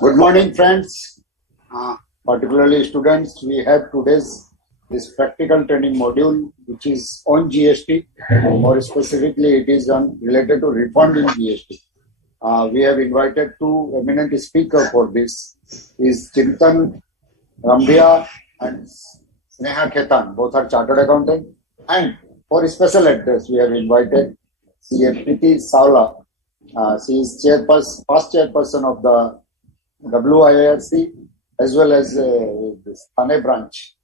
Good morning, friends. Particularly students, we have this practical training module, which is on GST. More specifically, it is on related to refund in GST. We have invited two eminent speakers for this. Is Chintan Rambia and Sneha Khetan. Both are chartered accountant. And for special address, we have invited CFPT Savla. She is past chairperson of the WIRC as well as the Thane branch,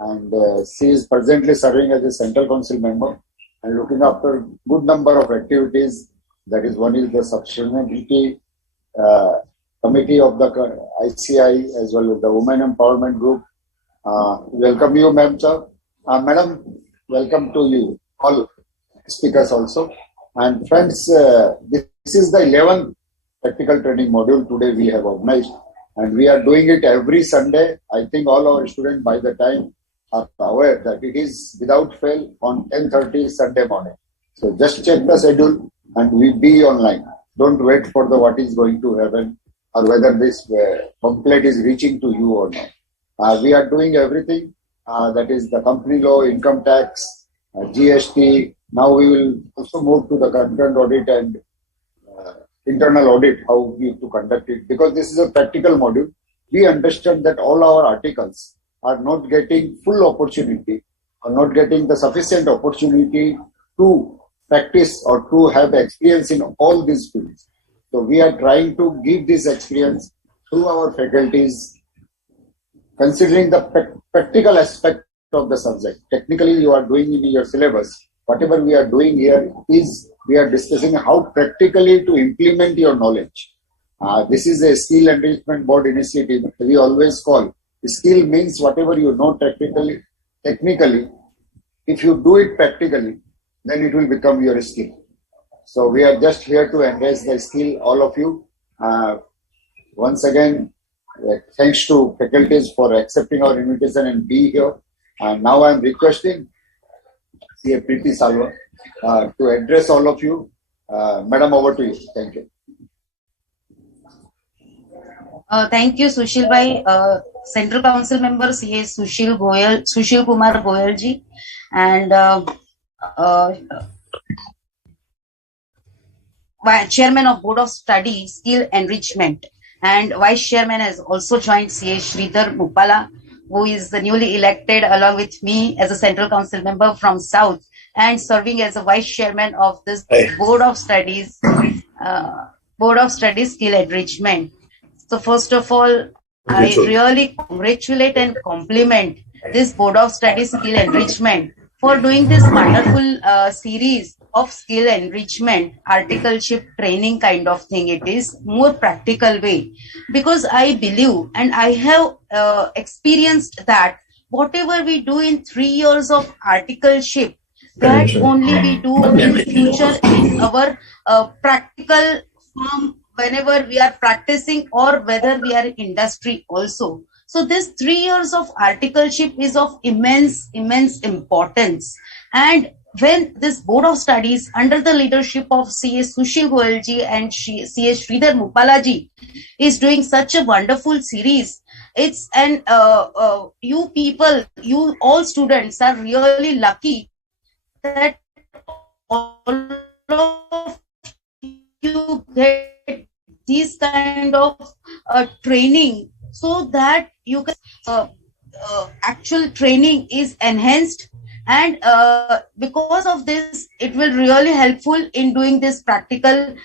and she is presently serving as a Central Council member and looking after good number of activities. That is, one is the sustainability committee of the ICI as well as the Women Empowerment Group. Welcome you, ma'am, sir. Madam, welcome to you, all speakers also. And friends, this is the 11th practical training module today we have organized, and we are doing it every Sunday. I think all our students by the time are aware that it is without fail on 10:30 Sunday morning. So just check the schedule and we be online. Don't wait for the what is going to happen or whether this pamphlet is reaching to you or not. We are doing everything, that is the company law, income tax, GST. Now we will also move to the content audit and internal audit, how we have to conduct it. Because this is a practical module, we understand that all our articles are not getting full opportunity, are not getting the sufficient opportunity to practice or to have experience in all these fields. So we are trying to give this experience through our faculties, considering the practical aspect of the subject. Technically, you are doing in your syllabus. Whatever we are doing here is we are discussing how practically to implement your knowledge. This is a skill enrichment board initiative. We always call skill means whatever you know technically. If you do it practically, then it will become your skill. So we are just here to enhance the skill, all of you. Once again, thanks to faculties for accepting our invitation and be here. And now I am requesting CFPT Salva to address all of you. Madam, over to you. Thank you. Thank you, Sushil Bhai. Central Council member CA Sushil Kumar Goyal ji, and Chairman of Board of Study Skill Enrichment, and Vice Chairman has also joined CA Sridhar Mupala, who is the newly elected along with me as a Central Council member from South and serving as a Vice Chairman of this Board of Studies Skill Enrichment. So first of all, I really congratulate and compliment this Board of Studies Skill Enrichment for doing this wonderful series of skill enrichment, articleship training kind of thing. It is more practical way, because I believe and I have experienced that whatever we do in 3 years of articleship, that only we do in future in our practical form whenever we are practicing or whether we are in industry also. So this 3 years of articleship is of immense importance. And when this Board of Studies under the leadership of CA Sushil Goyal ji and CA Sridhar Mupala ji is doing such a wonderful series, it's and you people, you all students are really lucky that all of you get this kind of training, so that you can actual training is enhanced, and because of this it will really helpful in doing this practical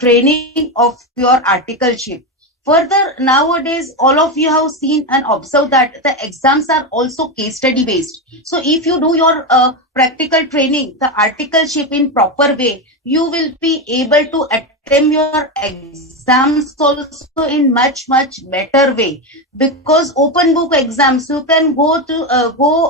training of your articleship. Further, nowadays all of you have seen and observed that the exams are also case study based. So if you do your practical training, the articleship in proper way, you will be able to attempt your exams also in much better way. Because open book exams, you can go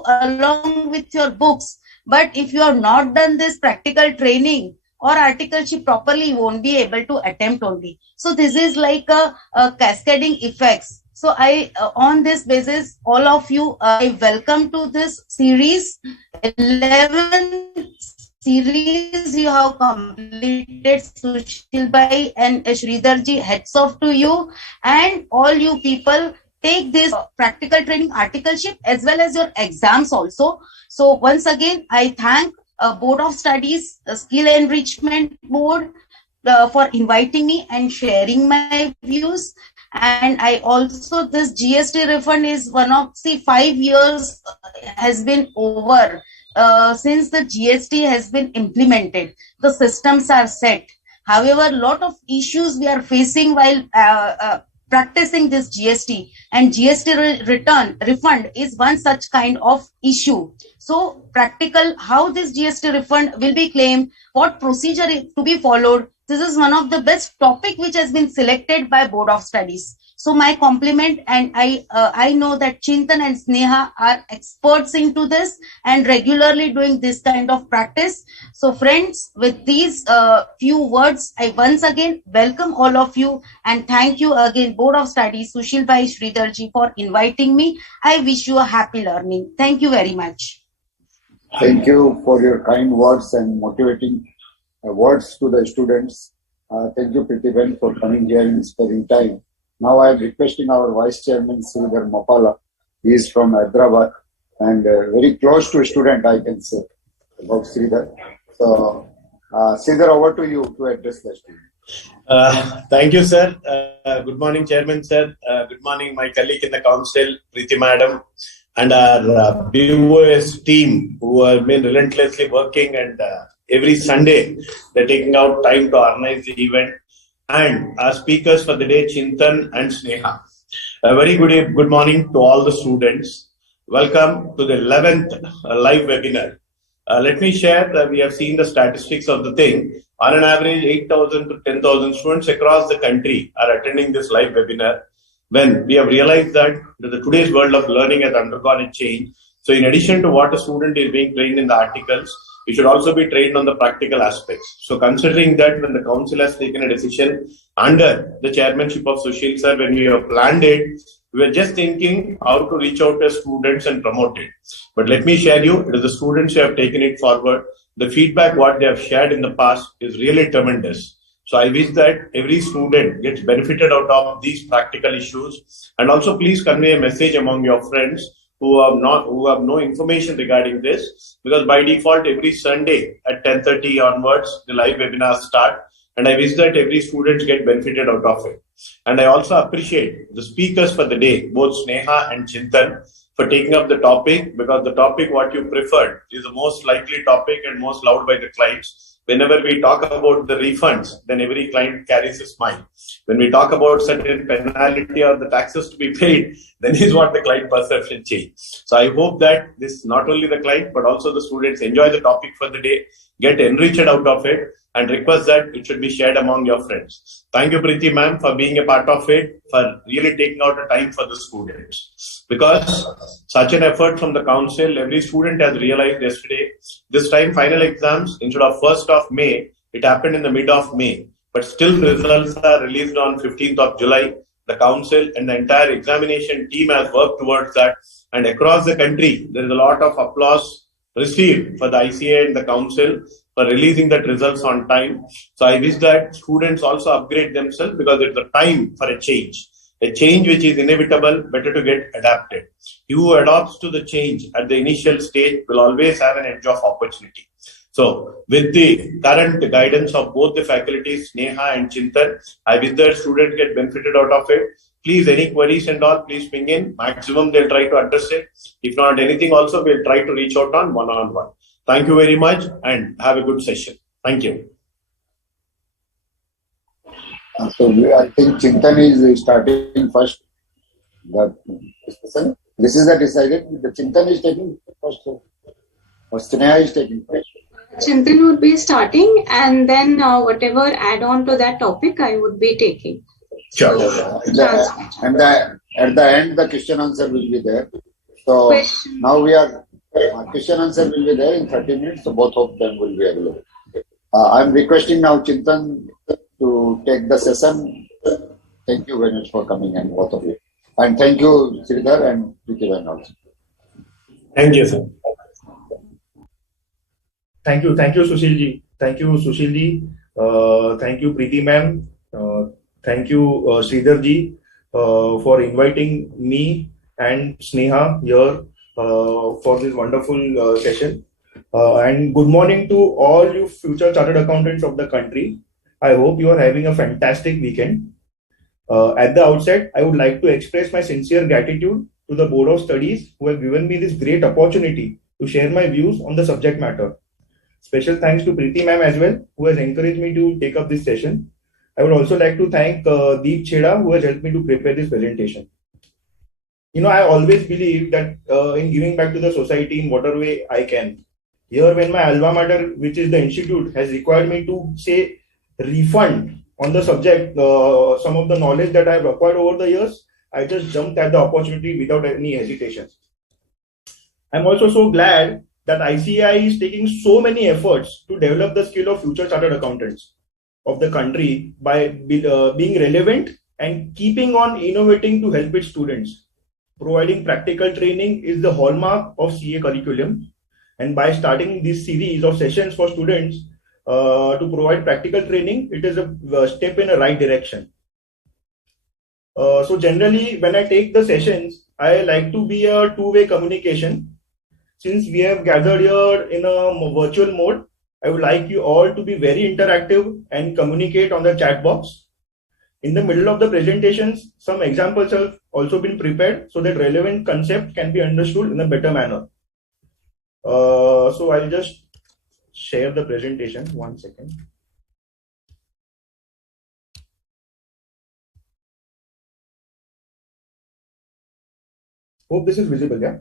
along with your books, but if you have not done this practical training or articleship properly, you won't be able to attempt only. So this is like a cascading effects. So I, on this basis, all of you, I welcome to this series 11 series you have completed, Sushil Bhai and Sridharji. Hats off to you and all you people. Take this practical training articleship as well as your exams also. So once again, I thank Board of Studies, Skill Enrichment Board for inviting me and sharing my views. And I also, this GST refund is one of, see, 5 years has been over since the GST has been implemented. The systems are set. However, a lot of issues we are facing while practicing this GST, and GST return refund is one such kind of issue. So practical, how this GST refund will be claimed, what procedure is to be followed. This is one of the best topic which has been selected by Board of Studies. So my compliment, and I know that Chintan and Sneha are experts into this and regularly doing this kind of practice. So friends, with these few words, I once again welcome all of you and thank you again, Board of Studies, Sushil Bhai, Sridharji, for inviting me. I wish you a happy learning. Thank you very much. Thank you for your kind words and motivating words to the students. Thank you, Prithiben, for coming here and spending time. Now I am requesting our Vice Chairman, Sridhar Mapala. He is from Hyderabad and very close to a student, I can say, about Sridhar. So, Sridhar, over to you to address the student. Thank you, sir. Good morning, Chairman, sir. Good morning, my colleague in the council, Preeti Madam, and our BOS team who have been relentlessly working, and every Sunday they're taking out time to organize the event. And our speakers for the day, Chintan and Sneha. A very good morning to all the students. Welcome to the 11th live webinar. Let me share that we have seen the statistics of the thing. On an average, 8,000 to 10,000 students across the country are attending this live webinar. When we have realized that today's world of learning has undergone a change. So in addition to what a student is being trained in the articles, we should also be trained on the practical aspects. So considering that, when the council has taken a decision under the chairmanship of Sushil sir, when we have planned it, we were just thinking how to reach out to students and promote it. But let me share you, it is the students who have taken it forward. The feedback what they have shared in the past is really tremendous. So I wish that every student gets benefited out of these practical issues. And also please convey a message among your friends who have no information regarding this, because by default every Sunday at 10:30 onwards the live webinars start, and I wish that every student get benefited out of it. And I also appreciate the speakers for the day, both Sneha and Chintan, for taking up the topic, because the topic what you preferred is the most likely topic and most loved by the clients. Whenever we talk about the refunds, then every client carries a smile. When we talk about certain penalty or the taxes to be paid, then is what the client perception change. So I hope that this not only the client but also the students enjoy the topic for the day, get enriched out of it, and request that it should be shared among your friends. Thank you, Preeti ma'am, for being a part of it, for really taking out a time for the students. Because such an effort from the council, every student has realized yesterday, this time final exams, instead of 1st of May, it happened in the mid of May. But still results are released on 15th of July. The council and the entire examination team has worked towards that. And across the country, there is a lot of applause received for the ICA and the council for releasing that results on time. So I wish that students also upgrade themselves, because it's a time for a change which is inevitable, better to get adapted. He who adopts to the change at the initial stage will always have an edge of opportunity. So with the current guidance of both the faculties, Sneha and Chintan, I wish that students get benefited out of it. Please, any queries and all, please ping in. Maximum they'll try to address it. If not anything also, we'll try to reach out on one-on-one. Thank you very much and have a good session. Thank you. So I think Chintan is starting first. This is the decided. The Chintan is taking first, or Sneha is taking first. Chintan would be starting, and then whatever add on to that topic, I would be taking. Sure. So, And at the end, the question answer will be there. So now we are question answer will be there in 30 minutes. So both of them will be available. I'm requesting now Chintan to take the session. Thank you very much for coming, and both of you. And thank you, Sridhar and Pritivan also. Thank you, sir. Thank you, Sushil ji. Thank you, Sushil ji. Thank you, Preeti ma'am. Thank you, Sridhar ji, for inviting me and Sneha here for this wonderful session. And good morning to all you future chartered accountants of the country. I hope you are having a fantastic weekend. At the outset, I would like to express my sincere gratitude to the Board of Studies who have given me this great opportunity to share my views on the subject matter. Special thanks to Preeti ma'am as well, who has encouraged me to take up this session. I would also like to thank Deep Chheda, who has helped me to prepare this presentation. I always believe that in giving back to the society in whatever way I can. Here, when my alma mater, which is the institute, has required me to say refund on the subject, some of the knowledge that I have acquired over the years, I just jumped at the opportunity without any hesitation. I'm also so glad that ICAI is taking so many efforts to develop the skill of future chartered accountants of the country by being relevant and keeping on innovating to help its students. Providing practical training is the hallmark of CA curriculum, and by starting this series of sessions for students to provide practical training, it is a step in the right direction. So generally, when I take the sessions, I like to be a two-way communication. Since we have gathered here in a virtual mode, I would like you all to be very interactive and communicate on the chat box. In the middle of the presentations, some examples have also been prepared so that relevant concept can be understood in a better manner. So I'll just share the presentation. 1 second. Hope this is visible, yeah?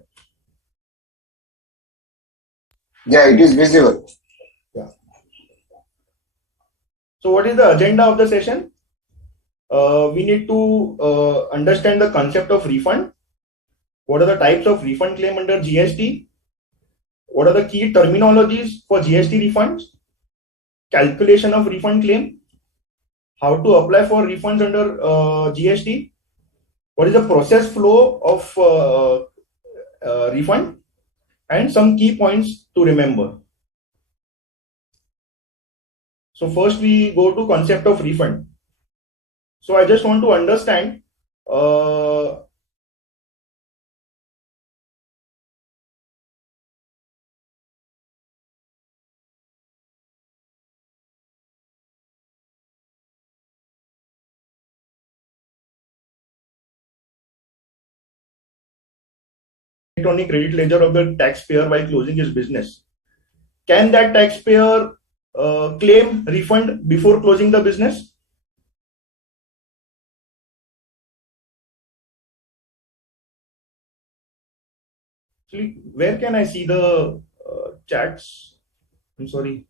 Yeah, it is visible. Yeah. So what is the agenda of the session? We need to understand the concept of refund. What are the types of refund claim under GST? What are the key terminologies for GST refunds? Calculation of refund claim. How to apply for refunds under GST? What is the process flow of refund? And some key points to remember. So first we go to concept of refund. So I just want to understand electronic credit ledger of the taxpayer while closing his business. Can that taxpayer claim refund before closing the business? Actually, where can I see the chats? I'm sorry.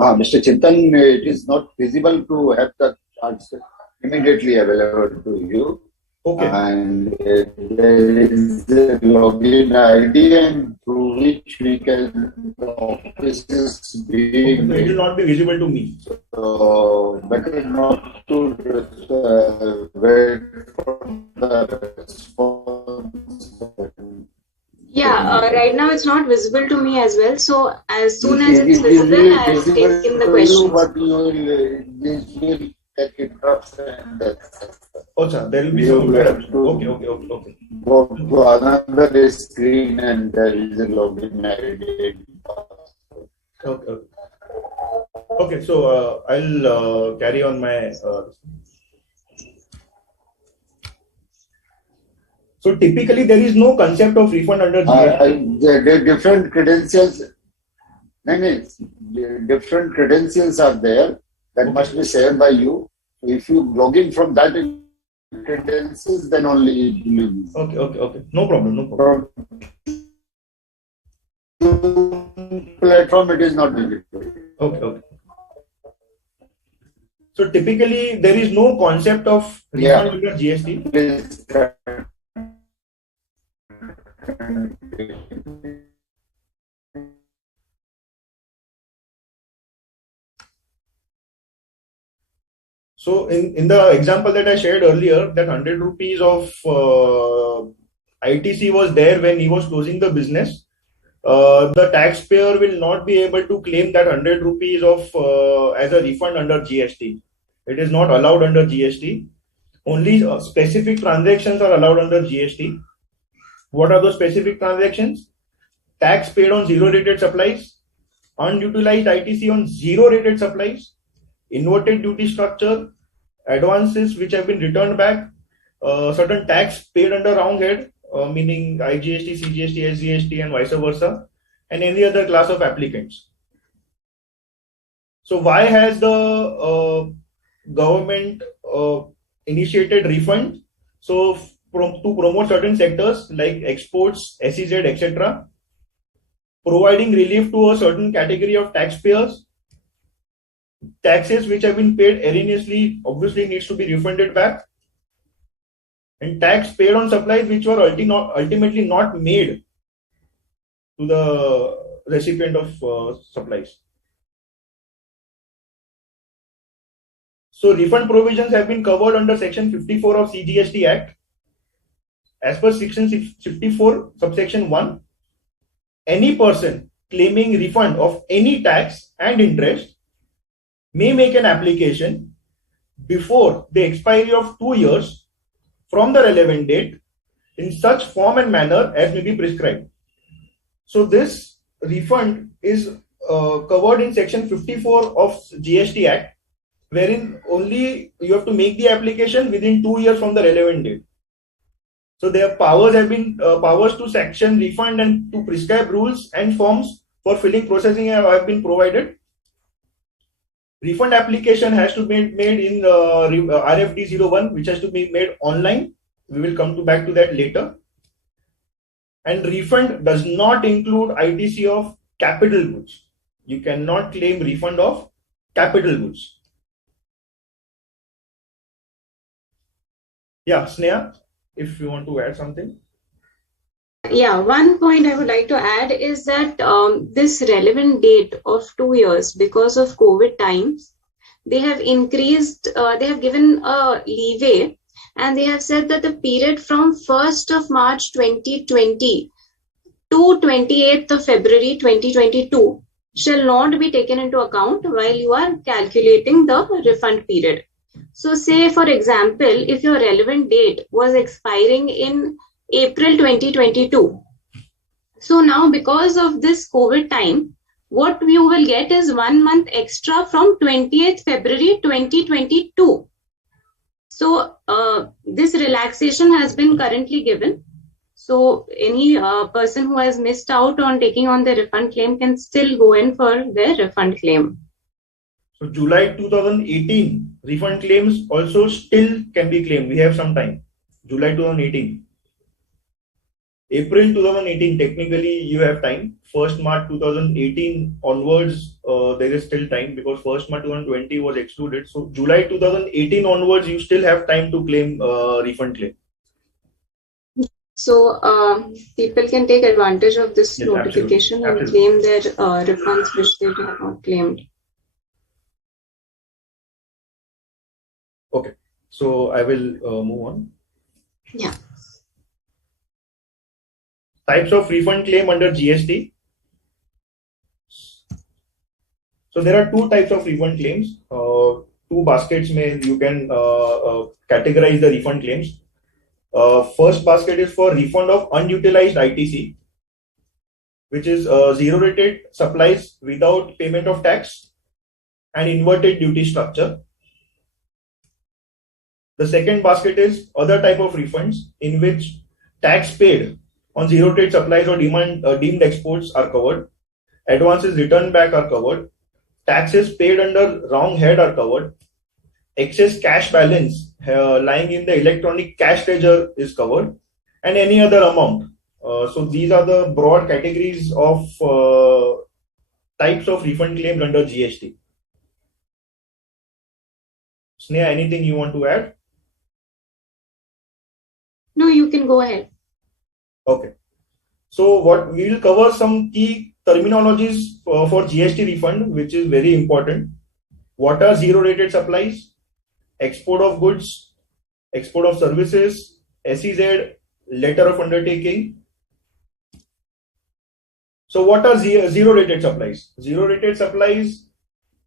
Mr. Chintan, it is not feasible to have the charts immediately available to you. Okay. And there is a login ID and through which we can the offices being it will not be visible to me. So better not to wait for the response. Yeah, right now it's not visible to me as well. So as soon as it's visible, I'll take in the questions. But this will take it off and there will be some. Okay. Go to another screen and there is a login ID. Okay, so I'll carry on my. So typically there is no concept of refund under GST. The different credentials. Different credentials are there that must be shared by you. If you log in from that credentials, then only it will be. Okay. No problem. Platform, it is not visible. Okay. So typically there is no concept of refund under GST. So in the example that I shared earlier, that 100 rupees of ITC was there when he was closing the business. The taxpayer will not be able to claim that 100 rupees of as a refund under GST. It is not allowed under GST. Only specific transactions are allowed under GST. What are those specific transactions? Tax paid on zero rated supplies, unutilized ITC on zero rated supplies, inverted duty structure, advances which have been returned back, certain tax paid under wrong head, meaning IGST, CGST, SGST, and vice versa, and any other class of applicants. So why has the government initiated refund? So to promote certain sectors like exports, SEZ, etc., providing relief to a certain category of taxpayers. Taxes which have been paid erroneously obviously needs to be refunded back, and tax paid on supplies which were ultimately not made to the recipient of supplies. So refund provisions have been covered under Section 54 of CGST Act. As per Section 54, subsection 1, any person claiming refund of any tax and interest may make an application before the expiry of 2 years from the relevant date in such form and manner as may be prescribed. So this refund is covered in Section 54 of GST Act, wherein only you have to make the application within 2 years from the relevant date. So their powers have been powers to sanction refund and to prescribe rules and forms for filling processing have been provided. Refund application has to be made in RFD 01, which has to be made online. We will come back to that later. And refund does not include ITC of capital goods. You cannot claim refund of capital goods. Yeah, Sneha, if you want to add something. Yeah, one point I would like to add is that this relevant date of 2 years, because of COVID times, they have increased, they have given a leeway, and they have said that the period from 1st of March 2020 to 28th of February 2022 shall not be taken into account while you are calculating the refund period. So say, for example, if your relevant date was expiring in April 2022. So now because of this COVID time, what you will get is 1 month extra from 28th February 2022. So this relaxation has been currently given. So any person who has missed out on taking on the refund claim can still go in for their refund claim. So July 2018 refund claims also still can be claimed. We have some time. July 2018. April 2018, technically you have time. 1st March 2018 onwards, there is still time because 1st March 2020 was excluded. So July 2018 onwards, you still have time to claim refund claim. So people can take advantage of this notification and claim their refunds which they have not claimed. Okay, so I will move on. Yeah. Types of refund claim under GST. So there are 2 types of refund claims. 2 baskets may you can categorize the refund claims. First basket is for refund of unutilized ITC, which is zero rated supplies without payment of tax and inverted duty structure. The second basket is other type of refunds in which tax paid on zero rated supplies or deemed exports are covered. Advances returned back are covered. Taxes paid under wrong head are covered. Excess cash balance lying in the electronic cash ledger is covered, and any other amount. So these are the broad categories of types of refund claims under GST. Sneha, anything you want to add? No, you can go ahead. Okay. So what we will cover some key terminologies for GST refund, which is very important. What are zero rated supplies? export of goods, export of services, SEZ, letter of undertaking. So what are zero rated supplies? Zero rated supplies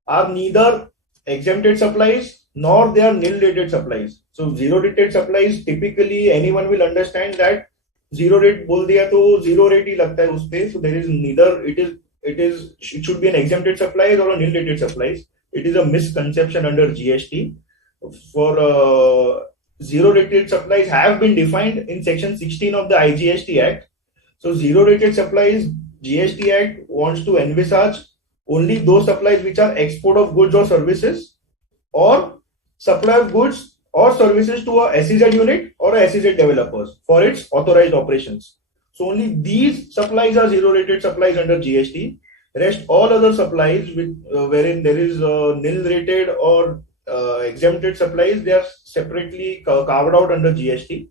are neither exempted supplies nor they are nil rated supplies. So zero rated supplies, typically anyone will understand that zero rate बोल दिया तो zero rate ही लगता है उस पे. So there is neither it should be an exempted supplies or a nil rated supplies. It is a misconception under GST. For zero rated supplies have been defined in section 16 of the IGST Act. So zero rated supplies, GST Act wants to envisage only those supplies which are export of goods or services, or supply of goods or services to a SEZ unit or a SEZ developers for its authorized operations. So only these supplies are zero rated supplies under GST. Rest all other supplies wherein there is nil rated or exempted supplies, they are separately carved out under GST.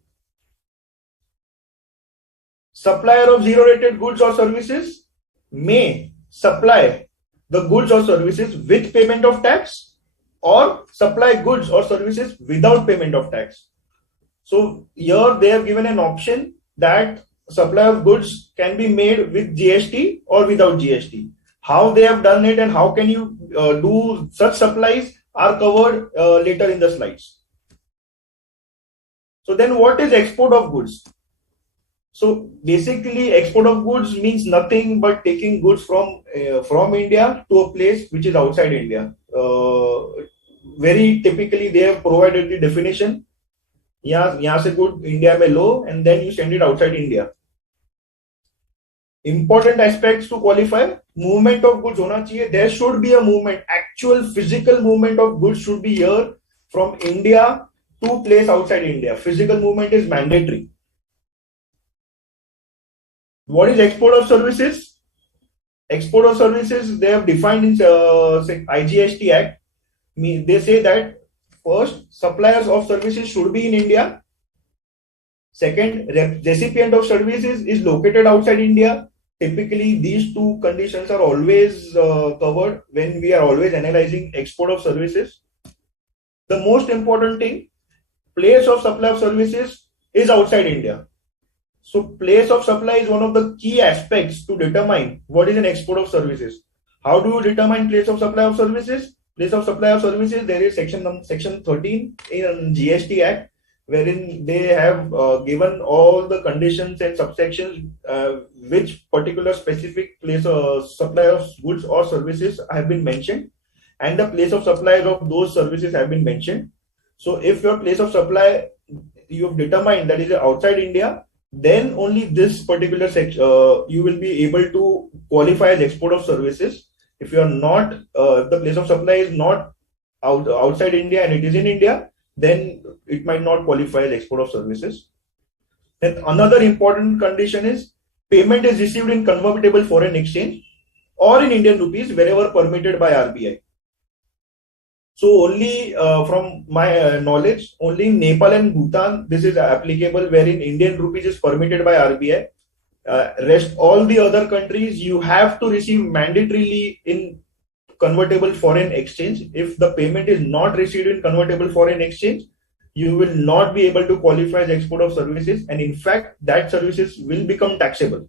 Supplier of zero rated goods or services may supply the goods or services with payment of tax or supply goods or services without payment of tax. So here they have given an option that supply of goods can be made with GST or without GST. How they have done it and how can you do such supplies are covered later in the slides. So then what is export of goods? So basically export of goods means nothing but taking goods from India to a place which is outside India. Very typically they have provided the definition. यहाँ से good India में लो and then you send it outside India. Important aspects to qualify: movement of goods होना चाहिए. There should be a movement, actual physical movement of goods should be here from India to place outside India. Physical movement is mandatory. What is export of services? Export of services, they have defined in IGST Act. They say that first, suppliers of services should be in India. Second, recipient of services is located outside India. Typically, these two conditions are always covered when we are always analyzing export of services. The most important thing, place of supply of services is outside India. So place of supply is one of the key aspects to determine what is an export of services. How do you determine place of supply of services? Place of supply of services, there is section 13 in GST Act, wherein they have given all the conditions and subsections which particular specific place of supply of goods or services have been mentioned, and the place of supply of those services have been mentioned. So if your place of supply you have determined that is outside India, then only this particular section you will be able to qualify as export of services. If you are not, if the place of supply is not outside India and it is in India, then it might not qualify as export of services. Then another important condition is payment is received in convertible foreign exchange or in Indian rupees wherever permitted by RBI. So only from my knowledge, only in Nepal and Bhutan this is applicable, wherein Indian rupees is permitted by RBI. Rest all the other countries you have to receive mandatorily in convertible foreign exchange. If the payment is not received in convertible foreign exchange, you will not be able to qualify as export of services, and in fact that services will become taxable.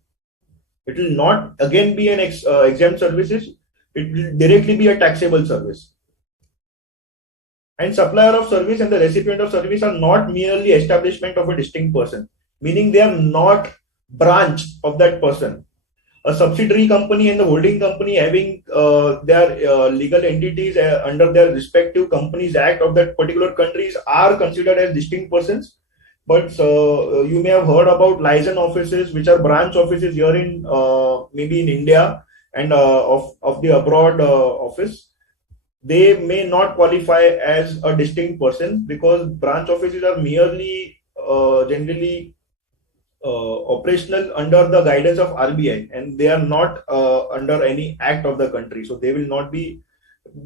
It will not again be an exempt services, it will directly be a taxable service. And supplier of service and the recipient of service are not merely establishment of a distinct person, meaning they are not branch of that person. A subsidiary company and the holding company having their legal entities under their respective Companies Act of that particular countries are considered as distinct persons. But you may have heard about liaison offices, which are branch offices here in maybe in India and of the abroad office. They may not qualify as a distinct person because branch offices are merely generally operational under the guidance of RBI, and they are not under any act of the country. So they will not be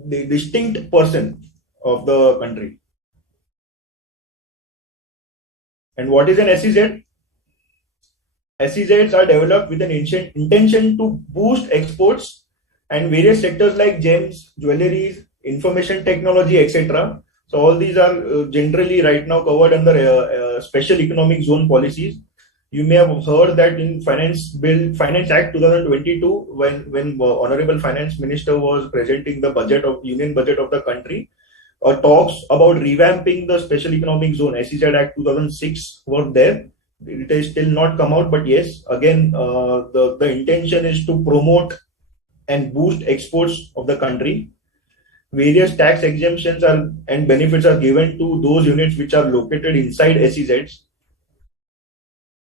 the distinct person of the country. And what is an SEZ? SEZs are developed with an intention to boost exports, and various sectors like gems, jewelries, information technology, etc. So all these are generally right now covered under special economic zone policies. You may have heard that in Finance Act 2022, when Honorable Finance Minister was presenting the Union budget of the country, talks about revamping the Special Economic Zone SEZ Act 2006 were there. It has still not come out, but yes, again, the intention is to promote and boost exports of the country. Various tax exemptions and benefits are given to those units which are located inside SEZs.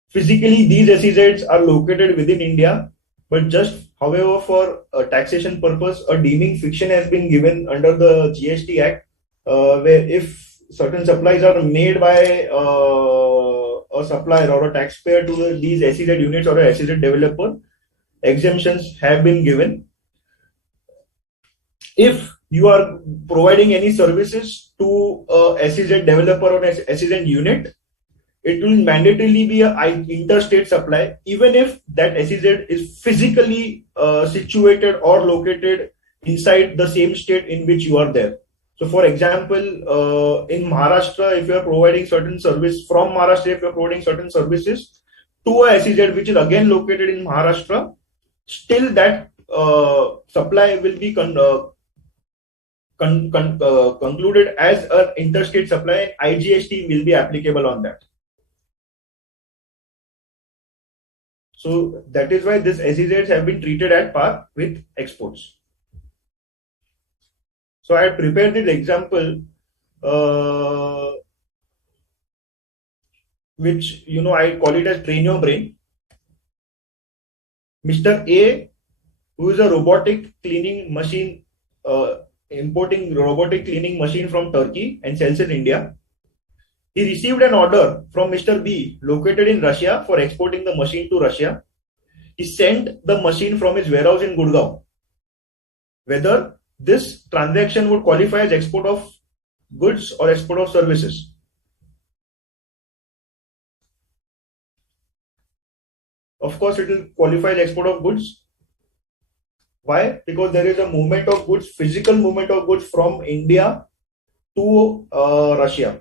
Physically, these SEZs are located within India, but just, however, for a taxation purpose, a deeming fiction has been given under the GST Act, where if certain supplies are made by a supplier or a taxpayer to these SEZ units or a SEZ developer, exemptions have been given. If you are providing any services to a SEZ developer or SEZ unit, it will mandatorily be an interstate supply, even if that SEZ is physically situated or located inside the same state in which you are there. So, for example, in Maharashtra, if you are providing certain service from Maharashtra, if you are providing certain services to a SEZ which is again located in Maharashtra, still that supply will be concluded as an interstate supply, and IGST will be applicable on that. So that is why these SEZs have been treated at par with exports. So I had prepared this example, which I call it as train your brain. Mr. A, who is a robotic cleaning machine, importing robotic cleaning machine from Turkey and sells in India. He received an order from Mr. B, located in Russia, for exporting the machine to Russia. He sent the machine from his warehouse in Gurgaon. Whether this transaction would qualify as export of goods or export of services? Of course, it will qualify as export of goods. Why? Because there is a movement of goods, physical movement of goods from India to Russia.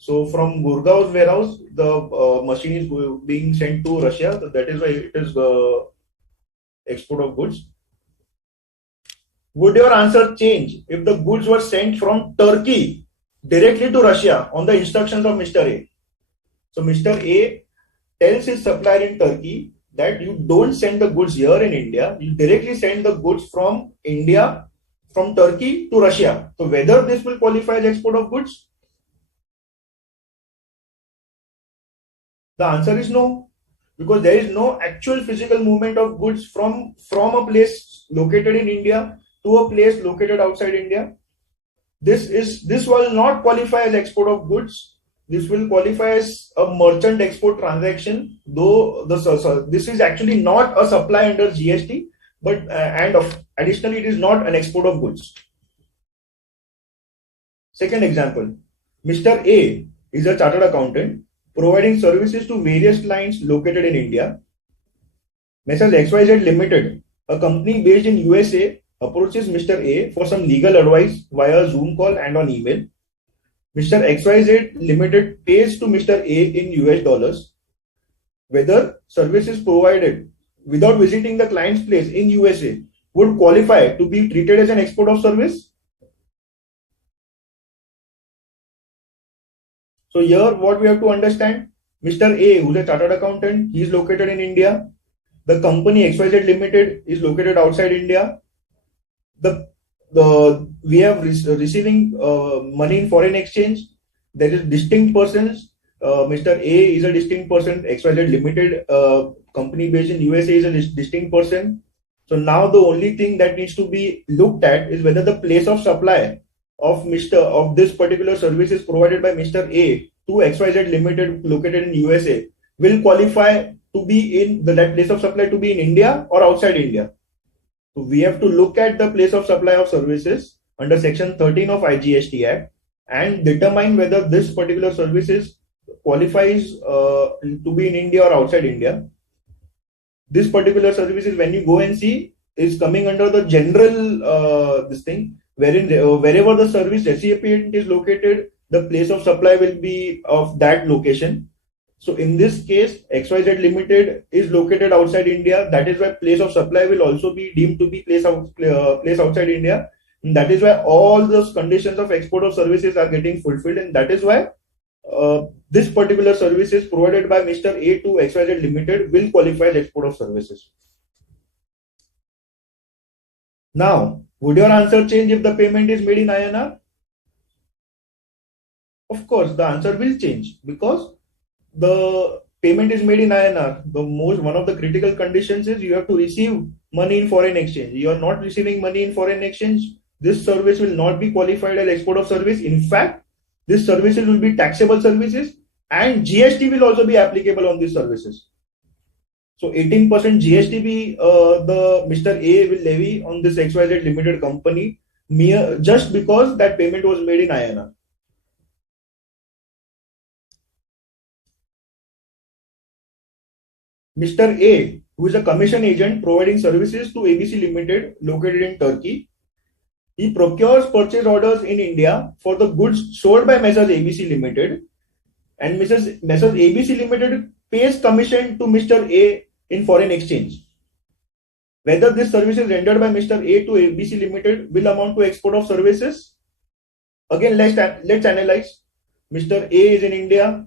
So from Gurgaon's warehouse, the machine is being sent to Russia. That is why it is export of goods. Would your answer change if the goods were sent from Turkey directly to Russia on the instructions of Mr. A? So Mr. A tells his supplier in Turkey that you don't send the goods here in India, you directly send the goods from India, from Turkey to Russia. So whether this will qualify as export of goods? The answer is no, because there is no actual physical movement of goods from a place located in India to a place located outside India. This will not qualify as export of goods. This will qualify as a merchant export transaction, though this is actually not a supply under GST, but additionally it is not an export of goods. Second example, Mr. A is a chartered accountant providing services to various clients located in India. Messrs. XYZ Limited, a company based in USA, approaches Mr. A for some legal advice via Zoom call and on email. Mr. XYZ Limited pays to Mr. A in US dollars. Whether services provided without visiting the client's place in USA would qualify to be treated as an export of service? So here what we have to understand, Mr. A, who is a chartered accountant, he is located in India. The company XYZ Limited is located outside India. We have receiving money in foreign exchange. There is distinct persons. Mr. A is a distinct person. XYZ Limited, company based in USA, is a distinct person. So now the only thing that needs to be looked at is whether the place of supply of this particular service is provided by Mr. A to XYZ Limited located in USA will qualify to be in that place of supply to be in India or outside India. So we have to look at the place of supply of services under section 13 of IGST Act and determine whether this particular services qualifies to be in India or outside India. This particular services, when you go and see, is coming under the general this thing, wherein wherever the service recipient is located, the place of supply will be of that location. So in this case, XYZ Limited is located outside India. That is why place of supply will also be deemed to be place outside India. And that is why all those conditions of export of services are getting fulfilled, and that is why this particular services provided by Mr. A to XYZ Limited will qualify as export of services. Now, would your answer change if the payment is made in INR? Of course, the answer will change because the payment is made in INR. One of the critical conditions is you have to receive money in foreign exchange. You are not receiving money in foreign exchange. This service will not be qualified as export of service. In fact, these services will be taxable services, and GST will also be applicable on these services. So 18% GST the Mr. A will levy on this XYZ Limited company just because that payment was made in INR. Mr. A, who is a commission agent providing services to ABC Limited located in Turkey, he procures purchase orders in India for the goods sold by Messrs. ABC Limited, and Messrs. ABC Limited pays commission to Mr. A in foreign exchange. Whether this service is rendered by Mr. A to ABC Limited will amount to export of services. Again, let's analyze. Mr. A is in India.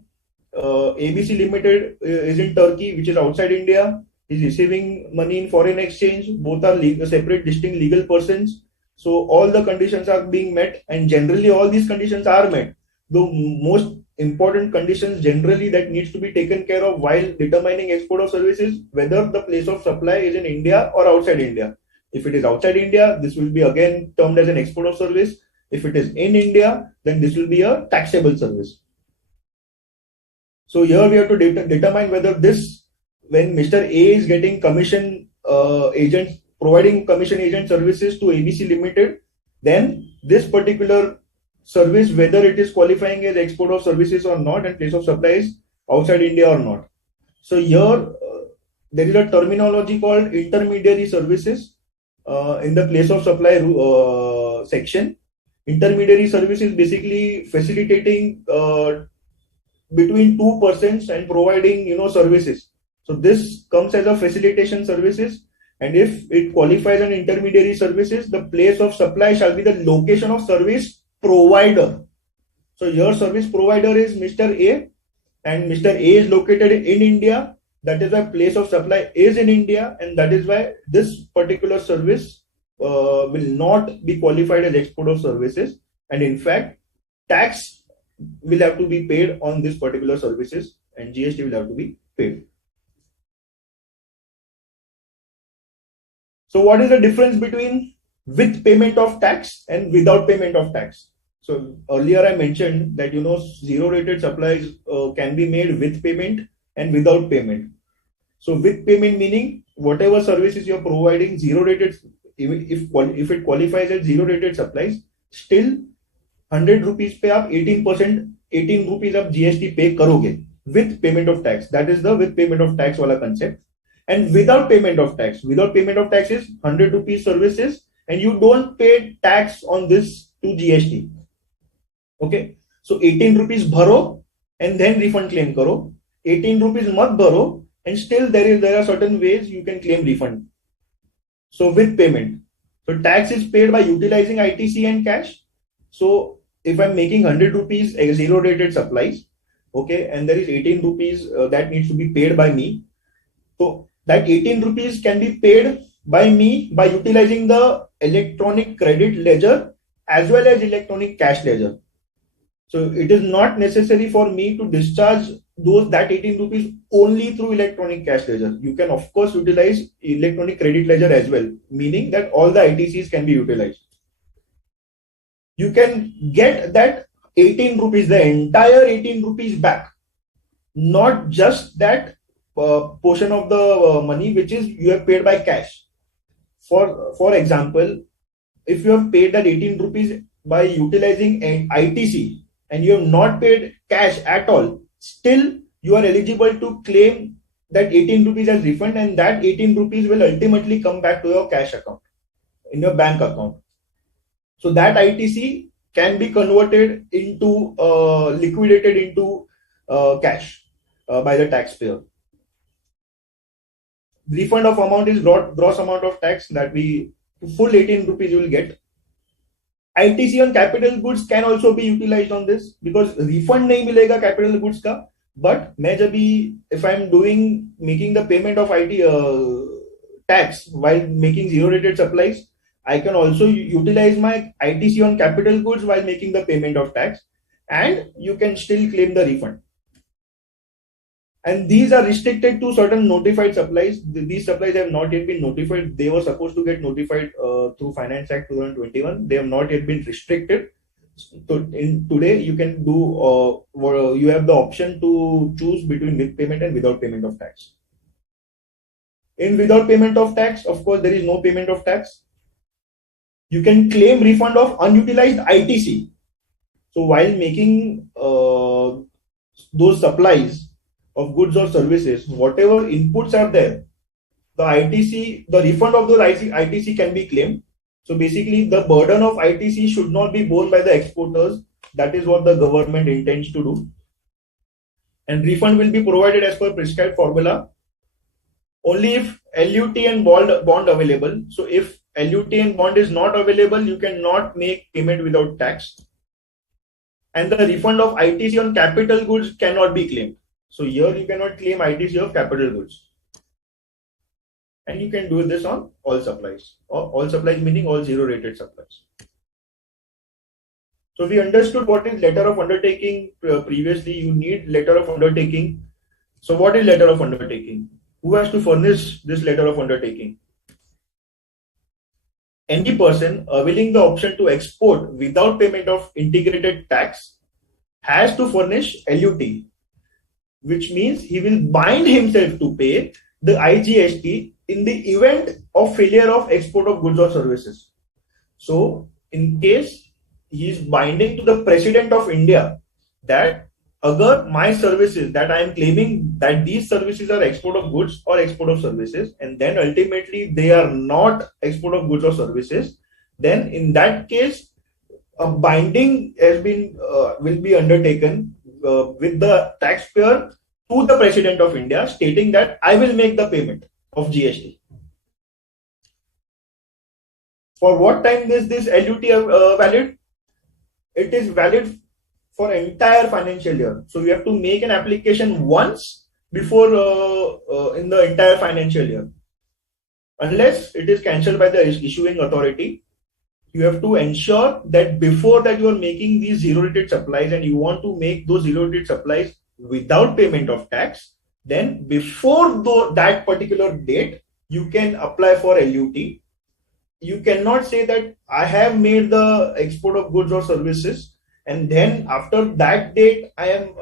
ABC Limited is in Turkey, which is outside India. He's receiving money in foreign exchange. Both are separate, distinct legal persons. So all the conditions are being met, and generally all these conditions are met. The most important conditions generally that needs to be taken care of while determining export of services, whether the place of supply is in India or outside India. If it is outside India, this will be again termed as an export of service. If it is in India, then this will be a taxable service. So here we have to determine whether this, when Mr. A is getting commission agent, providing commission agent services to ABC Limited, then this particular service, whether it is qualifying as export of services or not, and place of supply is outside India or not. So here there is a terminology called intermediary services in the place of supply section. Intermediary service is basically facilitating between two persons and providing services. So this comes as a facilitation services, and if it qualifies an intermediary services, the place of supply shall be the location of service provider. So your service provider is Mr. A, and Mr. A is located in India. That is why place of supply is in India, and that is why this particular service will not be qualified as export of services, and in fact tax will have to be paid on this particular services, and GST will have to be paid. So what is the difference between with payment of tax and without payment of tax? So earlier I mentioned that zero rated supplies can be made with payment and without payment. So with payment meaning whatever services you are providing, zero rated, if it qualifies as zero rated supplies, still 100 rupees पे आप 18% 18 rupees आप GST pay करोगे with payment of tax. That is the with payment of tax वाला concept. And without payment of tax is 100 rupees services, and you don't pay tax on this to GST. Okay, so 18 rupees bharo and then refund claim karo. 18 rupees mat bharo, and still there are certain ways you can claim refund. So with payment, so tax is paid by utilizing ITC and cash. So if I'm making 100 rupees zero rated supplies, okay, and there is 18 rupees that needs to be paid by me. So that 18 rupees can be paid by me by utilizing the electronic credit ledger as well as electronic cash ledger. So it is not necessary for me to discharge that 18 rupees only through electronic cash ledger. You can of course utilize electronic credit ledger as well, meaning that all the ITCs can be utilized. You can get that 18 rupees, the entire 18 rupees back, not just that portion of the money which is you have paid by cash. For example, if you have paid that 18 rupees by utilizing an ITC and you have not paid cash at all, still you are eligible to claim that 18 rupees as refund, and that 18 rupees will ultimately come back to your cash account, in your bank account. So that ITC can be converted into liquidated into cash by the taxpayer. Refund of amount is gross amount of tax that we full 18 rupees you will get. ITC on capital goods can also be utilized on this because refund नहीं मिलेगा capital goods का, but मैं जब भी if I am making the payment of IT tax while making zero rated supplies, I can also utilize my ITC on capital goods while making the payment of tax, and you can still claim the refund. And these are restricted to certain notified supplies. These supplies have not yet been notified. They were supposed to get notified through Finance Act 2021. They have not yet been restricted. So today you can do, you have the option to choose between with payment and without payment of tax. In without payment of tax, of course, there is no payment of tax. You can claim refund of unutilized ITC. So while making those supplies of goods or services, whatever inputs are there, the ITC, the refund of those ITC can be claimed. So basically, the burden of ITC should not be borne by the exporters. That is what the government intends to do. And refund will be provided as per prescribed formula only if LUT and bond available. So if LUT and bond is not available, you cannot make payment without tax. And the refund of ITC on capital goods cannot be claimed. So here you cannot claim ITC of capital goods. And you can do this on all supplies. All supplies meaning all zero rated supplies. So we understood what is letter of undertaking previously. You need letter of undertaking. So what is letter of undertaking? Who has to furnish this letter of undertaking? Any person availing the option to export without payment of integrated tax has to furnish LUT, which means he will bind himself to pay the IGST in the event of failure of export of goods or services. So in case he is binding to the President of India that agar my services that I am claiming that these services are export of goods or export of services, and then ultimately they are not export of goods or services, then in that case a binding has been will be undertaken with the taxpayer to the President of India stating that I will make the payment of GST. For what time is this LUT valid? It is valid for entire financial year. So you have to make an application once before in the entire financial year. Unless it is cancelled by the issuing authority, you have to ensure that before that you are making these zero rated supplies and you want to make those zero rated supplies without payment of tax, then before that particular date, you can apply for LUT. You cannot say that I have made the export of goods or services and then after that date I am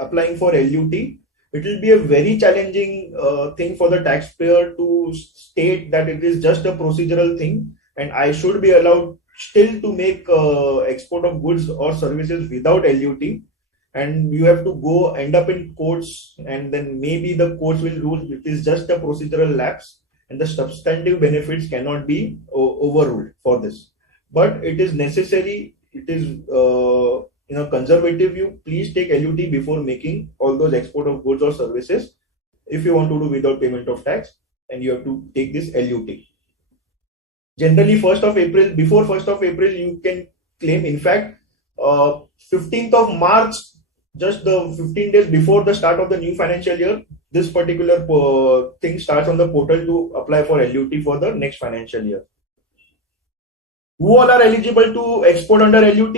applying for LUT. It will be a very challenging thing for the taxpayer to state that it is just a procedural thing and I should be allowed still to make export of goods or services without LUT. And you have to end up in courts, and then maybe the courts will rule it is just a procedural lapse and the substantive benefits cannot be overruled for this. But it is necessary, it is in a conservative view, please take LUT before making all those export of goods or services if you want to do without payment of tax, and you have to take this LUT. Generally 1st of April, before 1st of April you can claim. In fact, 15th of March, just the 15 days before the start of the new financial year, this particular thing starts on the portal to apply for LUT for the next financial year. Who all are eligible to export under LUT?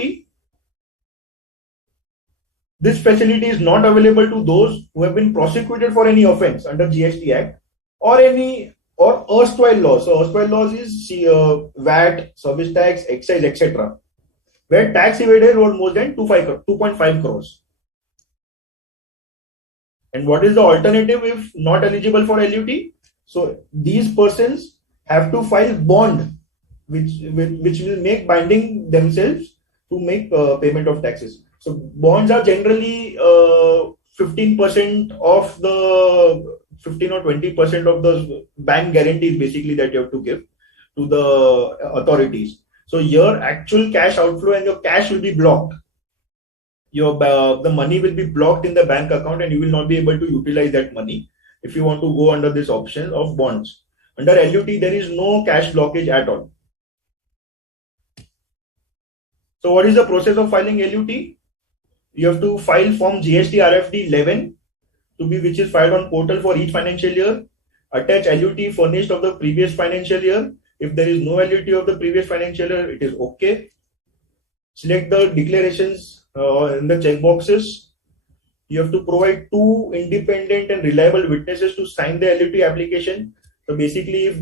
This facility is not available to those who have been prosecuted for any offense under GST Act or erstwhile laws. So erstwhile laws is VAT, service tax, excise, etc., where tax evaded was more than 2.5 crores. And what is the alternative if not eligible for LUT? So these persons have to file bond, which will make binding themselves to make payment of taxes. So bonds are generally 15% of the 15 or 20% of the bank guarantees basically that you have to give to the authorities. So your actual cash outflow and your cash will be blocked. The money will be blocked in the bank account and you will not be able to utilize that money if you want to go under this option of bonds. Under LUT, there is no cash blockage at all. So what is the process of filing LUT? You have to file form GST RFD 11 which is filed on portal for each financial year. Attach LUT furnished of the previous financial year. If there is no LUT of the previous financial year, it is okay. Select the declarations in the checkboxes. You have to provide 2 independent and reliable witnesses to sign the LUT application. So basically, if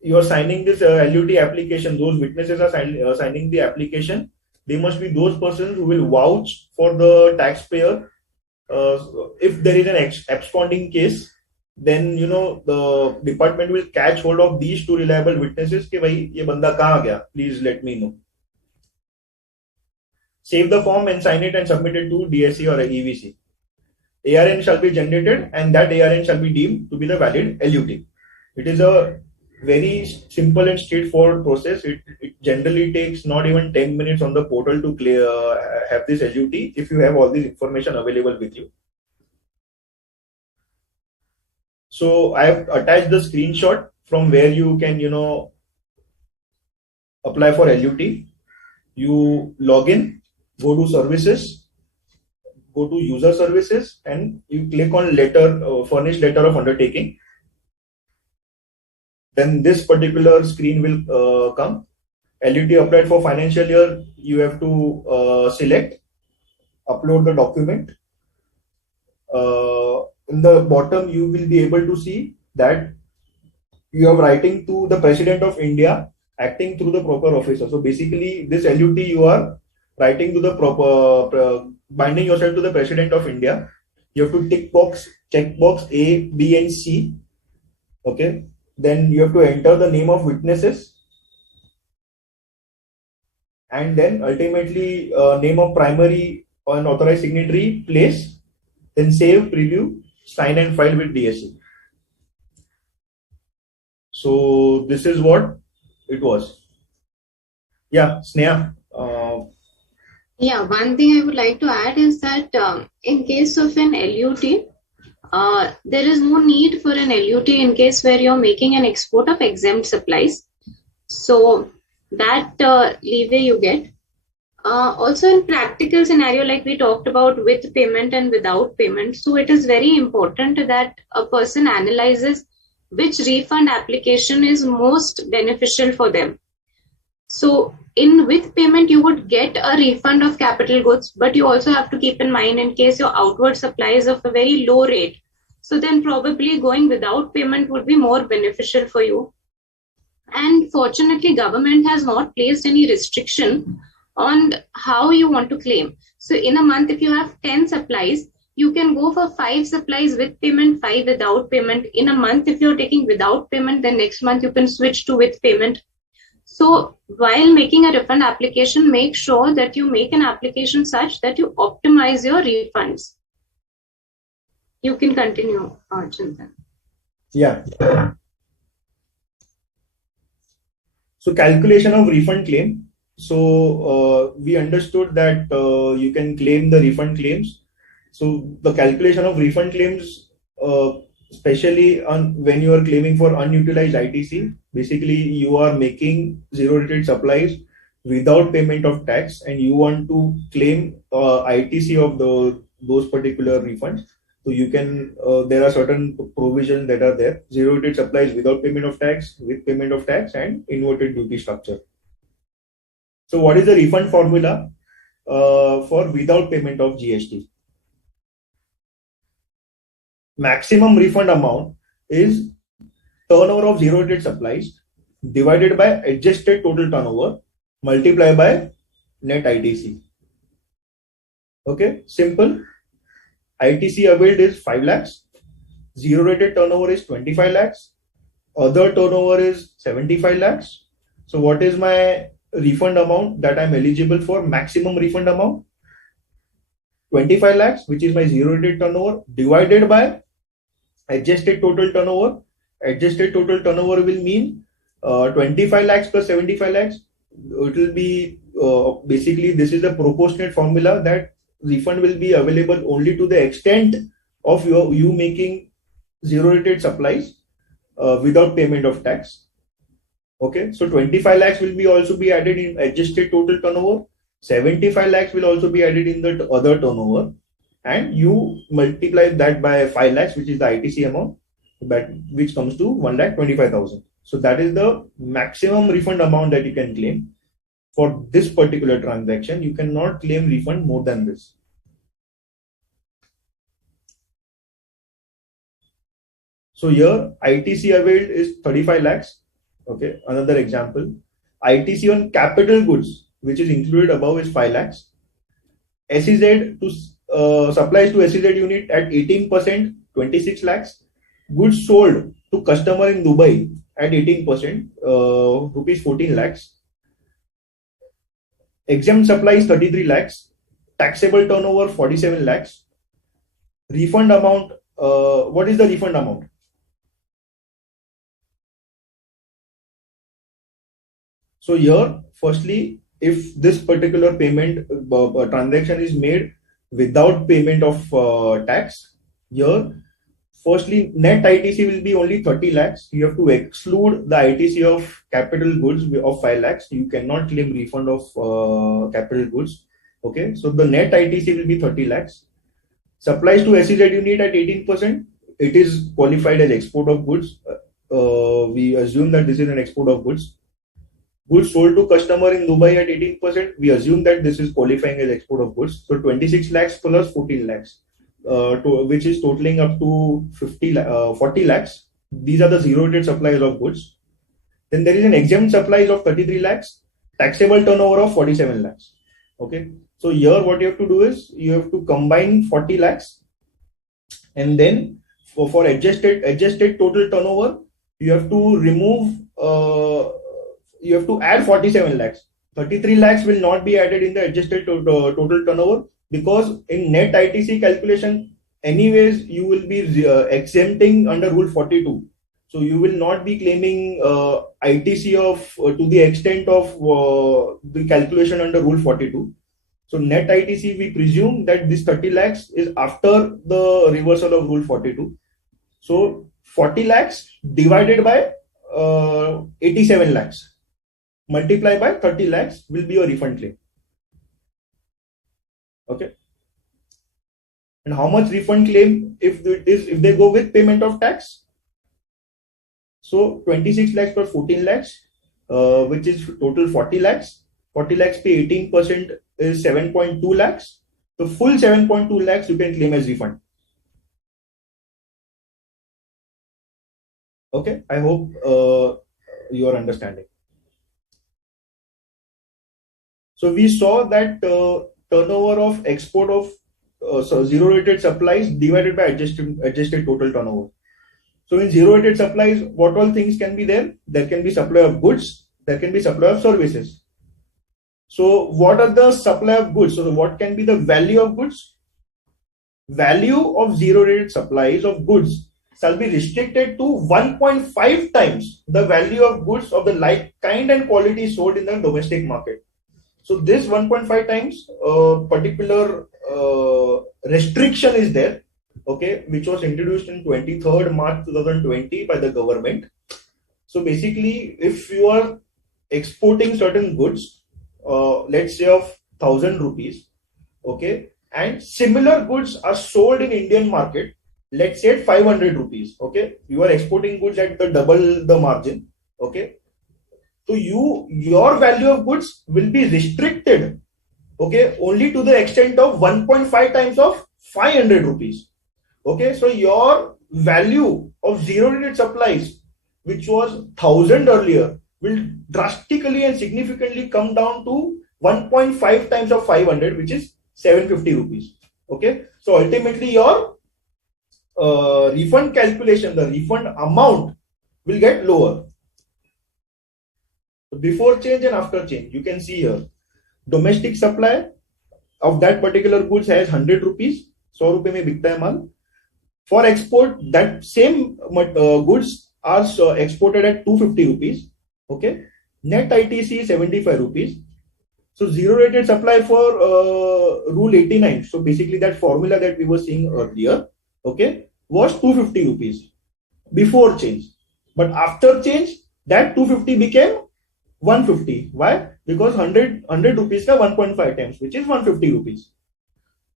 you are signing this LUT application, those witnesses are signing the application. They must be those persons who will vouch for the taxpayer. If there is an absconding case, then the department will catch hold of these 2 reliable witnesses. कि भाई ये बंदा कहाँ गया? Please let me know. Save the form and sign it and submit it to DSC or EVC. ARN shall be generated and that ARN shall be deemed to be the valid LUT. It is a very simple and straightforward process. It generally takes not even 10 minutes on the portal to have this LUT if you have all this information available with you. So I have attached the screenshot from where you can, apply for LUT. You log in, go to services, go to user services, and you click on furnish letter of undertaking. Then this particular screen will come. LUT applied for financial year, you have to select, upload the document. In the bottom, you will be able to see that you are writing to the President of India, acting through the proper officer. So basically, this LUT you are writing to the proper, binding yourself to the President of India. You have to check box A, B, and C. Okay. Then you have to enter the name of witnesses. And then ultimately name of primary or an authorized signatory, place. Then save, preview, sign and file with DSC. So this is what it was. Yeah, Sneha. Yeah, one thing I would like to add is that in case of an LUT, there is no need for an LUT in case where you're making an export of exempt supplies. So that leeway you get. Also in practical scenario, like we talked about with payment and without payment. So it is very important that a person analyzes which refund application is most beneficial for them. So with payment, you would get a refund of capital goods, but you also have to keep in mind in case your outward supply is of a very low rate. So then probably going without payment would be more beneficial for you. And fortunately, government has not placed any restriction on how you want to claim. So in a month, if you have 10 supplies, you can go for 5 supplies with payment, 5 without payment. In a month, if you're taking without payment, then next month you can switch to with payment. So while making a refund application, make sure that you make an application such that you optimize your refunds. You can continue, Chintan. Yeah. So calculation of refund claim. So we understood that you can claim the refund claims. So the calculation of refund claims, especially when you are claiming for unutilized ITC, basically you are making zero rated supplies without payment of tax, and you want to claim ITC of those particular refunds. So you can, there are certain provisions that are there: zero rated supplies without payment of tax, with payment of tax, and inverted duty structure. So what is the refund formula for without payment of GST? Maximum refund amount is turnover of zero rated supplies divided by adjusted total turnover multiplied by net ITC. Okay, simple. ITC availed is 5 lakhs. Zero rated turnover is 25 lakhs. Other turnover is 75 lakhs. So what is my refund amount that I'm eligible for? Maximum refund amount 25 lakhs, which is my zero rated turnover, divided by adjusted total turnover. Adjusted total turnover will mean 25 lakhs plus 75 lakhs, it will be basically this is a proportionate formula that refund will be available only to the extent of you making zero rated supplies without payment of tax. Okay, so 25 lakhs will be also be added in adjusted total turnover. 75 lakhs will also be added in the other turnover, and you multiply that by 5 lakhs, which is the ITC amount, which comes to 1,25,000. So that is the maximum refund amount that you can claim for this particular transaction. You cannot claim refund more than this. So here ITC availed is 35 lakhs. Okay, another example. ITC on capital goods, which is included above, is 5 lakhs. SEZ to supplies to SEZ unit at 18%, 26 lakhs. Goods sold to customer in Dubai at 18%, rupees 14 lakhs. Exempt supplies 33 lakhs. Taxable turnover 47 lakhs. Refund amount, what is the refund amount? So here, firstly, if this particular payment transaction is made without payment of tax, here, firstly, net ITC will be only 30 lakhs. You have to exclude the ITC of capital goods of 5 lakhs. You cannot claim refund of capital goods. Okay, so the net ITC will be 30 lakhs. Supplies to SEZ unit at 18%. It is qualified as export of goods. We assume that this is an export of goods. Goods sold to customer in Dubai at 18%. We assume that this is qualifying as export of goods. So 26 lakhs plus 14 lakhs, which is totaling up to 40 lakhs. These are the zero rated supplies of goods. Then there is an exempt supplies of 33 lakhs, taxable turnover of 47 lakhs. Okay. So here what you have to do is you have to combine 40 lakhs, and then for adjusted total turnover, you have to remove you have to add 47 lakhs. 33 lakhs will not be added in the adjusted total turnover, because in net ITC calculation, anyways, you will be exempting under Rule 42. So you will not be claiming ITC of to the extent of the calculation under Rule 42. So net ITC, we presume that this 30 lakhs is after the reversal of Rule 42. So 40 lakhs divided by 87 lakhs. Multiply by 30 lakhs will be your refund claim. Okay. And how much refund claim if they go with payment of tax? So 26 lakhs per 14 lakhs, which is total 40 lakhs. 40 lakhs pay 18% is 7.2 lakhs. The full 7.2 lakhs you can claim as refund. Okay. I hope you are understanding. So we saw that turnover of export of zero rated supplies divided by adjusted total turnover. So in zero rated supplies, what all things can be there? There can be supply of goods, there can be supply of services. So what are the supply of goods? So what can be the value of goods? Value of zero rated supplies of goods shall be restricted to 1.5 times the value of goods of the like kind and quality sold in the domestic market. So this 1.5 times particular restriction is there, okay, which was introduced in 23rd March 2020 by the government. So basically, if you are exporting certain goods, let's say of 1,000 rupees, okay, and similar goods are sold in Indian market, let's say at 500 rupees, okay, you are exporting goods at the double the margin, okay. So your value of goods will be restricted, okay, only to the extent of 1.5 times of 500 rupees. Okay, so your value of zero rated supplies, which was 1,000 earlier, will drastically and significantly come down to 1.5 times of 500, which is 750 rupees. Okay, so ultimately your refund calculation, the refund amount will get lower. Before change and after change, you can see here domestic supply of that particular goods has 100 rupees, 100 रुपए में बिकता है माल. For export, that same goods are exported at 250 rupees. Okay, Net ITC 75 rupees. So zero rated supply for rule 89. So basically that formula that we were seeing earlier, okay, was 250 rupees before change. But after change, that 250 became 150. Why? Because 100 rupees ka 1.5 times, which is 150 rupees.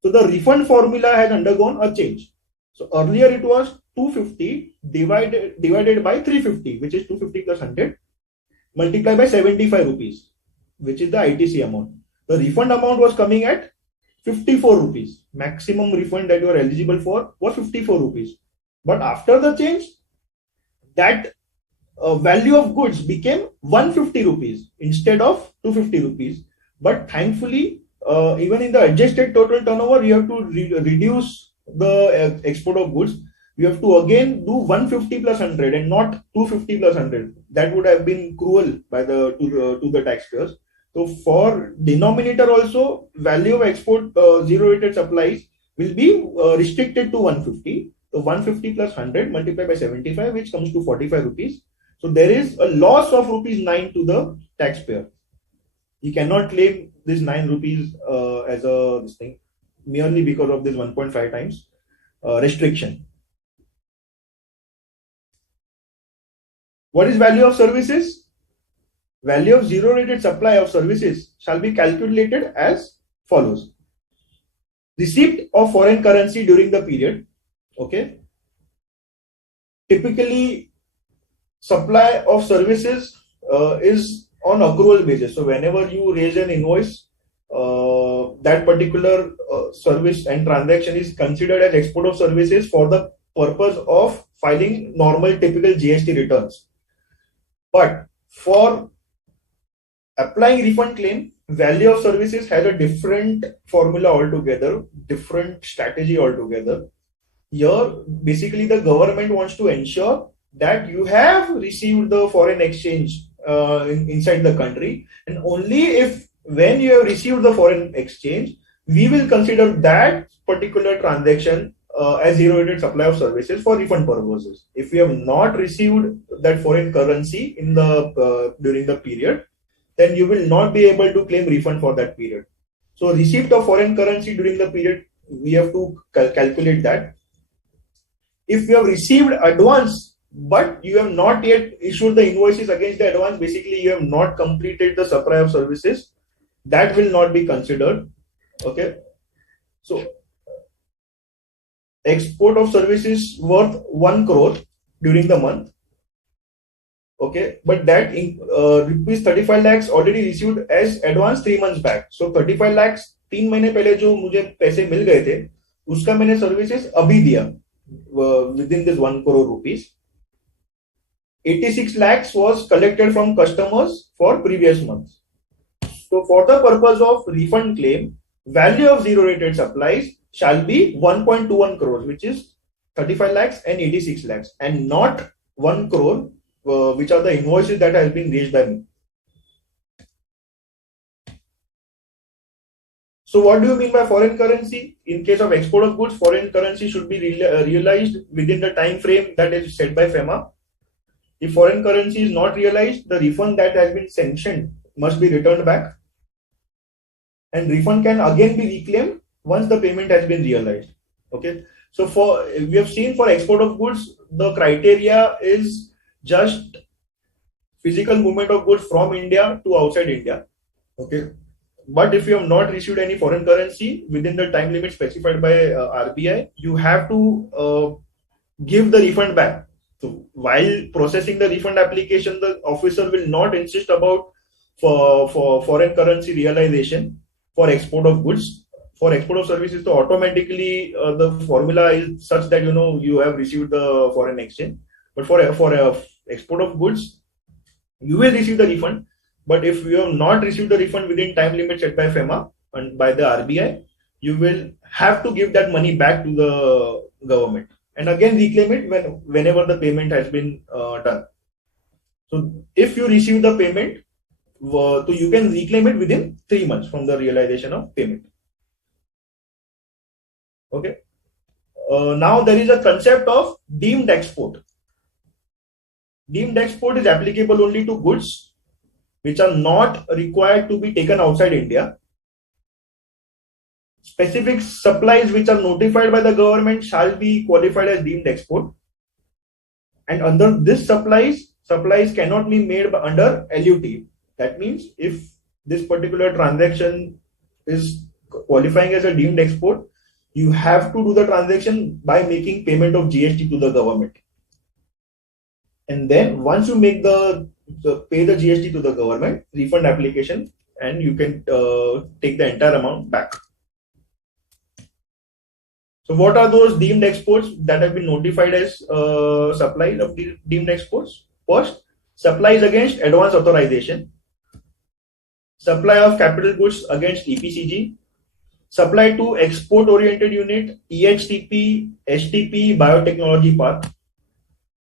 So the refund formula has undergone a change. So earlier it was 250 divided by 350, which is 250 plus 100, multiplied by 75 rupees, which is the ITC amount. The refund amount was coming at 54 rupees. Maximum refund that you are eligible for was 54 rupees. But after the change, that value of goods became 150 rupees instead of 250 rupees. But thankfully, even in the adjusted total turnover, you have to reduce the export of goods. You have to again do 150 plus 100 and not 250 plus 100. That would have been cruel by to the taxpayers. So for denominator also, value of export zero rated supplies will be restricted to 150. So 150 plus 100 multiplied by 75, which comes to 45 rupees. So there is a loss of rupees 9 to the taxpayer. He cannot claim this 9 rupees as a this thing merely because of this 1.5 times restriction. What is value of services? Value of zero rated supply of services shall be calculated as follows. Receipt of foreign currency during the period. Okay. Typically, supply of services is on accrual basis. So whenever you raise an invoice, that particular service and transaction is considered as export of services for the purpose of filing normal typical GST returns. But for applying refund claim, value of services has a different formula altogether, different strategy altogether. Here, basically the government wants to ensure that you have received the foreign exchange inside the country, and only if when you have received the foreign exchange, we will consider that particular transaction as zero rated supply of services for refund purposes. If we have not received that foreign currency in the during the period, then you will not be able to claim refund for that period. So receipt of foreign currency during the period, we have to calculate that. If you have received advance, but you have not yet issued the invoices against the advance, basically you have not completed the supply of services, that will not be considered. Okay. So export of services worth 1 crore during the month. Okay, but that rupees 35 lakhs already received as advance 3 months back. So 35 lakhs 3 महीने पहले जो मुझे पैसे मिल गए थे, उसका मैंने services अभी दिया within this 1 crore rupees. 86 lakhs was collected from customers for previous months. So for the purpose of refund claim, value of zero rated supplies shall be 1.21 crores, which is 35 lakhs and 86 lakhs, and not 1 crore, which are the invoices that has been raised by me. So what do you mean by foreign currency? In case of export of goods, foreign currency should be realized within the time frame that is set by FEMA. If foreign currency is not realized, the refund that has been sanctioned must be returned back, and refund can again be reclaimed once the payment has been realized. Okay. So we have seen for export of goods, the criteria is just physical movement of goods from India to outside India. Okay. But if you have not received any foreign currency within the time limit specified by RBI, you have to give the refund back. So while processing the refund application, the officer will not insist about for foreign currency realization for export of goods. For export of services, so automatically the formula is such that you have received the foreign exchange. But for export of goods, you will receive the refund. But if you have not received the refund within time limit set by FEMA and by the RBI, you will have to give that money back to the government and again reclaim it whenever the payment has been done. So if you receive the payment, so you can reclaim it within 3 months from the realization of payment. Okay. Now there is a concept of deemed export. Deemed export is applicable only to goods which are not required to be taken outside India. Specific supplies which are notified by the government shall be qualified as deemed export. And under this supplies cannot be made under LUT. That means if this particular transaction is qualifying as a deemed export, you have to do the transaction by making payment of GST to the government. And then once you make pay the GST to the government, refund application, and you can take the entire amount back. So what are those deemed exports that have been notified as supplies of deemed exports? First, supplies against advance authorization, supply of capital goods against EPCG, supply to export oriented unit, EHTP, STP, biotechnology park,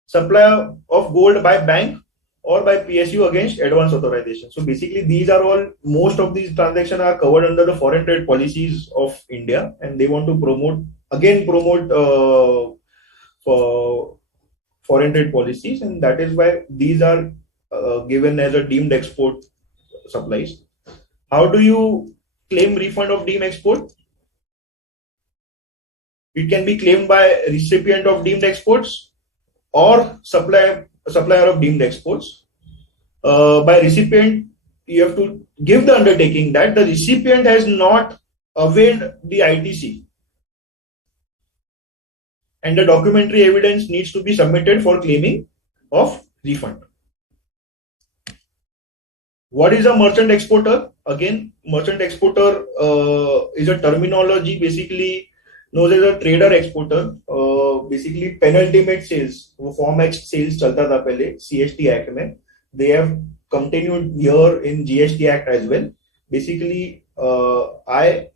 supply of gold by bank or by PSU against advance authorization. So basically these are all, most of these transactions are covered under the foreign trade policies of India, and they want to promote for foreign trade policies, and that is why these are given as a deemed export supplies. How do you claim refund of deemed export? It can be claimed by recipient of deemed exports or supplier of deemed exports. By recipient, you have to give the undertaking that the recipient has not availed the ITC, and the documentary evidence needs to be submitted for claiming of refund. What is a merchant exporter? Again, merchant exporter is a terminology basically known as a trader exporter. Basically penultimate sales, Form X sales chalta tha pehle CST Act mein. They have continued here in GST Act as well. Basically, I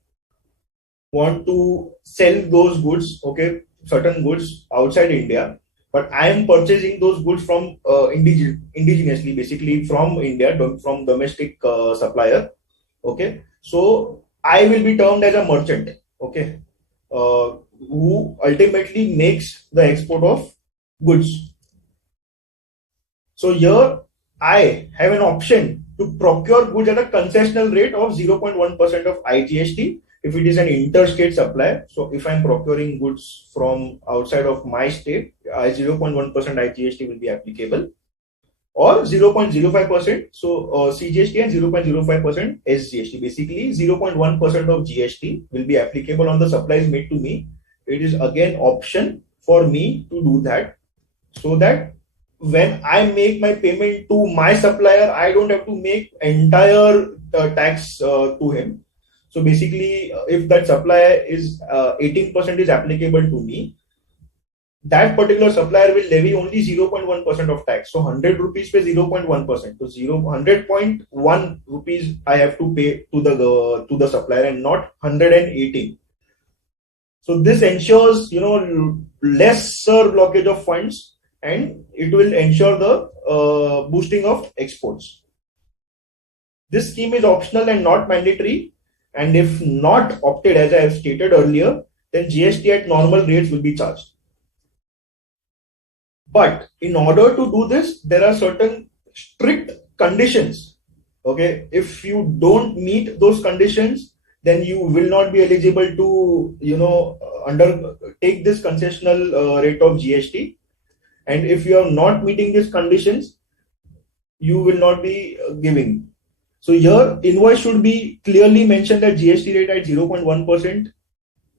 want to sell those goods, okay, certain goods outside India, but I am purchasing those goods from indigenously, basically from India, from domestic supplier. Okay, so I will be termed as a merchant. Okay, who ultimately makes the export of goods. So here I have an option to procure goods at a concessional rate of 0.1% of IGST if it is an interstate supply. So if I'm procuring goods from outside of my state, 0.1% IGST will be applicable, or 0.05%. So CGST and 0.05% SGST. Basically 0.1% of GST will be applicable on the supplies made to me. It is again option for me to do that, so that when I make my payment to my supplier, I don't have to make entire tax to him. So basically, if that supplier is 18% is applicable to me, that particular supplier will levy only 0.1% of tax. So 100 rupees pay 0.1%. So 100.1 rupees I have to pay to the supplier, and not 118. So this ensures, lesser blockage of funds, and it will ensure the boosting of exports. This scheme is optional and not mandatory, and if not opted, as I have stated earlier, then GST at normal rates will be charged. But in order to do this, there are certain strict conditions. Okay, if you don't meet those conditions, then you will not be eligible to, undertake this concessional rate of GST. And if you are not meeting these conditions, you will not be giving. So your invoice should be clearly mentioned that GST rate at 0.1%.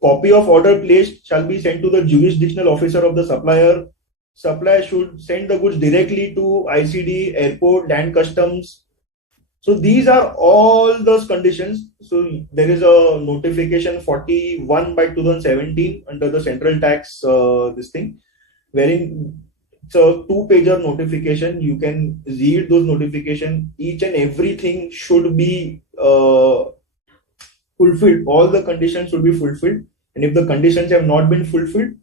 Copy of order placed shall be sent to the jurisdictional officer of the supplier. Supplier should send the goods directly to ICD, airport, land customs. So these are all those conditions. So there is a notification 41 by 2017 under the central tax wherein it's a 2-pager notification. You can read those notification. Each and everything should be fulfilled. All the conditions should be fulfilled. And if the conditions have not been fulfilled,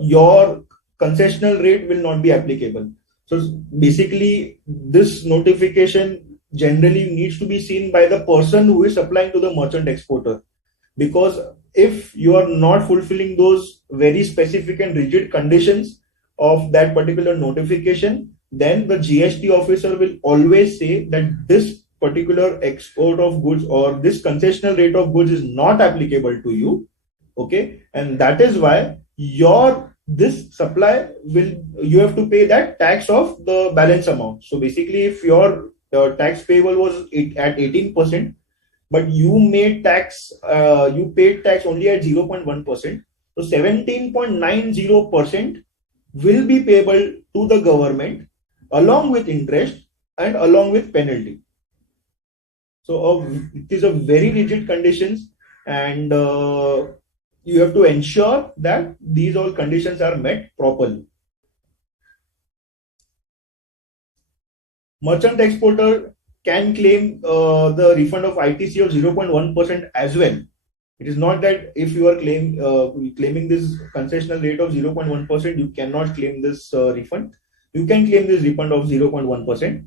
your concessional rate will not be applicable. So basically, this notification generally needs to be seen by the person who is supplying to the merchant exporter. Because if you are not fulfilling those very specific and rigid conditions of that particular notification, then the GST officer will always say that this particular export of goods or this concessional rate of goods is not applicable to you. Okay, and that is why your this supply will, you have to pay that tax of the balance amount. So basically, if your tax payable was at 18%, but you made tax, you paid tax only at 0.1%. So 17.90% will be payable to the government along with interest and along with penalty. So it is a very rigid conditions, and you have to ensure that these all conditions are met properly. Merchant exporter can claim the refund of ITC of 0.1% as well. It is not that if you are claiming this concessional rate of 0.1%, you cannot claim this refund. You can claim this refund of 0.1%.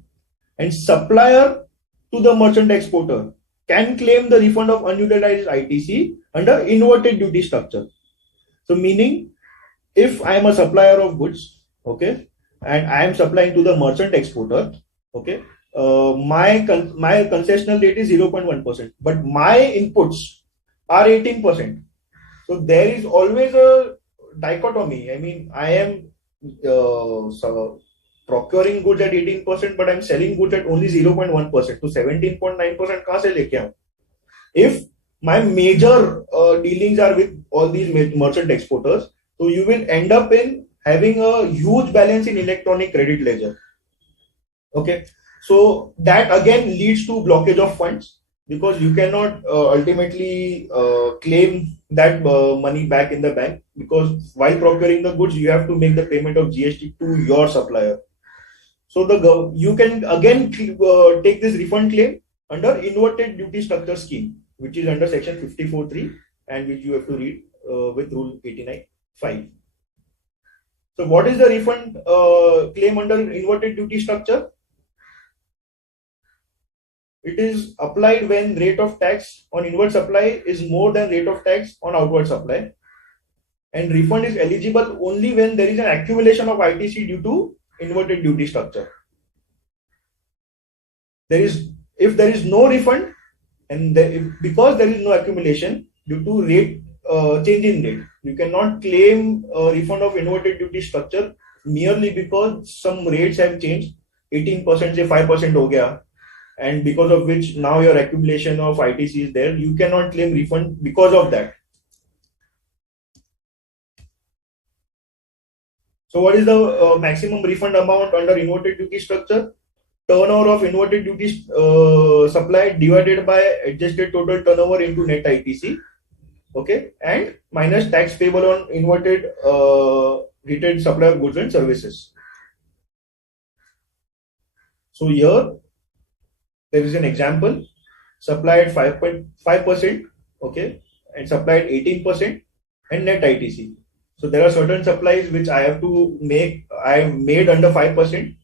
And supplier to the merchant exporter can claim the refund of unutilized ITC under inverted duty structure. So meaning, if I am a supplier of goods, okay, and I am supplying to the merchant exporter, okay, my concessional rate is 0.1%, but my inputs are 18%. So there is always a dichotomy. I mean, I am procuring goods at 18%, but I'm selling goods at only 0.1%. So 17.9% kahan se leke aau? If my major dealings are with all these merchant exporters, so you will end up in having a huge balance in electronic credit ledger. Okay, so that again leads to blockage of funds, because you cannot ultimately claim that money back in the bank, because while procuring the goods you have to make the payment of GST to your supplier. So you can again take this refund claim under inverted duty structure scheme, which is under section 54.3 and which you have to read with rule 89.5. So what is the refund claim under inverted duty structure? It is applied when rate of tax on inward supply is more than rate of tax on outward supply, and refund is eligible only when there is an accumulation of ITC due to inverted duty structure. If there is no refund, and because there is no accumulation due to rate change in rate, you cannot claim a refund of inverted duty structure merely because some rates have changed. 18% से 5% हो गया, and because of which now your accumulation of ITC is there. You cannot claim refund because of that. So what is the maximum refund amount under inverted duty structure? Turnover of inverted duty supply divided by adjusted total turnover into net ITC, okay, and minus tax payable on inverted retail supply of goods and services. So here there is an example: supply at 5.5%, okay, and supply at 18%, and net ITC. So there are certain supplies which I have to make. I have made under 5%,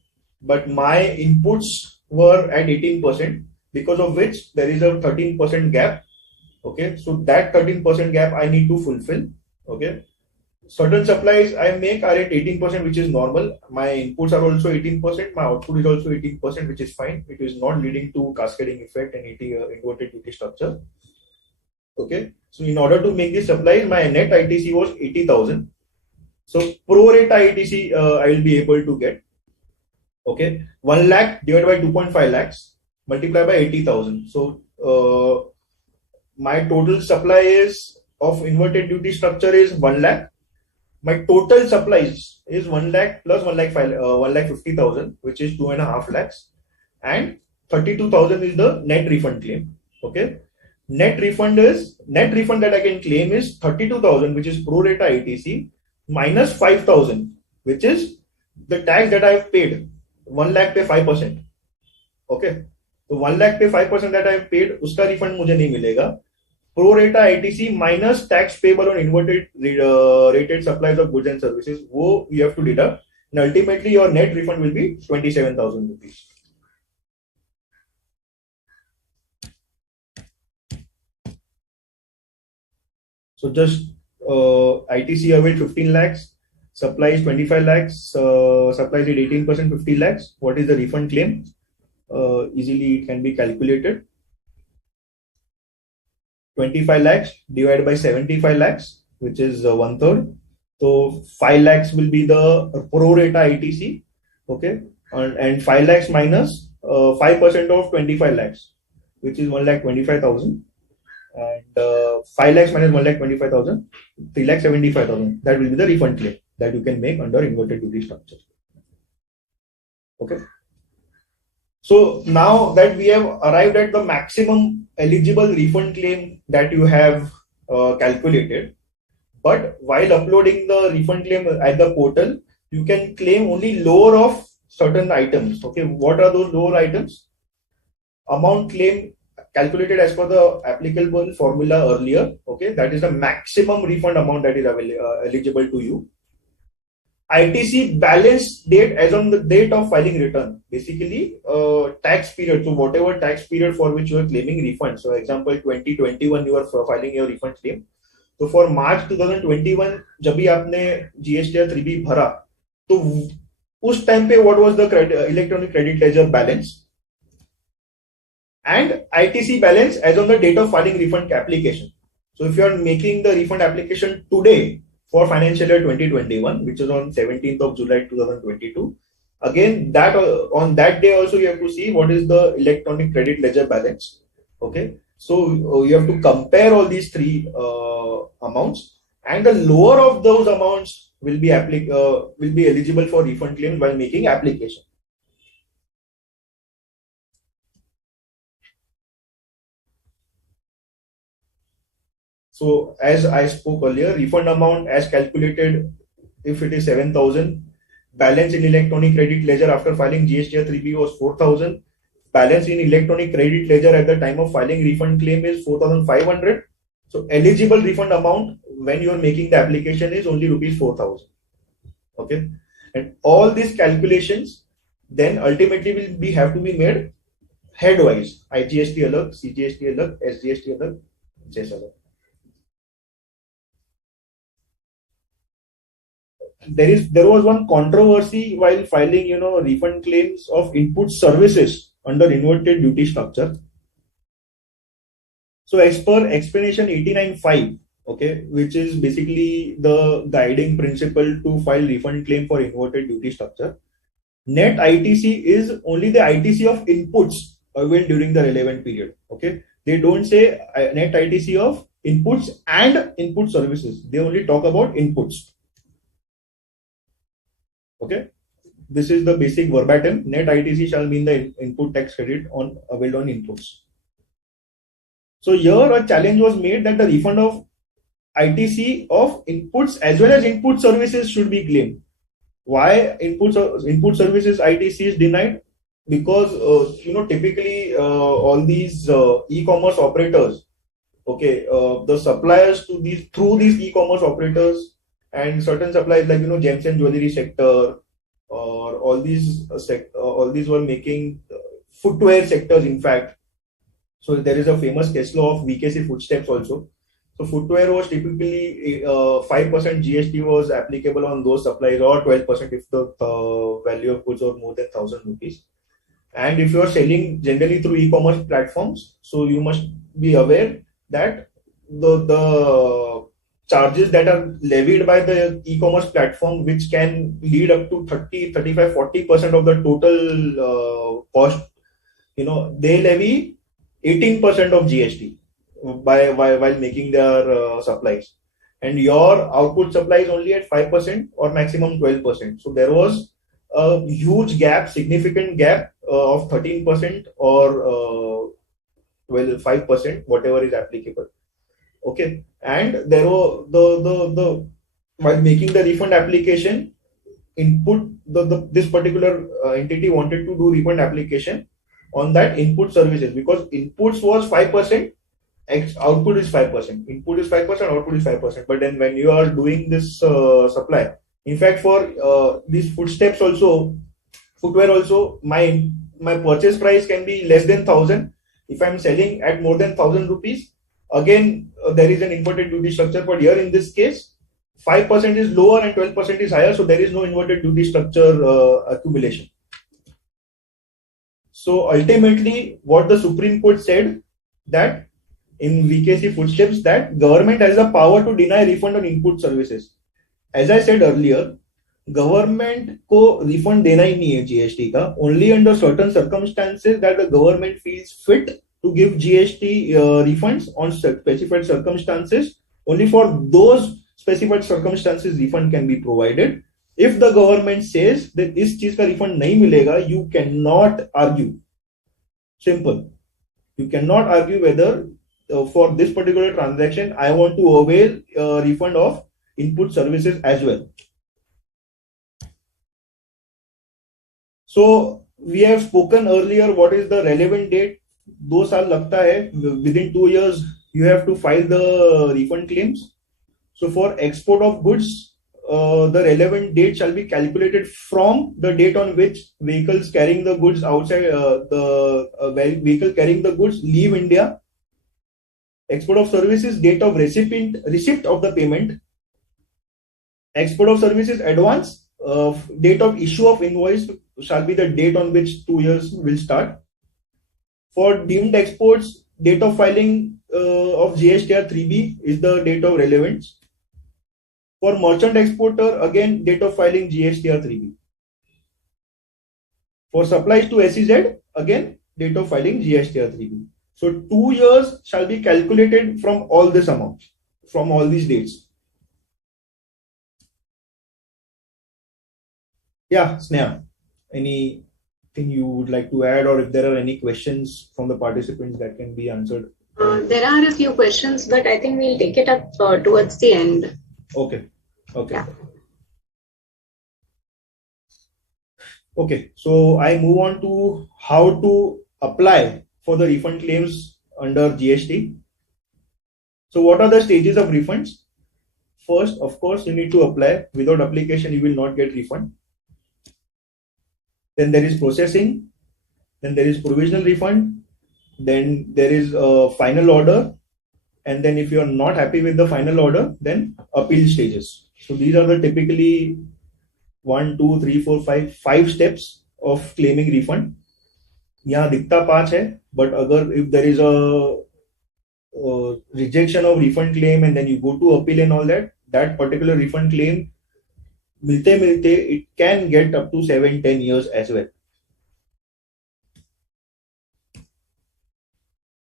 but my inputs were at 18%, because of which there is a 13% gap. Okay, so that 13% gap I need to fulfill. Okay, certain supplies I make are at 18%, which is normal. My inputs are also 18%. My output is also 18%, which is fine. It is not leading to cascading effect and inverted duty structure. Okay, so in order to make this supplies, my net ITC was 80,000. So pro rata ITC I will be able to get. Okay, 1 lakh divided by 2.5 lakhs multiplied by 80,000. So my total supply is of inverted duty structure is 1 lakh. My total supplies is 1 lakh plus 1 lakh 50,000, which is 2.5 lakhs, and 32,000 is the net refund claim. Okay, net refund that I can claim is 32,000, which is pro rata ITC, minus 5,000, which is the tax that I have paid. 1 lakh पे 5%. Okay, तो 1 lakh पे 5% that I have paid, उसका refund मुझे नहीं मिलेगा. Pro rata ITC minus tax payable on inverted rated supplies of goods and services, वो you have to deduct, and ultimately your net refund will be 27,000 rupees. So just ITC availed 15 lakhs, Supply is 25 lakhs, supply is 18%, 50 lakhs. What is the refund claim? Easily it can be calculated. 25 lakhs divided by 75 lakhs, which is 1/3. So 5 lakhs will be the pro rata ITC, okay, and 5 lakhs minus 5% of 25 lakhs, which is 1,25,000, and 5 lakhs minus 1,25,000, 3,75,000. That will be the refund claim that you can make under inverted duty structure. Okay. So now that we have arrived at the maximum eligible refund claim that you have calculated, but while uploading the refund claim at the portal, you can claim only lower of certain items. Okay, what are those lower items? Amount claim calculated as per the applicable formula earlier. Okay, that is the maximum refund amount that is eligible to you. ITC balance date as on the date of filing return. Basically, tax period. So whatever tax period for which you are claiming refund. So example 2021 you are filing your refund claim. तो for March 2021 जब भी आपने GST 3B भरा तो उस time पे what was the electronic credit ledger balance and ITC balance as on the date of filing refund application. So if you are making the refund application today for financial year 2021, which is on 17th of July 2022. Again, that on that day also you have to see what is the electronic credit ledger balance. Okay, so you have to compare all these three amounts, and the lower of those amounts will be eligible for refund claim while making application. So as I spoke earlier, refund amount as calculated, if it is 7,000, balance in electronic credit ledger after filing GST 3B was 4,000. Balance in electronic credit ledger at the time of filing refund claim is 4,500. So eligible refund amount when you are making the application is only rupees 4,000. Okay, and all these calculations then ultimately will have to be made headwise. IGST alag, CGST alag, SGST alag, CES alag. There was one controversy while filing, refund claims of input services under inverted duty structure. So as per explanation 89.5, okay, which is basically the guiding principle to file refund claim for inverted duty structure, net ITC is only the ITC of inputs availed during the relevant period. Okay, they don't say net ITC of inputs and input services. They only talk about inputs. Okay, this is the basic verbatim. Net ITC shall mean the input tax credit availed on inputs. So here a challenge was made that the refund of ITC of inputs as well as input services should be claimed. Why input services ITC is denied? Because typically all these e-commerce operators, okay, the suppliers to through these e-commerce operators and certain suppliers like gems and jewelry sector, or all these were making footwear sectors in fact. So there is a famous case law of VKC footsteps also. So footwear was typically 5% GST was applicable on those supplies, or 12% if the value of goods are more than 1,000 rupees. And if you are selling generally through e-commerce platforms, so you must be aware that the charges that are levied by the e-commerce platform, which can lead up to 30, 35, 40% of the total cost, they levy 18% of GST while making their supplies, and your output supply is only at 5% or maximum 12%. So there was a huge gap, significant gap of 13% or 5%, whatever is applicable. Okay, and there were the while making the refund application, this particular entity wanted to do refund application on that input services, because inputs was 5%, output is 5%. Input is 5%, output is 5%. But then when you are doing this supply, in fact, for these footsteps also, footwear also, my purchase price can be less than 1,000. If I'm selling at more than 1,000 rupees, again there is an inverted duty structure. But here in this case, 5% is lower and 12% is higher, so there is no inverted duty structure accumulation. So ultimately, what the Supreme Court said that in VKC footsteps that government has the power to deny refund on input services. As I said earlier, government को refund देना ही नहीं है GST का. Only under certain circumstances that the government feels fit to give GST refunds on specified circumstances. Only for those specified circumstances refund can be provided. If the government says that इस चीज का refund नहीं मिलेगा, you cannot argue. Simple. You cannot argue whether for this particular transaction I want to avail refund of input services as well. So we have spoken earlier what is the relevant date. 2 साल लगता है. Within 2 years you have to file the refund claims. So for export of goods, the relevant date shall be calculated from the date on which vehicles carrying the goods outside vehicle carrying the goods leave India. Export of services, date of receipt of the payment. Export of services advance, date of issue of invoice shall be the date on which 2 years will start. For deemed exports, date of filing of GSTR 3B is the date of relevance. For merchant exporter, again, date of filing GSTR 3B. For supplies to SEZ, again, date of filing GSTR 3B. So 2 years shall be calculated from all this amount, from all these dates. Yeah, Sneha, anything you would like to add, or if there are any questions from the participants that can be answered? There are a few questions, but I think we'll take it up towards the end. Okay. Yeah. Okay, so I move on to how to apply for the refund claims under GST. So what are the stages of refunds? First, of course, you need to apply. Without application, you will not get refund. Then there is processing. Then there is provisional refund. Then there is a final order. And then if you are not happy with the final order, then appeal stages. So these are the typically 1, 2, 3, 4, 5 steps of claiming refund. यहाँ दिखता 5 है, but if there is a rejection of refund claim and then you go to appeal and all that particular refund claim मिलते it can get up to 7-10 years as well.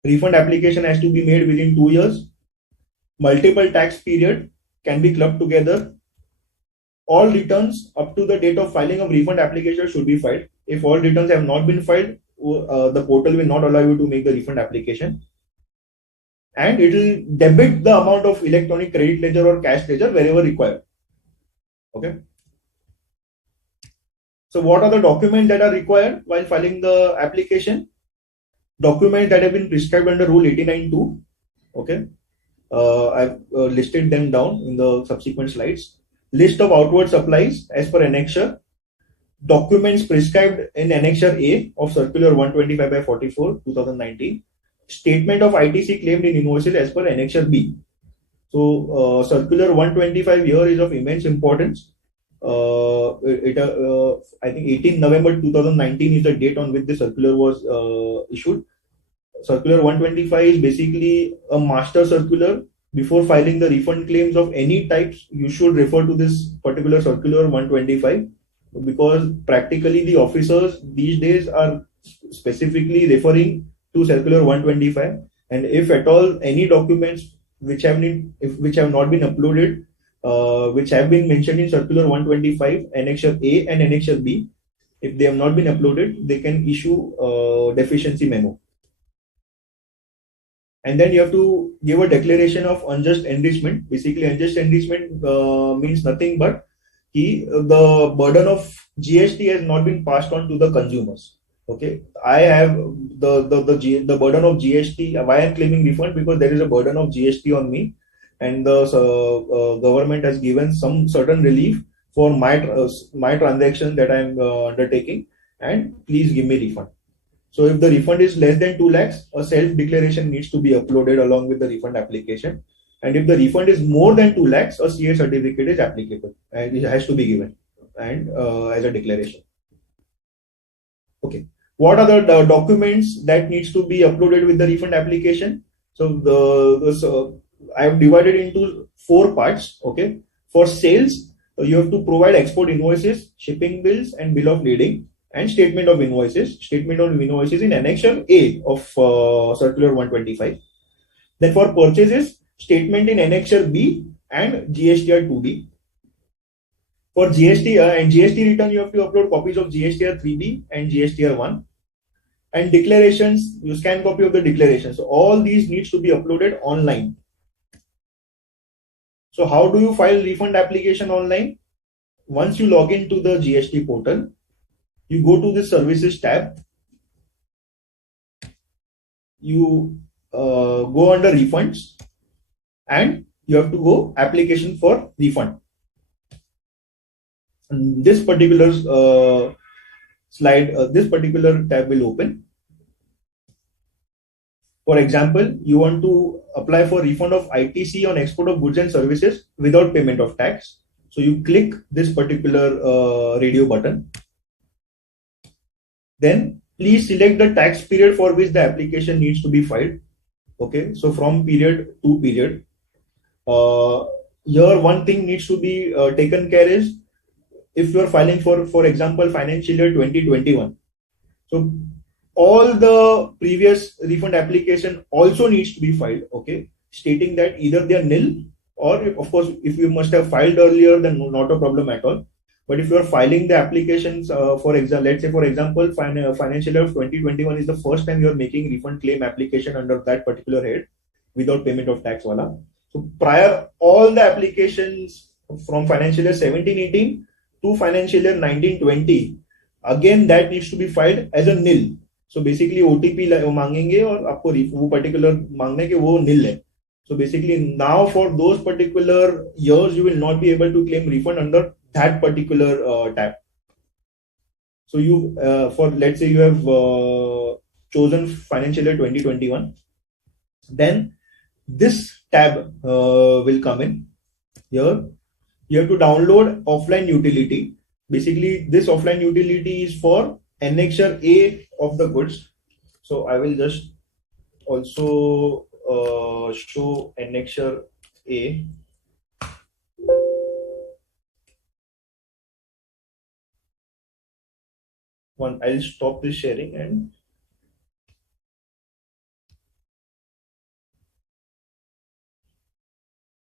Refund application has to be made within 2 years. Multiple tax period can be clubbed together. All returns up to the date of filing of refund application should be filed. If all returns have not been filed, the portal will not allow you to make the refund application. And it will debit the amount of electronic credit ledger or cash ledger wherever required. Okay. So what are the documents that are required while filing the application? Documents that have been prescribed under Rule 89(2). Okay. I've listed them down in the subsequent slides. List of outward supplies as per annexure. Documents prescribed in annexure A of Circular 125/44, 2019. Statement of ITC claimed in invoices as per annexure B. So Circular 125 here is of immense importance. I think 18 November 2019 is the date on which the circular was issued. Circular 125 is basically a master circular. Before filing the refund claims of any types, you should refer to this particular Circular 125, because practically the officers these days are specifically referring to Circular 125, and if at all any documents which have not been uploaded, which have been mentioned in Circular 125, Annexure A and Annexure B, if they have not been uploaded, they can issue a deficiency memo. And then you have to give a declaration of unjust enrichment. Basically, unjust enrichment means nothing but the burden of GST has not been passed on to the consumers. Okay, I have the burden of GST. Why I am claiming refund? Because there is a burden of GST on me, and the government has given some certain relief for my transaction that I am undertaking, and please give me refund. So if the refund is less than 2 lakhs, a self-declaration needs to be uploaded along with the refund application. And if the refund is more than 2 lakhs, a CA certificate is applicable and it has to be given and as a declaration. Okay. What are the documents that needs to be uploaded with the refund application? So I have divided into 4 parts. Okay. For sales, you have to provide export invoices, shipping bills, and bill of lading, and statement of invoices. Statement of invoices in Annexure A of Circular 125. Then for purchases, statement in Annexure B and GSTR 2D. For GST and GST return, you have to upload copies of GSTR 3B and GSTR 1. And declarations, you scan copy of the declaration. So all these needs to be uploaded online. So how do you file refund application online? Once you log into the GST portal, you go to the services tab. You go under refunds and you have to go application for refund. And this particular slide, this particular tab will open. For example, you want to apply for refund of ITC on export of goods and services without payment of tax. So you click this particular radio button. Then please select the tax period for which the application needs to be filed. Okay, so from period to period. Here one thing needs to be taken care is if you are filing for example, financial year 2021. So all the previous refund application also needs to be filed, okay, stating that either they are nil or of course if you must have filed earlier, then not a problem at all. But if you are filing the applications for example, let's say for example, financial year 2021 is the first time you are making refund claim application under that particular head without payment of tax wala. So prior all the applications from financial year 17-18 to financial year 19-20, again that needs to be filed as a nil. So basically OTP मांगेंगे और आपको वो particular मांगने के वो nil है. So basically now for those particular years you will not be able to claim refund under that particular tab. So you for let's say you have chosen financial year 2021, then this tab will come in. Here you have to download offline utility. Basically this offline utility is for Annexure A of the goods. So I will just also show Annexure A. I'll stop this sharing and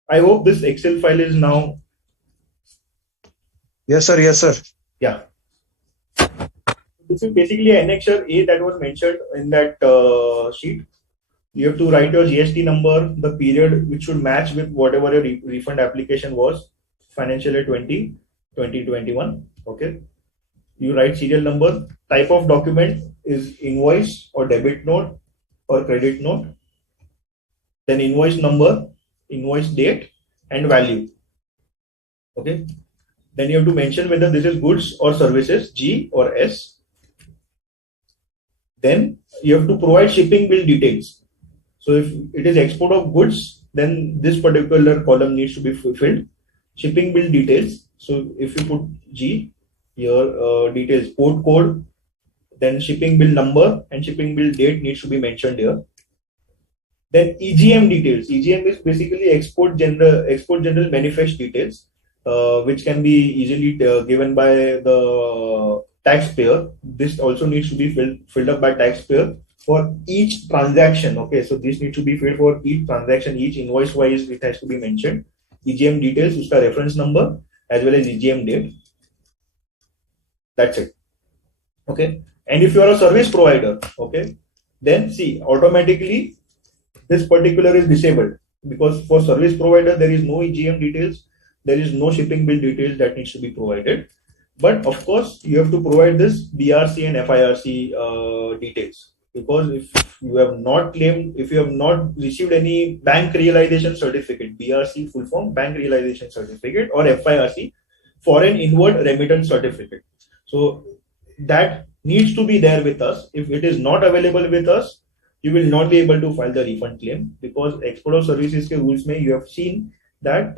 I hope this Excel file is now. Yes, sir. Yes, sir. Yeah. This is basically Annexure A that was mentioned in that sheet. You have to write your GST number, the period which should match with whatever your refund application was, financial year 2021. Okay. You write serial number, type of document is invoice or debit note or credit note, then invoice number, invoice date and value. Okay. Then you have to mention whether this is goods or services, G or S. Then you have to provide shipping bill details. So if it is export of goods, then this particular column needs to be fulfilled. Shipping bill details. So if you put G, your details, port code, then shipping bill number and shipping bill date needs to be mentioned here. Then EGM details. EGM is basically export general manifest details, which can be easily given by the taxpayer. This also needs to be filled up by taxpayer for each transaction. Okay, so this needs to be filled for each transaction, each invoice wise it has to be mentioned. EGM details, uska reference number as well as EGM date. That's it. Okay, and if you are a service provider, okay, then see automatically this particular is disabled because for service provider there is no EGM details, there is no shipping bill details that needs to be provided. But of course, you have to provide this BRC and FIRC details, because if you have not claimed, if you have not received any bank realization certificate, BRC full form bank realization certificate, or FIRC foreign inward remittance certificate, so that needs to be there with us. If it is not available with us, you will not be able to file the refund claim, because export of services के rules में you have seen that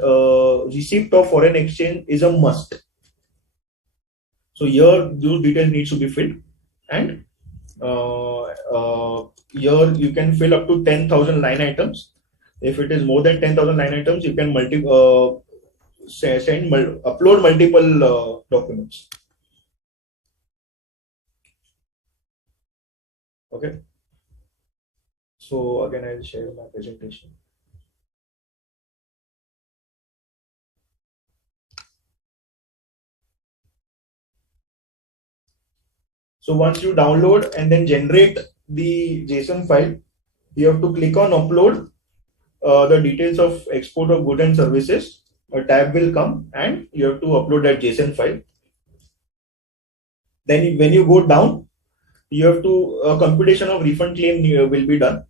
receipt of foreign exchange is a must. So here those details needs to be filled, and here you can fill up to 10,000 line items. If it is more than 10,000 line items, you can upload multiple documents. Okay. So again, I'll share my presentation. So once you download and then generate the JSON file, you have to click on upload the details of export of goods and services. A tab will come and you have to upload that JSON file. Then when you go down, you have to computation of refund claim will be done.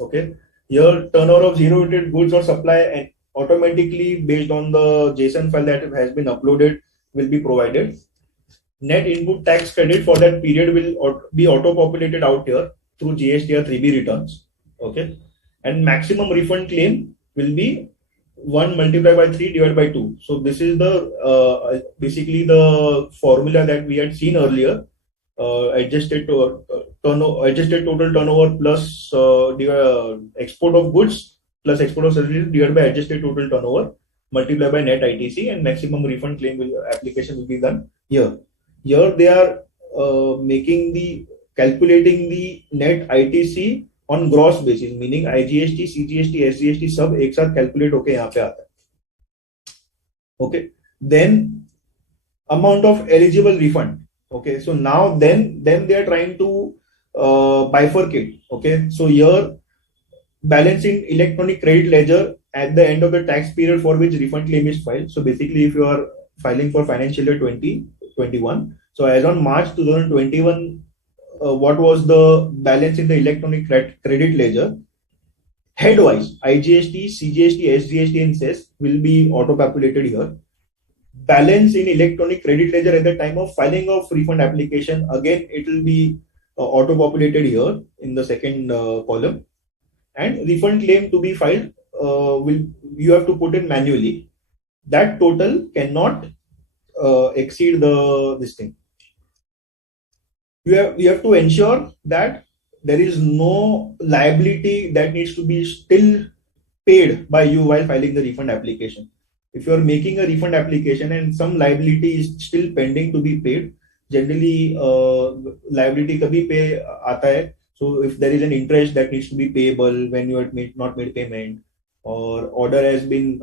Okay. Here turnover of zero rated goods or supply and automatically based on the JSON file that has been uploaded will be provided. Net input tax credit for that period will be auto-populated out here through GST or 3B returns. Okay. And maximum refund claim will be 1 multiplied by 3 divided by 2. So this is the basically the formula that we had seen earlier. Adjusted total turnover plus export of goods plus export of services divided by adjusted total turnover multiplied by net ITC, and maximum refund claim application will be done here. Here they are calculating the net ITC on gross basis, meaning IGST, CGST, SGST सब एक साथ calculate होके यहाँ पे आता है. Okay, then amount of eligible refund. Okay, so now then they are trying to bifurcate. Okay, so here balancing electronic credit ledger at the end of the tax period for which refund claim is filed. So basically, if you are filing for financial year 2021, so as on March 2021, what was the balance in the electronic credit ledger? Headwise, IGST, CGST, SGST, and cess will be auto-populated here. Balance in electronic credit ledger at the time of filing of refund application, again it will be auto-populated here in the second column. And refund claim to be filed, you have to put in manually. That total cannot exceed this thing. You have to ensure that there is no liability that needs to be still paid by you while filing the refund application. If you are making a refund application and some liability is still pending to be paid, generally liability kabhi pay aata hai. So if there is an interest that needs to be payable when you have not made payment, or order has been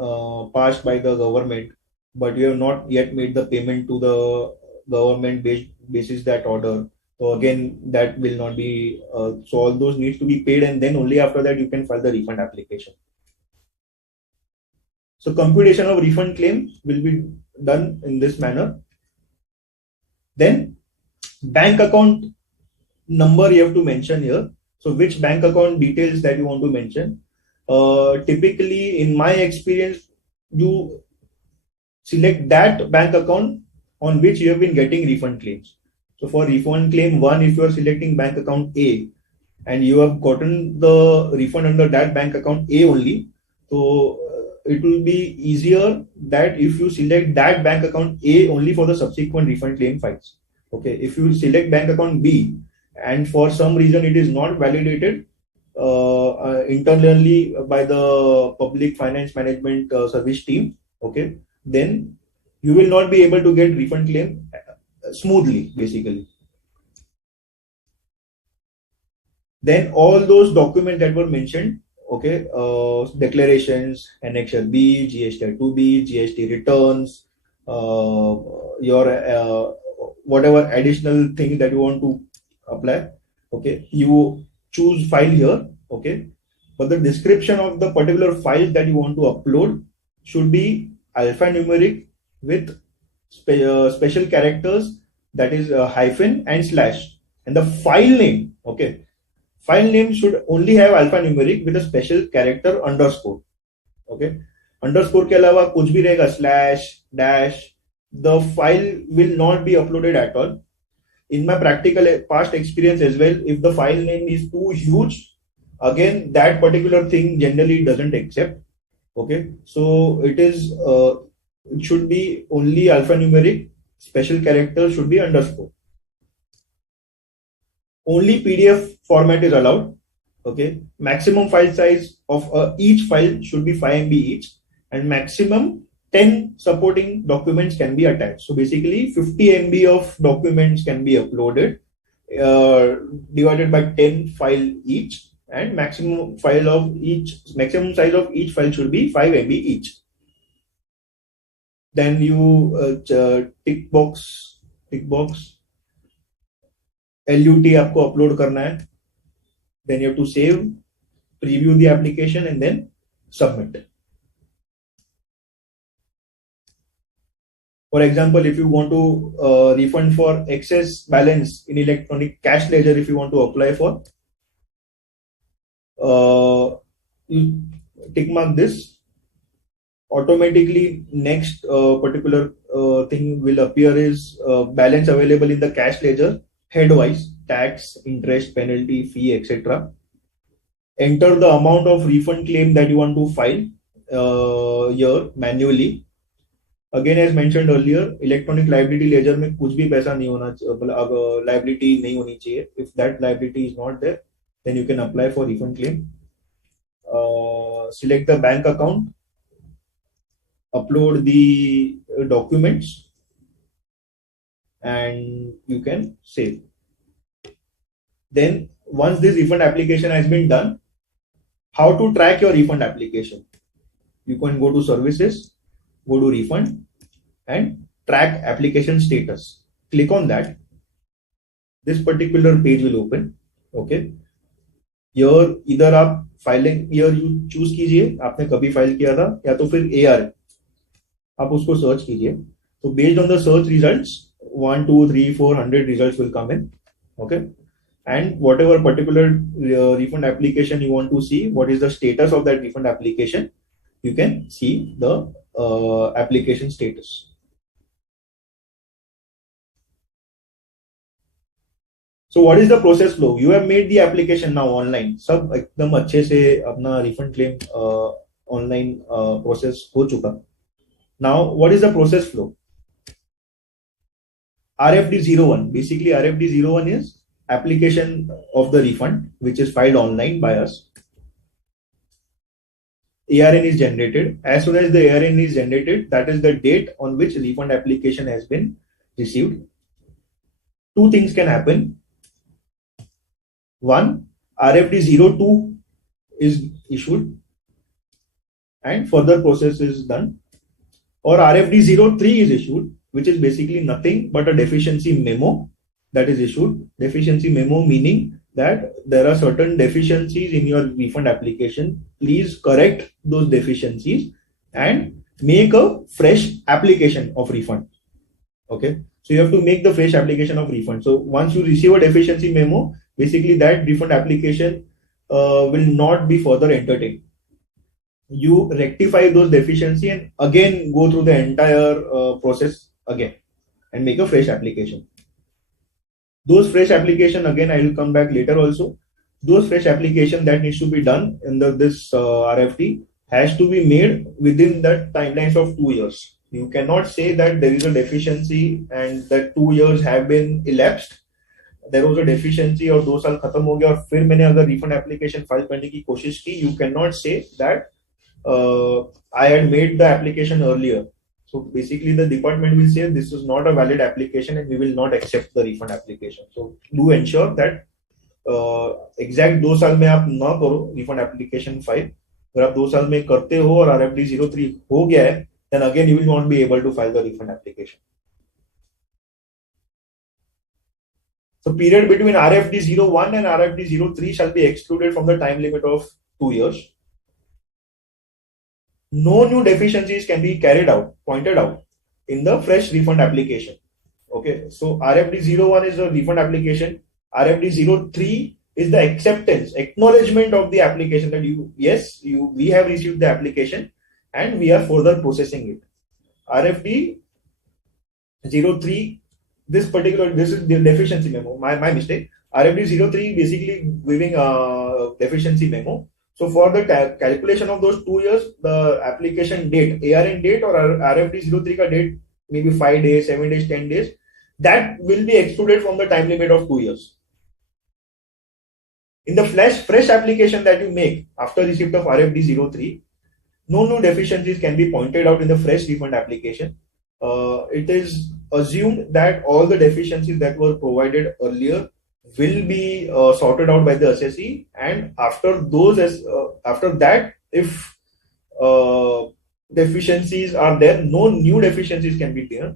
passed by the government, but you have not yet made the payment to the government basis that order. So again, that will not be, so all those needs to be paid, and then only after that you can file the refund application. So computation of refund claim will be done in this manner. Then bank account number you have to mention here. So which bank account details that you want to mention. Typically, in my experience, you select that bank account on which you have been getting refund claims. So for refund claim 1, if you are selecting bank account A and you have gotten the refund under that bank account A only, so it will be easier that if you select that bank account A only for the subsequent refund claim files. Okay, if you select bank account B and for some reason it is not validated internally by the public finance management service team, okay, then you will not be able to get refund claim smoothly, basically. Then all those documents that were mentioned, okay, declarations, Annexure B, GST 2B, GST returns, your whatever additional thing that you want to apply, okay, you choose file here, okay, but the description of the particular file that you want to upload should be alphanumeric with special characters, that is hyphen and slash, and the file name, okay, file name should only have alphanumeric with a special character underscore, okay, underscore के अलावा कुछ भी रहेगा slash dash, the file will not be uploaded at all. In my practical past experience as well, if the file name is too huge, Again, that particular thing generally doesn't accept. Okay, so it should be only alphanumeric. Special character should be underscore. Only PDF format is allowed. Okay, maximum file size of each file should be 5 MB each, and maximum 10 supporting documents can be attached. So basically 50 MB of documents can be uploaded, divided by 10 file each, and maximum size of each file should be 5 MB each. Then you tick box LUT आपको upload करना है. Then you have to save, preview the application, and then submit. For example, if you want to refund for excess balance in electronic cash ledger, if you want to apply for, you tick mark this. Automatically, next particular thing will appear is balance available in the cash ledger, headwise, tax, interest, penalty, fee, etc. Enter the amount of refund claim that you want to file here manually. Again, as mentioned earlier, electronic liability ledger में कुछ भी पैसा नहीं होना चाहिए, liability नहीं होनी चाहिए. If that liability is not there, then you can apply for refund claim. Select the bank account, upload the documents, and you can save. Then once this refund application has been done, how to track your refund application? You can go to services, go to refund, and track application status. Click on that. This particular page will open. Okay. Here either आप filing here you choose कीजिए, आपने कभी file किया था, या तो फिर AR आप उसको सर्च कीजिए. So based on the search results, 1, 2, 3, 4, 100 results will come in. Okay. And whatever particular refund application you want to see, what is the status of that refund application, you can see the application status. So what is the process flow? You have made the application now online. सब एकदम अच्छे से अपना refund claim online process हो चुका. Now what is the process flow? RFD01. Basically RFD01 is application of the refund, which is filed online by us. ARN is generated. As soon as the ARN is generated, that is the date on which refund application has been received. Two things can happen. One, RFD02 is issued and further process is done, or RFD03 is issued, which is basically nothing but a deficiency memo that is issued. Deficiency memo meaning that there are certain deficiencies in your refund application. Please correct those deficiencies and make a fresh application of refund. Okay, so you have to make the fresh application of refund. So once you receive a deficiency memo, basically that refund application will not be further entertained. You rectify those deficiencies and again go through the entire process again and make a fresh application. Those fresh application, again, I will come back later also. Those fresh application that needs to be done in this RFD has to be made within the timelines of 2 years. You cannot say that there is a deficiency and that 2 years have been elapsed. There was a deficiency और 2 साल खत्म हो गया और फिर मैंने अगर refund application file करने की कोशिश की, you cannot say that I had made the application earlier. So basically the department will say this is not a valid application and we will not accept the refund application. So do ensure that exact 2 साल में आप ना करो refund application file. अगर आप 2 साल में करते हो और RFD 03 हो गया है, then again you will not be able to file the refund application. So period between RFD 01 and RFD 03 shall be excluded from the time limit of 2 years. No new deficiencies can be pointed out in the fresh refund application. Okay, so RFD 01 is a refund application. RFD 03 is the acceptance, acknowledgement of the application that we have received the application and we are further processing it. RFD 03, this is the deficiency memo, my mistake. RFD 03 basically giving a deficiency memo. So for the calculation of those 2 years, the application date, ARN date or RFD 03 ka date, maybe 5 days, 7 days, 10 days, that will be excluded from the time limit of 2 years. In the fresh application that you make after receipt of RFD 03, no new deficiencies can be pointed out in the fresh refund application. It is assumed that all the deficiencies that were provided earlier will be sorted out by the assessee, and after that, if deficiencies are there, no new deficiencies can be there.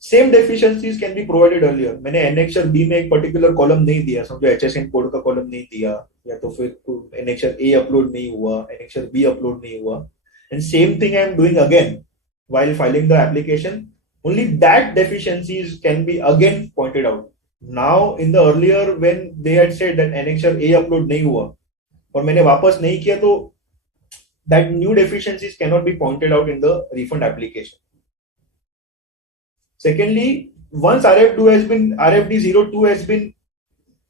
Same deficiencies can be provided earlier. मैंने annexure B में एक particular column नहीं दिया, समझो HSN code का column नहीं दिया, या तो फिर एनेक्चर ए अपलोड नहीं हुआ, एनेक्चर बी अपलोड नहीं हुआ, and same thing I am doing again while filing the application, only that deficiencies can be again pointed out. Now in the earlier when they had said that annexure A upload नहीं हुआ और मैंने वापस नहीं किया, तो that new deficiencies cannot be pointed out in the refund application. Secondly, once RFD 02 has been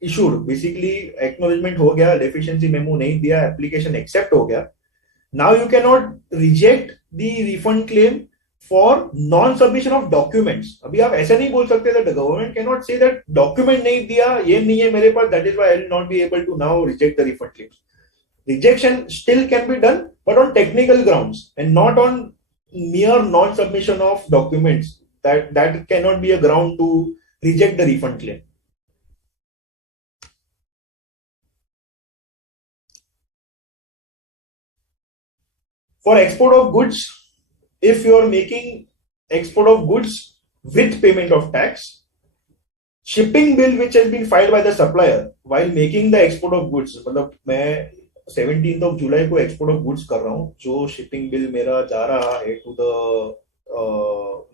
issued, basically acknowledgement हो गया, deficiency memo नहीं दिया, application accept हो गया, now you cannot reject the refund claim for non-submission of documents. अभी आप ऐसा नहीं बोल सकते that the government cannot say that document नहीं दिया, ये नहीं है मेरे पास, that is why I will not be able to now reject the refund claims. Rejection still can be done, but on technical grounds and not on mere non-submission of documents. That cannot be a ground to reject the refund claim. For export of goods, if you are making export of goods with payment of tax, shipping bill which has been filed by the supplier while making the export of goods, मतलब मैं 17th of July को export of goods कर रहा हूँ, जो shipping bill मेरा जा रहा है to the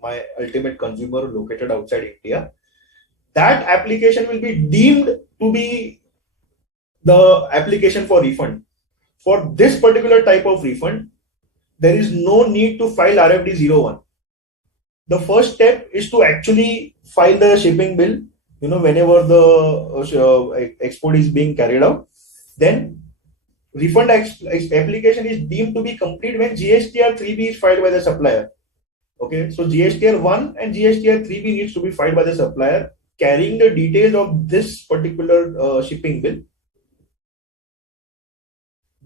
my ultimate consumer located outside India, that application will be deemed to be the application for refund. For this particular type of refund, there is no need to file RFD 01. The first step is to actually file the shipping bill, whenever the export is being carried out. Then refund application is deemed to be complete when GSTR 3B is filed by the supplier. Okay, so GSTR 1 and GSTR 3B needs to be filed by the supplier carrying the details of this particular shipping bill.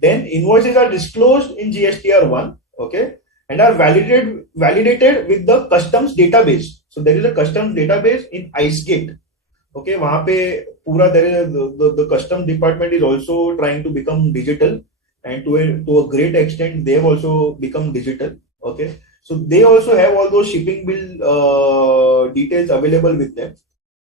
Then invoices are disclosed in GSTR 1, okay, and are validated with the customs database. So there is a customs database in IceGate. Okay, वहाँ पे पूरा there is the customs department is also trying to become digital, and to a great extent they have also become digital. Okay, so they also have all those shipping bill details available with them.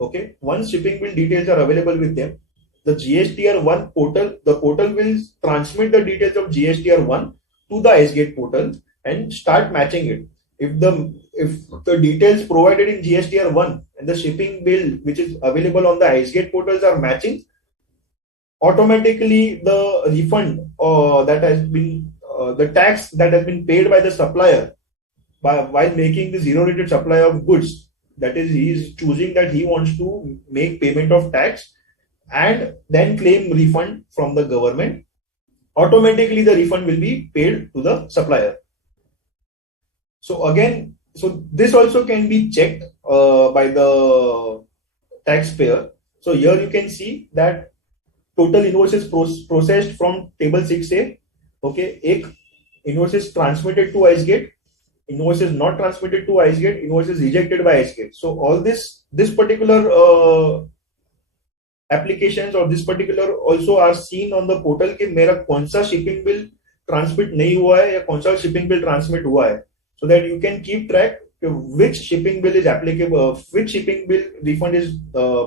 Okay, once shipping bill details are available with them, the GSTR 1 portal, the portal will transmit the details of GSTR 1 to the IceGate portal and start matching it. If the details provided in GSTR 1 and the shipping bill which is available on the IceGate portals are matching, automatically the refund that has been the tax that has been paid by the supplier while making the zero-rated supply of goods, that is, he is choosing that he wants to make payment of tax and then claim refund from the government, automatically the refund will be paid to the supplier. So again, so this also can be checked by the taxpayer. So here you can see that total invoices processed from table 6A. Okay, एक invoices transmitted to IceGate, invoices not transmitted to IceGate, invoices rejected by IceGate. So all this particular applications or this particular also are seen on the portal कि मेरा कौन सा shipping bill transmit नहीं हुआ है या कौन सा shipping bill transmit हुआ है, so that you can keep track which shipping bill is applicable, which shipping bill refund is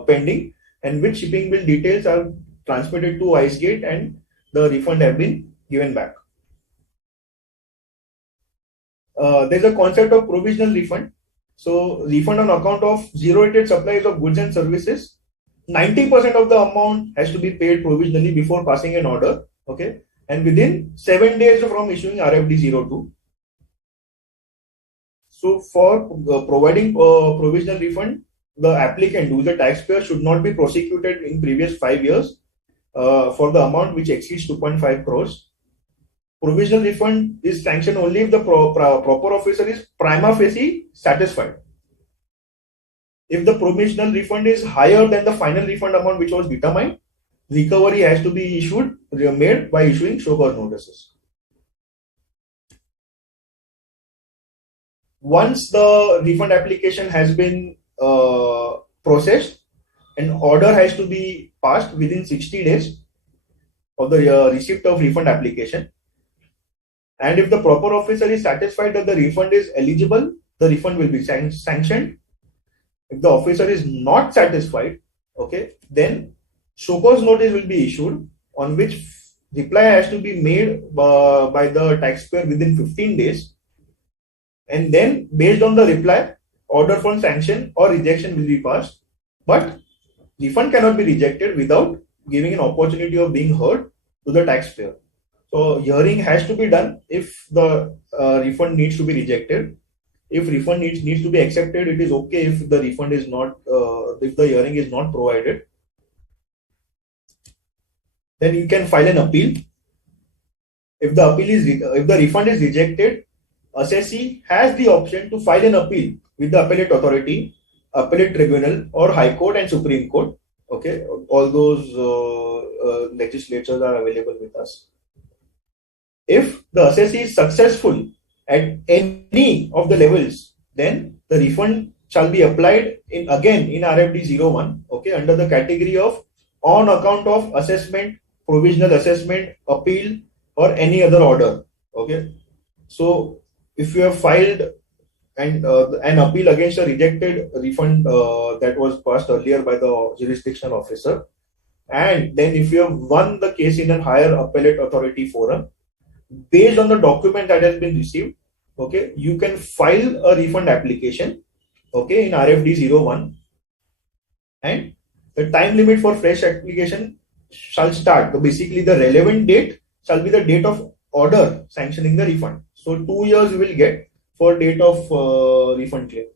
pending, and which shipping bill details are transmitted to IceGate and the refund have been given back. There's a concept of provisional refund. So refund on account of zero-rated supplies of goods and services, 90% of the amount has to be paid provisionally before passing an order, okay, and within 7 days from issuing RFD 02. So for providing provisional refund, the applicant, who is the taxpayer, should not be prosecuted in previous 5 years for the amount which exceeds 2.5 crores. Provisional refund is sanctioned only if the proper officer is prima facie satisfied. If the provisional refund is higher than the final refund amount which was determined, recovery has to be made by issuing show cause notices. Once the refund application has been processed, an order has to be passed within 60 days of the receipt of refund application. And if the proper officer is satisfied that the refund is eligible, the refund will be sanctioned. If the officer is not satisfied, okay, then show cause notice will be issued, on which reply has to be made by the taxpayer within 15 days. And then based on the reply, order for sanction or rejection will be passed. But refund cannot be rejected without giving an opportunity of being heard to the taxpayer. So hearing has to be done if the refund needs to be rejected. If refund needs to be accepted, it is okay if the refund is not, if the hearing is not provided. Then you can file an appeal. If the refund is rejected, assessee has the option to file an appeal with the appellate authority, appellate tribunal, or High Court and Supreme Court. Okay, all those legislatures are available with us. If the assessee is successful at any of the levels, then the refund shall be applied in RFD 01, okay, under the category of on account of assessment, provisional assessment, appeal, or any other order. Okay, so if you have filed an appeal against a rejected refund that was passed earlier by the jurisdictional officer, and then if you have won the case in a higher appellate authority forum, based on the document that has been received, okay, you can file a refund application, okay, in RFD 01, and the time limit for fresh application shall start. So basically, the relevant date shall be the date of order sanctioning the refund. So 2 years you will get for date of refund claim.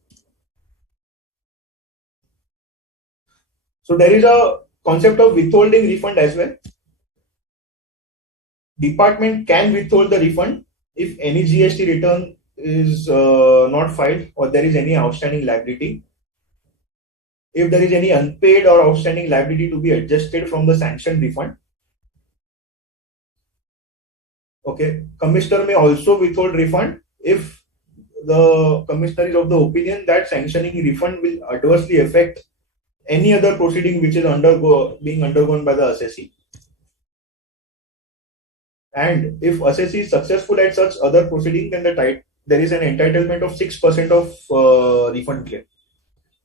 So there is a concept of withholding refund as well. Department can withhold the refund if any GST return is not filed or there is any outstanding liability. If there is any unpaid or outstanding liability to be adjusted from the sanctioned refund. Okay, commissioner may also withhold refund if the commissioner is of the opinion that sanctioning refund will adversely affect any other proceeding which is being undergone by the assessee. And if assessee is successful at such other proceeding, then there is an entitlement of 6% of refund claim,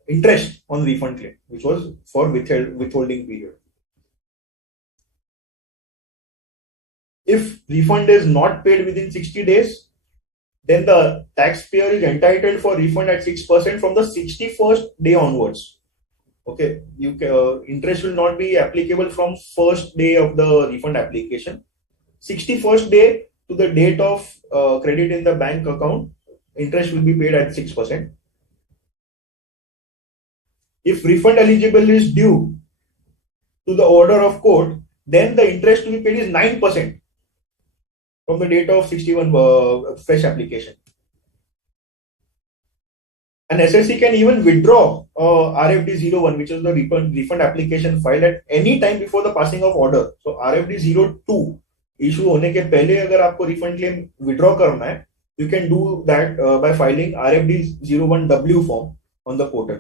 interest on refund claim, which was for withholding period. If refund is not paid within 60 days, then the taxpayer is entitled for refund at 6% from the 61st day onwards. Okay, interest will not be applicable from first day of the refund application. 61st day to the date of credit in the bank account, interest will be paid at 6%. If refund eligible is due to the order of court, then the interest to be paid is 9% from the date of 61 fresh application. An assessee can even withdraw RFD 01, which is the refund application filed at any time before the passing of order. So RFD 02 issue होने के पहले अगर आपको refund claim withdraw करना है, you can do that by filing RFD 01W form on the portal.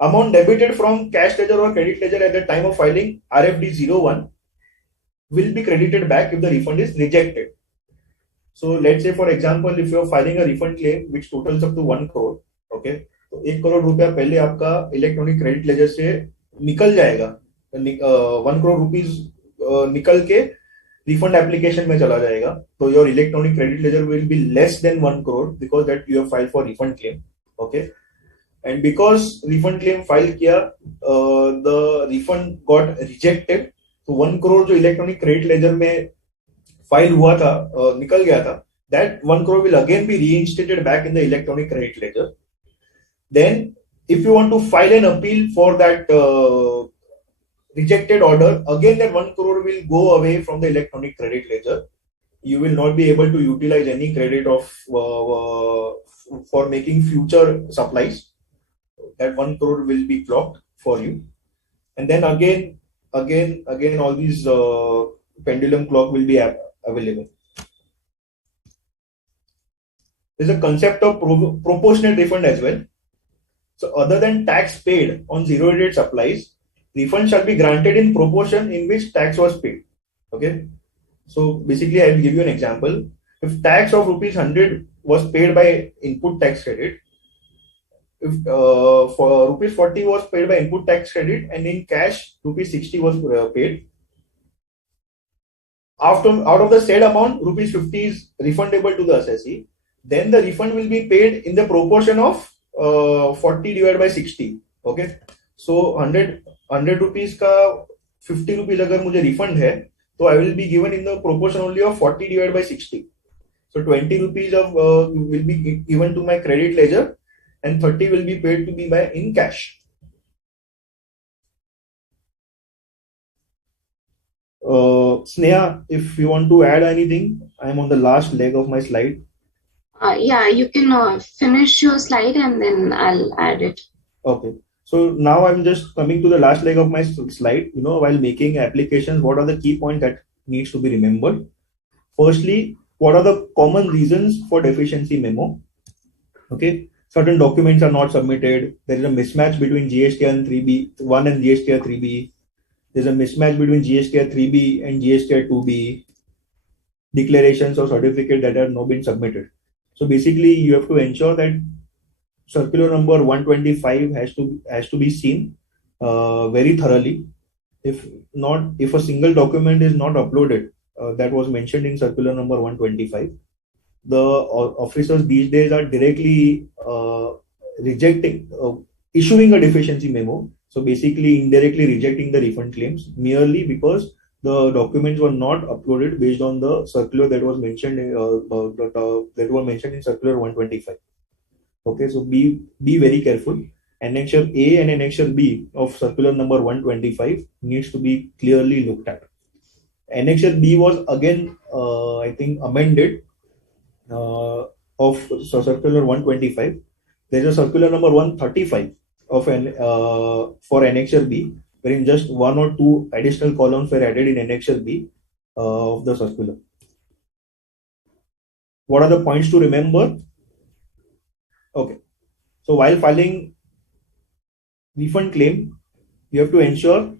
Amount debited from cash ledger or credit ledger at the time of filing RFD 01 will be credited back if the refund is rejected. So let's say for example, if you are filing a refund claim which totals up to 1 crore, okay, तो 1 करोड़ रुपया पहले आपका electronic credit laser से निकल जाएगा, 1 crore rupees निकल के refund application में चला जाएगा, तो your electronic credit ledger will be less than 1 crore because that you have filed for refund claim. Okay, and because refund claim file किया, the refund got rejected, तो 1 crore जो electronic credit ledger में file हुआ था, निकल गया था, that 1 crore will again be reinstated back in the electronic credit ledger. Then if you want to file an appeal for that rejected order, again that 1 crore will go away from the electronic credit ledger. You will not be able to utilize any credit of for making future supplies. That 1 crore will be blocked for you. And then again, all these pendulum clock will be available. There's a concept of proportionate refund as well. So other than tax paid on zero rate supplies, refund shall be granted in proportion in which tax was paid. Okay. So basically, I will give you an example. If tax of rupees 100 was paid by input tax credit, if for rupees 40 was paid by input tax credit, and in cash rupees 60 was paid, out of the said amount, rupees 50 is refundable to the assessee. Then the refund will be paid in the proportion of 40 divided by 60. Okay. So 100 rupees ka 50 rupees agar mujhe refund hai, so I will be given in the proportion only of 40 divided by 60. So 20 rupees of will be given to my credit ledger, and 30 will be paid to me by in cash. Sneha, if you want to add anything, I am on the last leg of my slide. Yeah, you can finish your slide and then I'll add it. Okay. So now I'm just coming to the last leg of my slide. While making applications, what are the key points that needs to be remembered? Firstly, what are the common reasons for deficiency memo? Okay. Certain documents are not submitted. There is a mismatch between GSTR 3B1 and GSTR 3B. There's a mismatch between GSTR 3B and GSTR 2B. Declarations or certificate that have not been submitted. So basically, you have to ensure that circular number 125 has to be seen very thoroughly. If a single document is not uploaded that was mentioned in circular number 125, the officers these days are directly issuing a deficiency memo. So basically, indirectly rejecting the refund claims merely because the documents were not uploaded based on the circular that was mentioned in circular 125. Okay, so be very careful. Annexure A and Annexure B of circular number 125 needs to be clearly looked at. Annexure B was again, I think, amended of circular 125. There is a circular number 135 of for Annexure B, wherein just 1 or 2 additional columns were added in Annexure B of the circular. What are the points to remember? Okay. So while filing refund claim, you have to ensure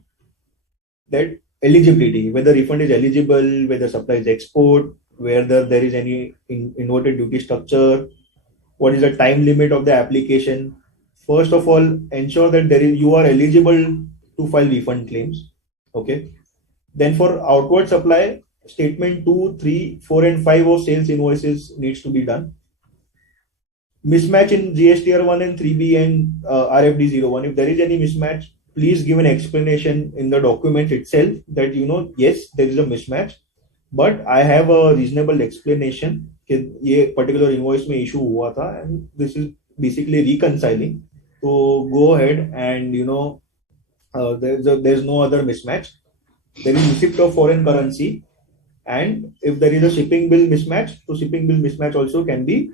that eligibility, whether refund is eligible, whether supply is export, whether there is any inverted duty structure, what is the time limit of the application. First of all, ensure that you are eligible to file refund claims. Okay. Then for outward supply, statement 2, 3, 4 and 5 of sales invoices needs to be done. Mismatch in GSTR 1 and 3B and RFD 01. If there is any mismatch, please give an explanation in the document itself that, yes, there is a mismatch, but I have a reasonable explanation that this particular invoice mein issue hua tha, and this is basically reconciling. So go ahead and, there's no other mismatch. There is receipt of foreign currency, and if there is a shipping bill mismatch, so shipping bill mismatch also can be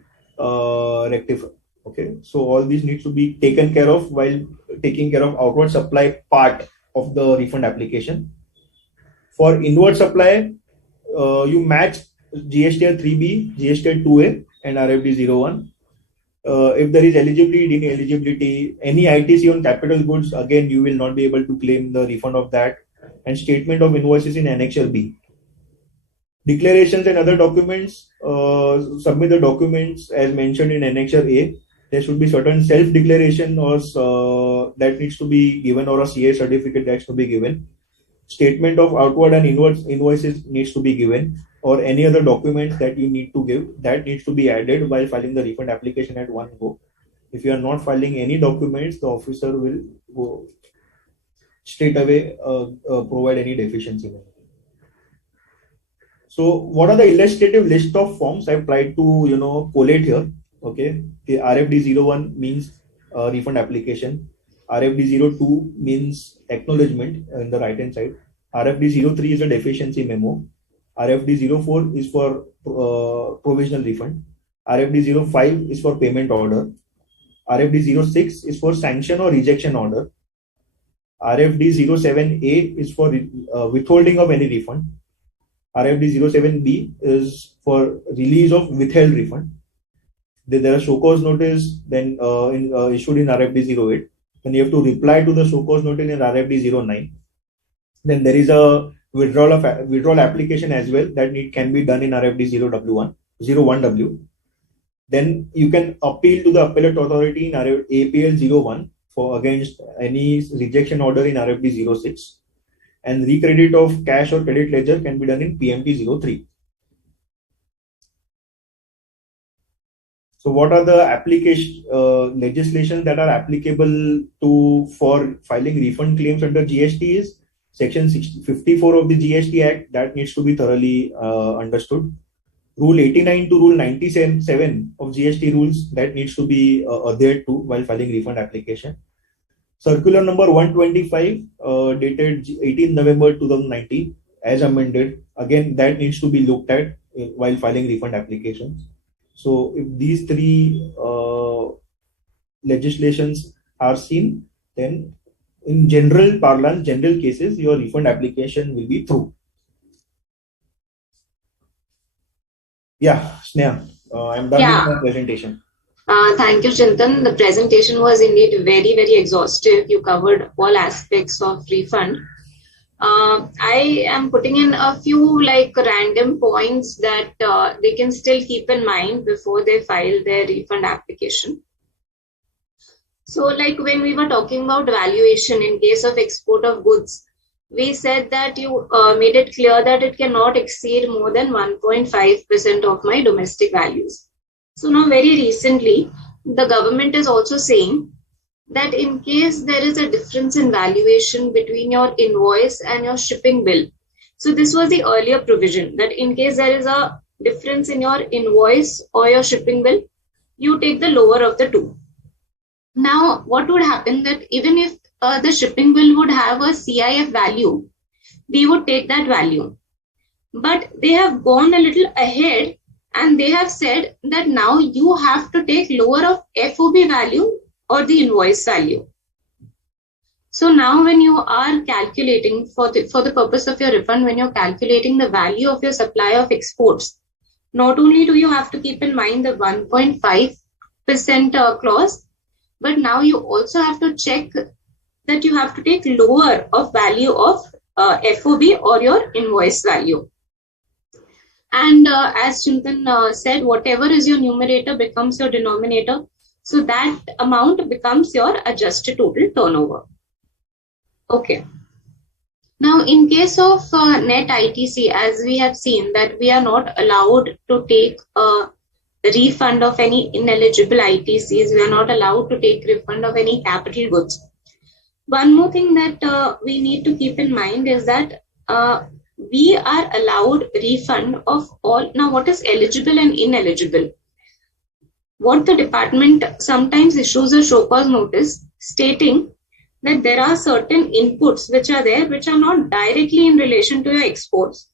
rectified. Okay, so all these needs to be taken care of while taking care of outward supply part of the refund application. For inward supply, you match GSTR 3B, GSTR 2A and RFD 01. If there is eligibility, ineligibility, any ITC on capital goods, again you will not be able to claim the refund of that. And statement of invoices in Annexure B. Declarations and other documents, submit the documents as mentioned in Annexure A. There should be certain self-declaration or that needs to be given, or a CA certificate that should be given. Statement of outward and inward invoices needs to be given, or any other documents that you need to give, that needs to be added while filing the refund application at one go. If you are not filing any documents, the officer will go straight away provide any deficiency. So what are the illustrative list of forms? I've tried to collate here. Okay, the RFD 01 means refund application. RFD02 means acknowledgement in the right hand side. RFD03 is a deficiency memo. RFD04 is for provisional refund. RFD05 is for payment order. RFD06 is for sanction or rejection order. RFD07A is for withholding of any refund. RFD07B is for release of withheld refund. Then there are show cause notice then issued in RFD08. Then you have to reply to the show cause notice in RFD09. Then there is a withdrawal application as well that can be done in RFD01. Then you can appeal to the appellate authority in APL01 for against any rejection order in RFD06. And recredit of cash or credit ledger can be done in PMT03. So what are the application legislation that are applicable for filing refund claims under GST is Section 54 of the GST Act, that needs to be thoroughly understood. Rule 89 to Rule 97 of GST rules, that needs to be adhered to while filing refund application. Circular number 125 dated 18 November 2019 as amended, again that needs to be looked at while filing refund applications. So if these three legislations are seen, then in general parlance, general cases, your refund application will be through. Yeah, Sneha, I'm done with my presentation. Thank you, Chintan. The presentation was indeed very, very exhaustive. You covered all aspects of refund. I am putting in a few random points that they can still keep in mind before they file their refund application. So when we were talking about valuation in case of export of goods, we said that you made it clear that it cannot exceed more than 1.5% of my domestic values. So now very recently, the government is also saying that in case there is a difference in valuation between your invoice and your shipping bill. So this was the earlier provision that in case there is a difference in your invoice or your shipping bill, you take the lower of the two. Now, what would happen that even if the shipping bill would have a CIF value, we would take that value. But they have gone a little ahead and they have said that now you have to take lower of FOB value or the invoice value. So now when you are calculating for the purpose of your refund, when you're calculating the value of your supply of exports, not only do you have to keep in mind the 1.5% clause, but now you also have to check that you have to take lower of value of FOB or your invoice value. And as Chintan said, whatever is your numerator becomes your denominator. So that amount becomes your adjusted total turnover. Okay. Now, in case of net ITC, as we have seen that we are not allowed to take a refund of any ineligible ITCs. We are not allowed to take refund of any capital goods. One more thing that we need to keep in mind is that we are allowed refund of all. Now, what is eligible and ineligible? What the department sometimes issues a show cause notice stating that there are certain inputs which are there which are not directly in relation to your exports.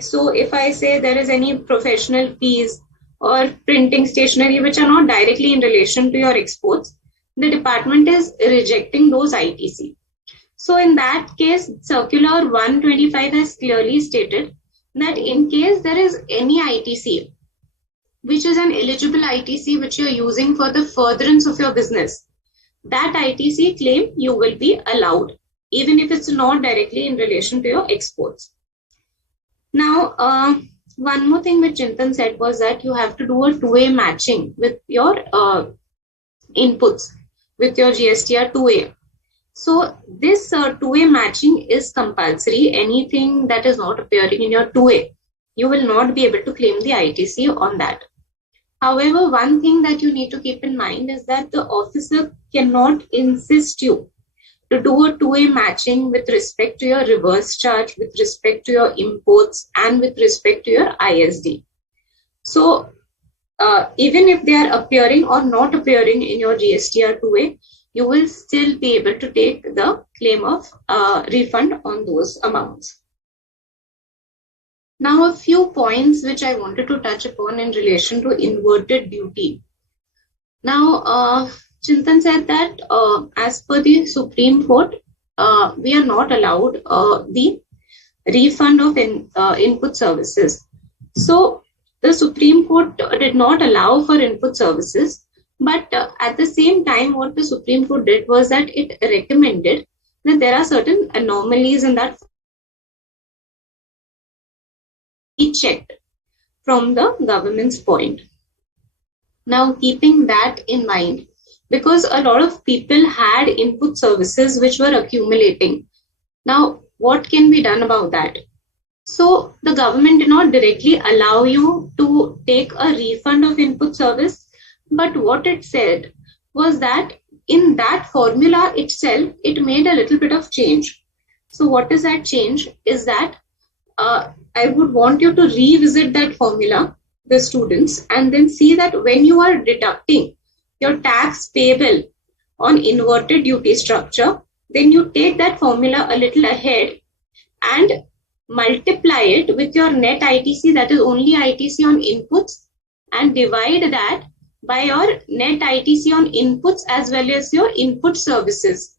So if I say there is any professional fees or printing stationery which are not directly in relation to your exports, the department is rejecting those ITC. So in that case, Circular 125 has clearly stated that in case there is any ITC, which is an eligible ITC which you are using for the furtherance of your business, that ITC claim you will be allowed, even if it's not directly in relation to your exports. Now, one more thing which Chintan said was that you have to do a two-way matching with your inputs, with your GSTR 2A. So this two-way matching is compulsory. Anything that is not appearing in your 2A, you will not be able to claim the ITC on that. However, one thing that you need to keep in mind is that the officer cannot insist you to do a two-way matching with respect to your reverse charge, with respect to your imports, and with respect to your ISD. So even if they are appearing or not appearing in your GSTR 2A, you will still be able to take the claim of refund on those amounts. Now, a few points which I wanted to touch upon in relation to inverted duty. Now, Chintan said that as per the Supreme Court, we are not allowed the refund of input services. So, the Supreme Court did not allow for input services, but at the same time, what the Supreme Court did was that it recommended that there are certain anomalies in that be checked from the government's point. Now, keeping that in mind, because a lot of people had input services which were accumulating. Now, what can be done about that? So, the government did not directly allow you to take a refund of input service, but what it said was that in that formula itself, it made a little bit of change. So, what is that change? Is that I would want you to revisit that formula, the students, and then see that when you are deducting your tax payable on inverted duty structure, then you take that formula a little ahead and multiply it with your net ITC, that is only ITC on inputs, and divide that by your net ITC on inputs as well as your input services.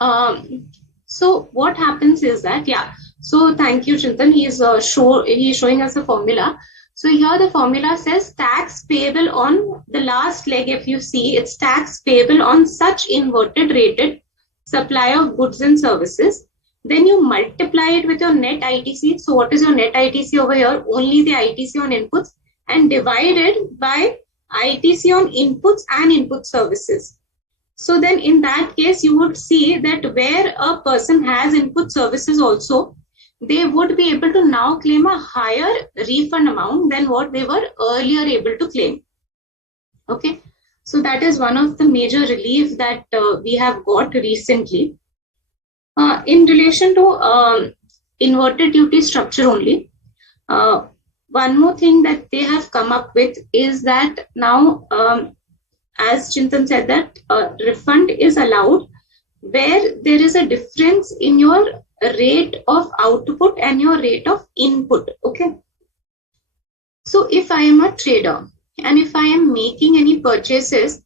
So what happens is that, so thank you, Chintan. He's showing us a formula. So here the formula says tax payable on the last leg. If you see, it's tax payable on such inverted rated supply of goods and services. Then you multiply it with your net ITC. So what is your net ITC over here? Only the ITC on inputs, and divide it by ITC on inputs and input services. So then in that case, you would see that where a person has input services also, they would be able to now claim a higher refund amount than what they were earlier able to claim. Okay, so that is one of the major relief that we have got recently. In relation to inverted duty structure only, one more thing that they have come up with is that now, as Chintan said, that refund is allowed where there is a difference in your rate of output and your rate of input. Okay. So if I am a trader and if I am making any purchases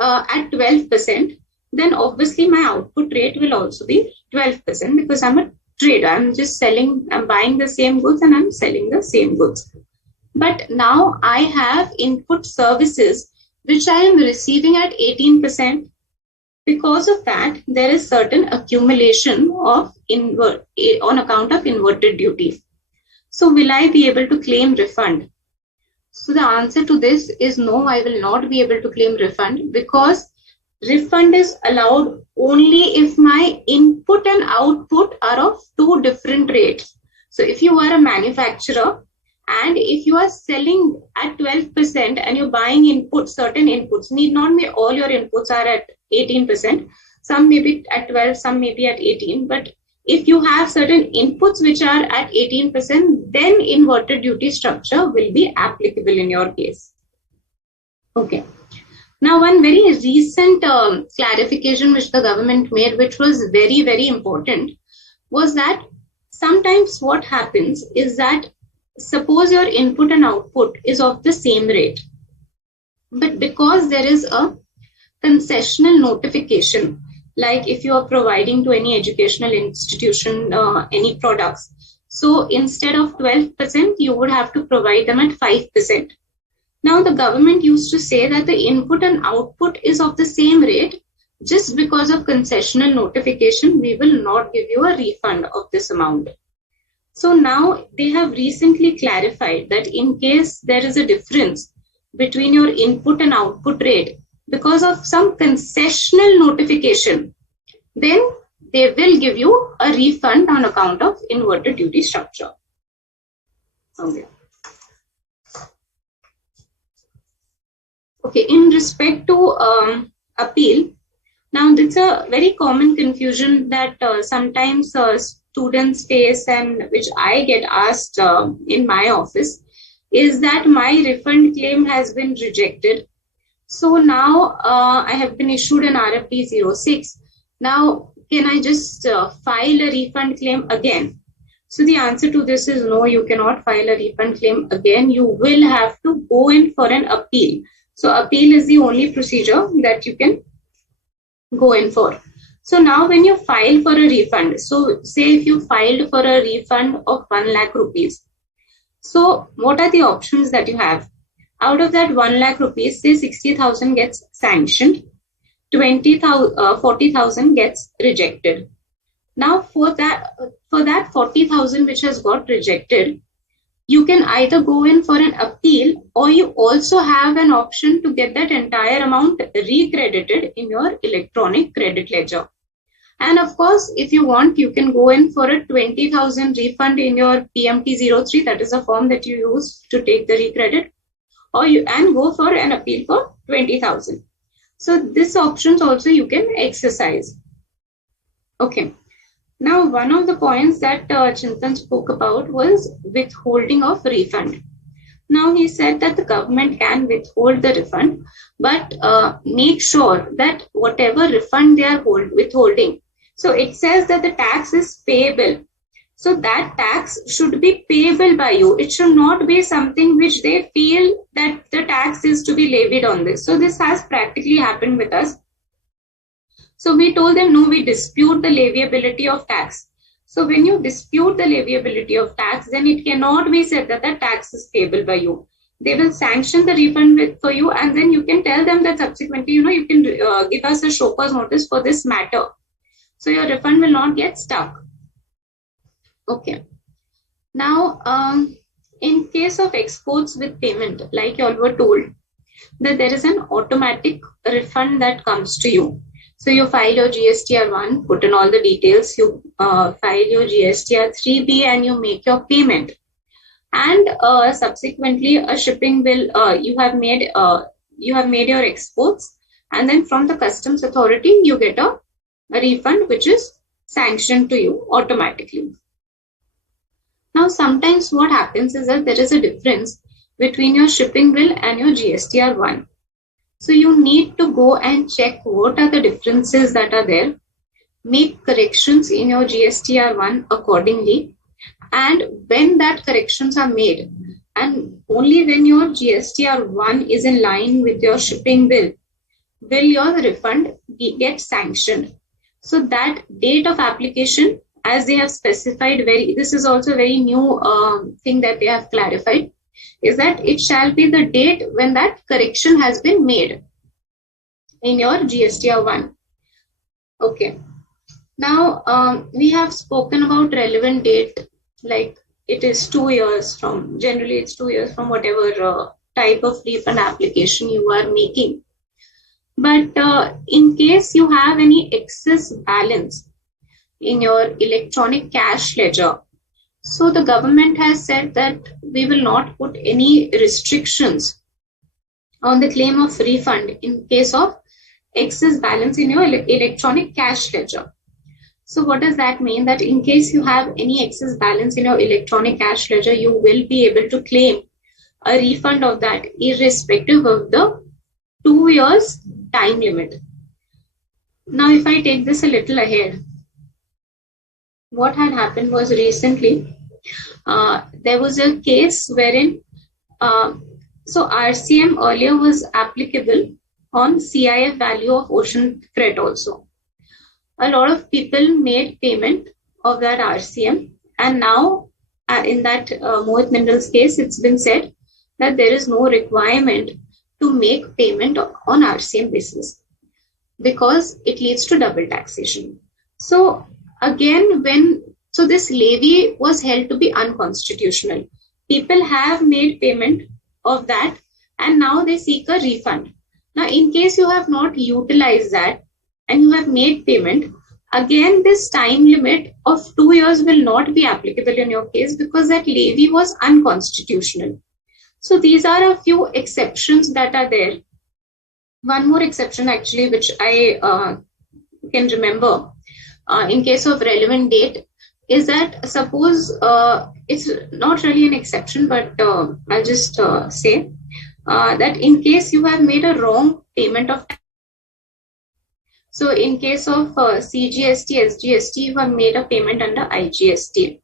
at 12%, then obviously my output rate will also be 12% because I'm a trader. I'm just selling, I'm buying the same goods and I'm selling the same goods. But now I have input services which I am receiving at 18%. Because of that, there is certain accumulation of on account of inverted duty. So will I be able to claim refund? So the answer to this is no, I will not be able to claim refund, because refund is allowed only if my input and output are of two different rates. So if you are a manufacturer and if you are selling at 12% and you're buying inputs, certain inputs, need not be all your inputs are at 18%. Some may be at 12, some may be at 18. But if you have certain inputs which are at 18%, then inverted duty structure will be applicable in your case. Okay. Now, one very recent clarification which the government made, which was very, very important, was that sometimes what happens is that suppose your input and output is of the same rate, but because there is a concessional notification, like if you are providing to any educational institution any products, so instead of 12%, you would have to provide them at 5%. Now, the government used to say that the input and output is of the same rate. Just because of concessional notification, we will not give you a refund of this amount. So now they have recently clarified that in case there is a difference between your input and output rate because of some concessional notification, then they will give you a refund on account of inverted duty structure. Okay. Okay, in respect to appeal, now it's a very common confusion that sometimes students face and which I get asked in my office, is that my refund claim has been rejected. So now I have been issued an RFD 06. Now, can I just file a refund claim again? So the answer to this is no, you cannot file a refund claim again. You will have to go in for an appeal. So appeal is the only procedure that you can go in for. So now when you file for a refund, so say if you filed for a refund of 1 lakh rupees. So what are the options that you have? Out of that 1 lakh rupees, say 60,000 gets sanctioned, 40,000 gets rejected. Now for that 40,000 which has got rejected, you can either go in for an appeal, or you also have an option to get that entire amount recredited in your electronic credit ledger. And of course, if you want, you can go in for a 20,000 refund in your PMT03. That is a form that you use to take the recredit, and go for an appeal for 20,000. So this options also you can exercise. Okay. Now, one of the points that Chintan spoke about was withholding of refund. Now, he said that the government can withhold the refund, but make sure that whatever refund they are withholding, so it says that the tax is payable. So that tax should be payable by you. It should not be something which they feel that the tax is to be levied on this. So this has practically happened with us. So we told them, no, we dispute the leviability of tax. So when you dispute the leviability of tax, then it cannot be said that the tax is payable by you. They will sanction the refund for you, and then you can tell them that subsequently, you can give us a show cause notice for this matter. So your refund will not get stuck. Okay. Now, in case of exports with payment, like you all were told, that there is an automatic refund that comes to you. So you file your GSTR1, put in all the details, you file your GSTR3B, and you make your payment. And subsequently, a shipping bill, you have made your exports, and then from the customs authority, you get a refund which is sanctioned to you automatically. Now, sometimes what happens is that there is a difference between your shipping bill and your GSTR1. So you need to go and check what are the differences that are there, make corrections in your GSTR1 accordingly, and when that corrections are made, and only when your GSTR1 is in line with your shipping bill, will your refund get sanctioned. So that date of application, as they have specified, this is also a very new thing that they have clarified, is that it shall be the date when that correction has been made in your GSTR1. Okay. Now, we have spoken about relevant date, like it is 2 years from, generally it's 2 years from whatever type of refund application you are making. But in case you have any excess balance in your electronic cash ledger, so the government has said that we will not put any restrictions on the claim of refund in case of excess balance in your electronic cash ledger. So what does that mean? That in case you have any excess balance in your electronic cash ledger, you will be able to claim a refund of that irrespective of the 2 years time limit. Now, if I take this a little ahead, what had happened was recently, there was a case wherein, so RCM earlier was applicable on CIF value of ocean freight also. A lot of people made payment of that RCM, and now in that Mohit Minerals case, it's been said that there is no requirement to make payment on RCM basis because it leads to double taxation. So again, so this levy was held to be unconstitutional. People have made payment of that, and now they seek a refund. Now, in case you have not utilized that and you have made payment, again, this time limit of 2 years will not be applicable in your case because that levy was unconstitutional. So these are a few exceptions that are there. One more exception actually, which I can remember, in case of relevant date, is that suppose it's not really an exception, but I'll just say that in case you have made a wrong payment of tax. So in case of CGST, SGST, you have made a payment under IGST.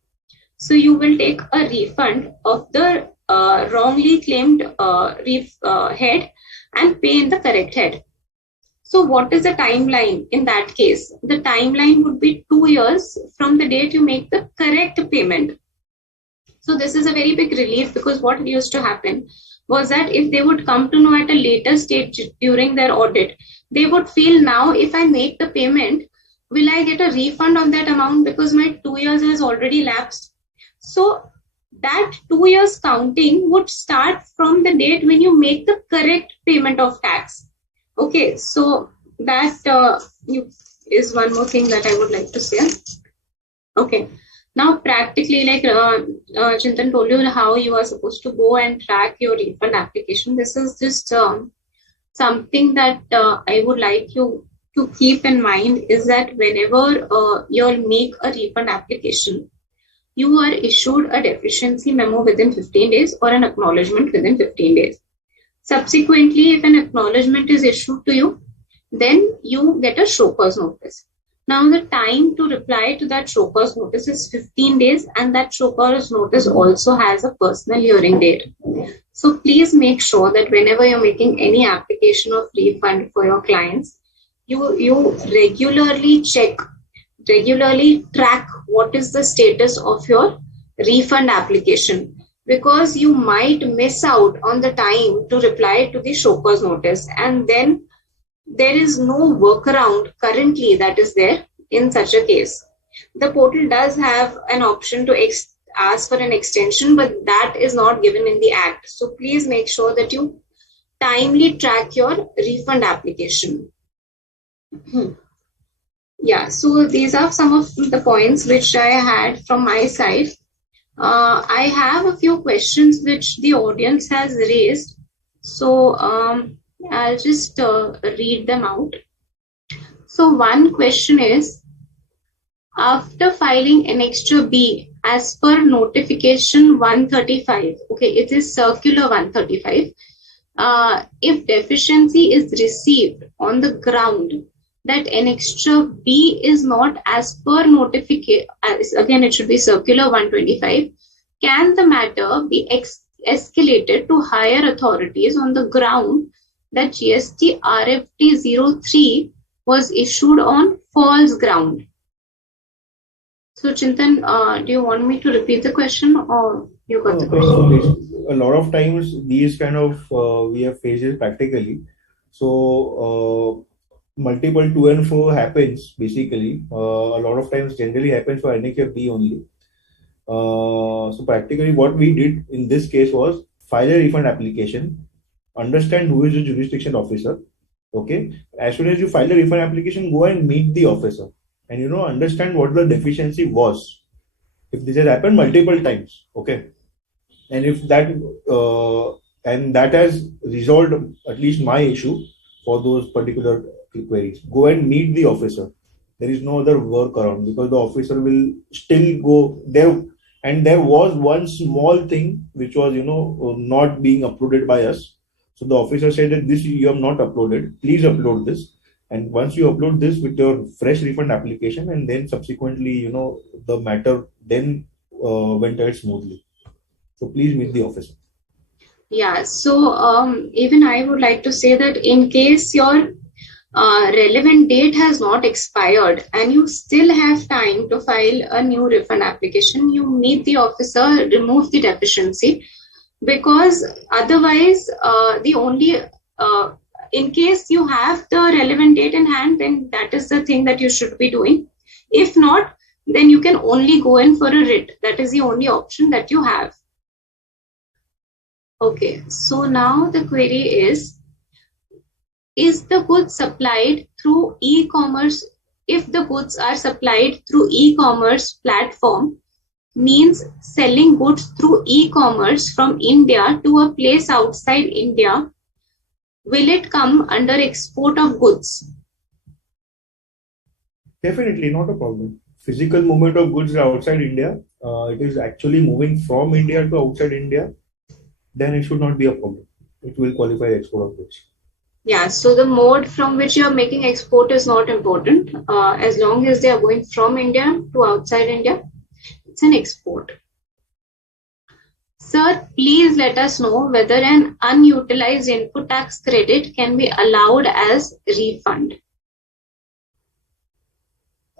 So you will take a refund of the wrongly claimed head and pay in the correct head. So what is the timeline in that case? The timeline would be 2 years from the date you make the correct payment. So this is a very big relief, because what used to happen was that if they would come to know at a later stage during their audit, they would feel, now if I make the payment, will I get a refund on that amount, because my 2 years has already lapsed. So that 2 years counting would start from the date when you make the correct payment of tax. Okay, so that is one more thing that I would like to say. Okay, now practically, like Chintan told you how you are supposed to go and track your refund application. This is just something that I would like you to keep in mind, is that whenever you'll make a refund application, you are issued a deficiency memo within 15 days or an acknowledgement within 15 days. Subsequently, if an acknowledgement is issued to you, then you get a show cause notice. Now, the time to reply to that show cause notice is 15 days, and that show cause notice also has a personal hearing date. So please make sure that whenever you're making any application of refund for your clients, you regularly track what is the status of your refund application, because you might miss out on the time to reply to the show cause notice, and then there is no workaround currently that is there in such a case. The portal does have an option to ask for an extension, but that is not given in the act. So please make sure that you timely track your refund application. Yeah, so these are some of the points which I had from my side. I have a few questions which the audience has raised. So I'll just read them out. So one question is, after filing Annexure B as per notification 135, okay, it is circular 135, if deficiency is received on the ground that Annexure B is not as per notification, again it should be circular 125, can the matter be escalated to higher authorities on the ground that GST RFT 03 was issued on false ground? So Chintan, do you want me to repeat the question, or you got the question? A lot of times these kind of we have faced it practically. So multiple to and fro happens basically. A lot of times generally happens for Annexure B only. So practically what we did in this case was file a refund application, understand who is the jurisdiction officer. Okay, as soon as you file a refund application, go and meet the officer and understand what the deficiency was. If this has happened multiple times, okay, and if that and that has resolved at least my issue for those particular queries, go and meet the officer. There is no other workaround, because the officer will still go there. And there was one small thing which was not being uploaded by us. So the officer said that this you have not uploaded, please upload this. And once you upload this with your fresh refund application, and then subsequently the matter then went ahead smoothly. So please meet the officer. Yeah, so even I would like to say that in case your relevant date has not expired and you still have time to file a new refund application, you meet the officer, remove the deficiency, because otherwise the only in case you have the relevant date in hand, then that is the thing that you should be doing. If not, then you can only go in for a writ. That is the only option that you have. Okay, so now the query is the goods supplied through e-commerce? If the goods are supplied through e-commerce platform, means selling goods through e-commerce from India to a place outside India, will it come under export of goods? Definitely not a problem. physical movement of goods outside India, it is actually moving from India to outside India, then it should not be a problem. It will qualify export of goods. Yeah, so the mode from which you are making export is not important. As long as they are going from India to outside India, it's an export. Sir, please let us know whether an unutilized input tax credit can be allowed as refund.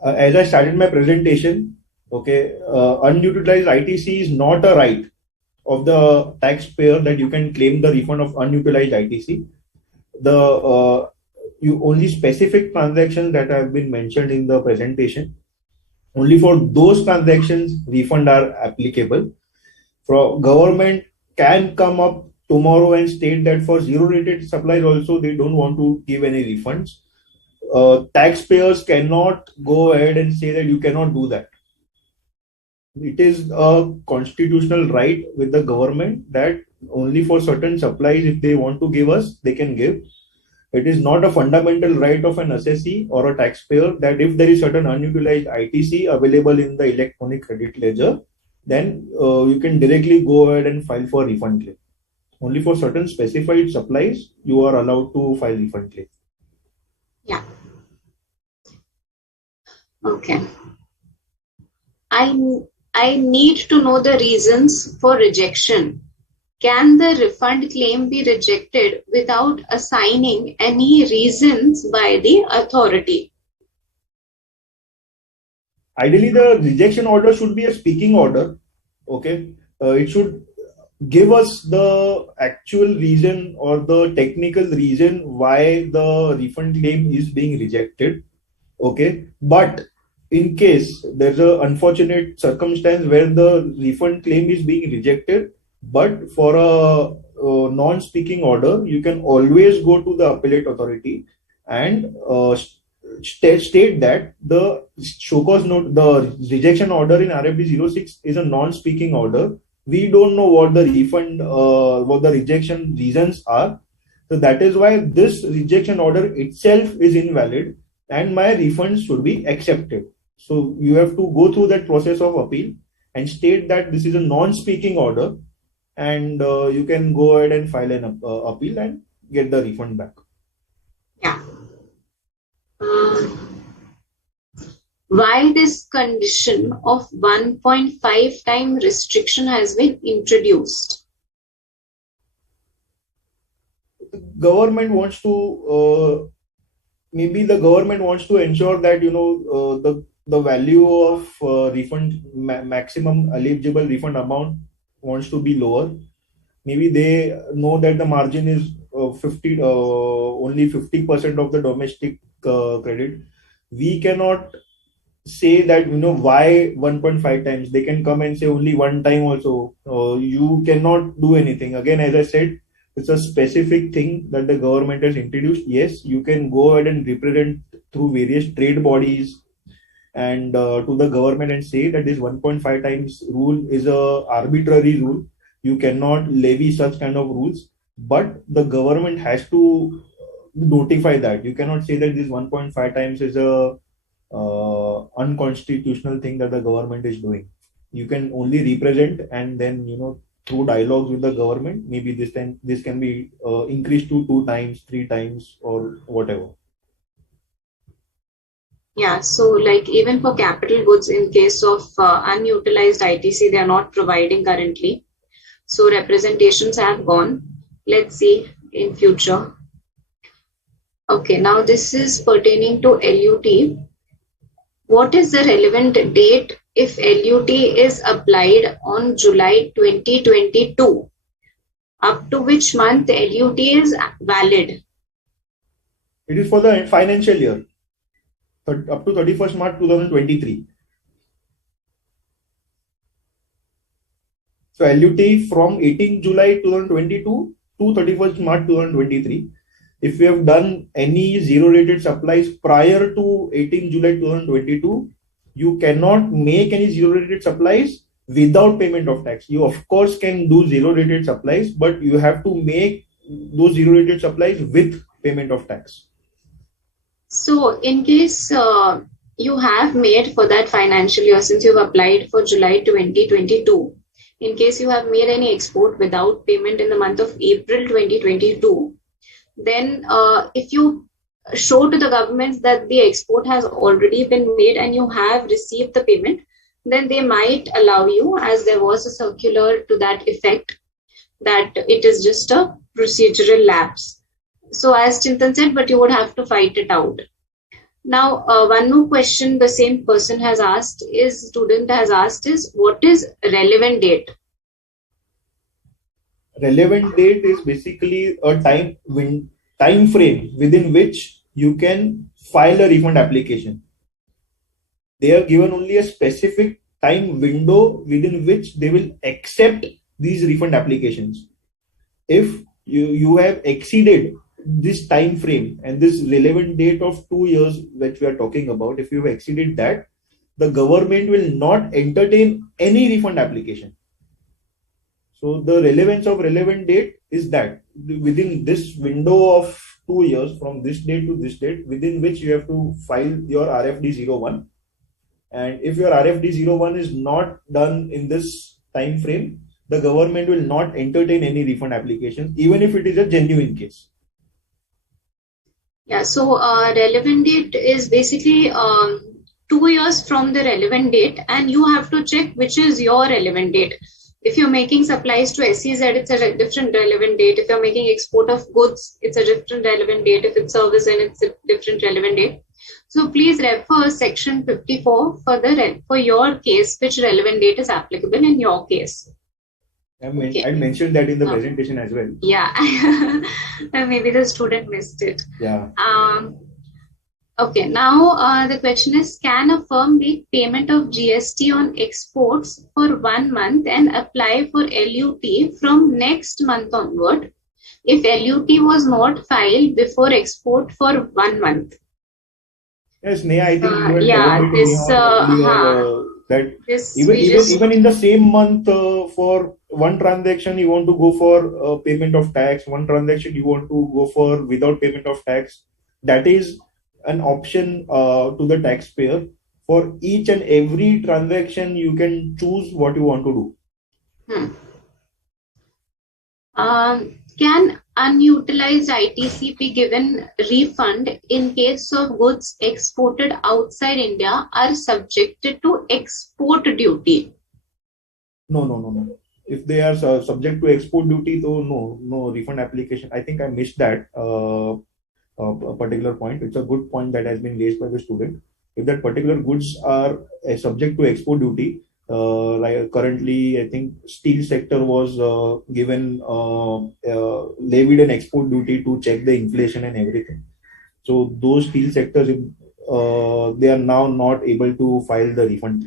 As I started my presentation, okay, unutilized ITC is not a right of the taxpayer that you can claim the refund of unutilized ITC. The you only specific transactions that have been mentioned in the presentation, only for those transactions refund are applicable. For government can come up tomorrow and state that for zero rated supplies also they don't want to give any refunds. Taxpayers cannot go ahead and say that you cannot do that. It is a constitutional right with the government that only for certain supplies, if they want to give us, they can give. It is not a fundamental right of an assessee or a taxpayer that if there is certain unutilized ITC available in the electronic credit ledger, then you can directly go ahead and file for refund claim. Only for certain specified supplies, you are allowed to file refund claim. Yeah. Okay. I need to know the reasons for rejection. Can the refund claim be rejected without assigning any reasons by the authority? Ideally, the rejection order should be a speaking order. Okay, it should give us the actual reason or the technical reason why the refund claim is being rejected. Okay, but in case there's an unfortunate circumstance where the refund claim is being rejected, but for a non-speaking order, you can always go to the appellate authority and state that the show cause note, the rejection order in RFD 06 is a non-speaking order. We don't know what the refund, what the rejection reasons are. So that is why this rejection order itself is invalid and my refunds should be accepted. So you have to go through that process of appeal and state that this is a non-speaking order, and you can go ahead and file an appeal and get the refund back. Yeah. Why this condition of 1.5 time restriction has been introduced? Government wants to maybe the government wants to ensure that the value of refund maximum eligible refund amount wants to be lower. Maybe they know that the margin is only 50% of the domestic credit. We cannot say that why 1.5 times. They can come and say only one time also. You cannot do anything. Again, as I said, it's a specific thing that the government has introduced. Yes, you can go ahead and represent through various trade bodies and to the government and say that this 1.5 times rule is a arbitrary rule. You cannot levy such kind of rules, but the government has to notify that. You cannot say that this 1.5 times is a unconstitutional thing that the government is doing. You can only represent, and then through dialogues with the government, maybe this can be increased to 2 times, 3 times, or whatever. Yeah, so like even for capital goods, in case of unutilized ITC, they are not providing currently. So representations have gone. Let's see in future. Okay, now this is pertaining to LUT. What is the relevant date if LUT is applied on July 2022? Up to which month LUT is valid? It is for the financial year, up to 31st March 2023. So LUT from 18 July 2022 to 31st March 2023. If we have done any zero rated supplies prior to 18 July 2022, you cannot make any zero rated supplies without payment of tax. You of course can do zero rated supplies, but you have to make those zero rated supplies with payment of tax. So in case you have made for that financial year, since you've applied for July 2022, in case you have made any export without payment in the month of April 2022, then if you show to the government that the export has already been made and you have received the payment, then they might allow you, as there was a circular to that effect, that it is just a procedural lapse. So as Chintan said, but you would have to fight it out. Now, one more question the same person has asked is, student has asked is, what is relevant date? Relevant date is basically a time frame within which you can file a refund application. They are given only a specific time window within which they will accept these refund applications. If you have exceeded this time frame and this relevant date of 2 years which we are talking about, if you have exceeded that, the government will not entertain any refund application. So the relevance of relevant date is that within this window of 2 years, from this date to this date, within which you have to file your RFD 01. And if your RFD 01 is not done in this time frame, the government will not entertain any refund applications, even if it is a genuine case. Yeah, so relevant date is basically 2 years from the relevant date, and you have to check which is your relevant date. If you're making supplies to SEZ, it's a different relevant date. If you're making export of goods, it's a different relevant date. If it's service, then it's a different relevant date. So please refer section 54 for your case, which relevant date is applicable in your case. I mentioned that in the presentation as well. Yeah, maybe the student missed it. Yeah. Okay, now the question is, can a firm make payment of GST on exports for 1 month and apply for LUT from next month onward if LUT was not filed before export for 1 month? Yes, Neha, I think you had even in the same month, for one transaction you want to go for payment of tax, one transaction you want to go for without payment of tax. That is an option to the taxpayer. For each and every transaction, you can choose what you want to do. Can unutilized ITC be given refund in case of goods exported outside India are subjected to export duty? No. If they are subject to export duty, though, no refund application. I think I missed that a particular point. It's a good point that has been raised by the student. If that particular goods are subject to export duty, like currently, I think steel sector was given levied an export duty to check the inflation and everything. So those steel sectors, they are now not able to file the refund.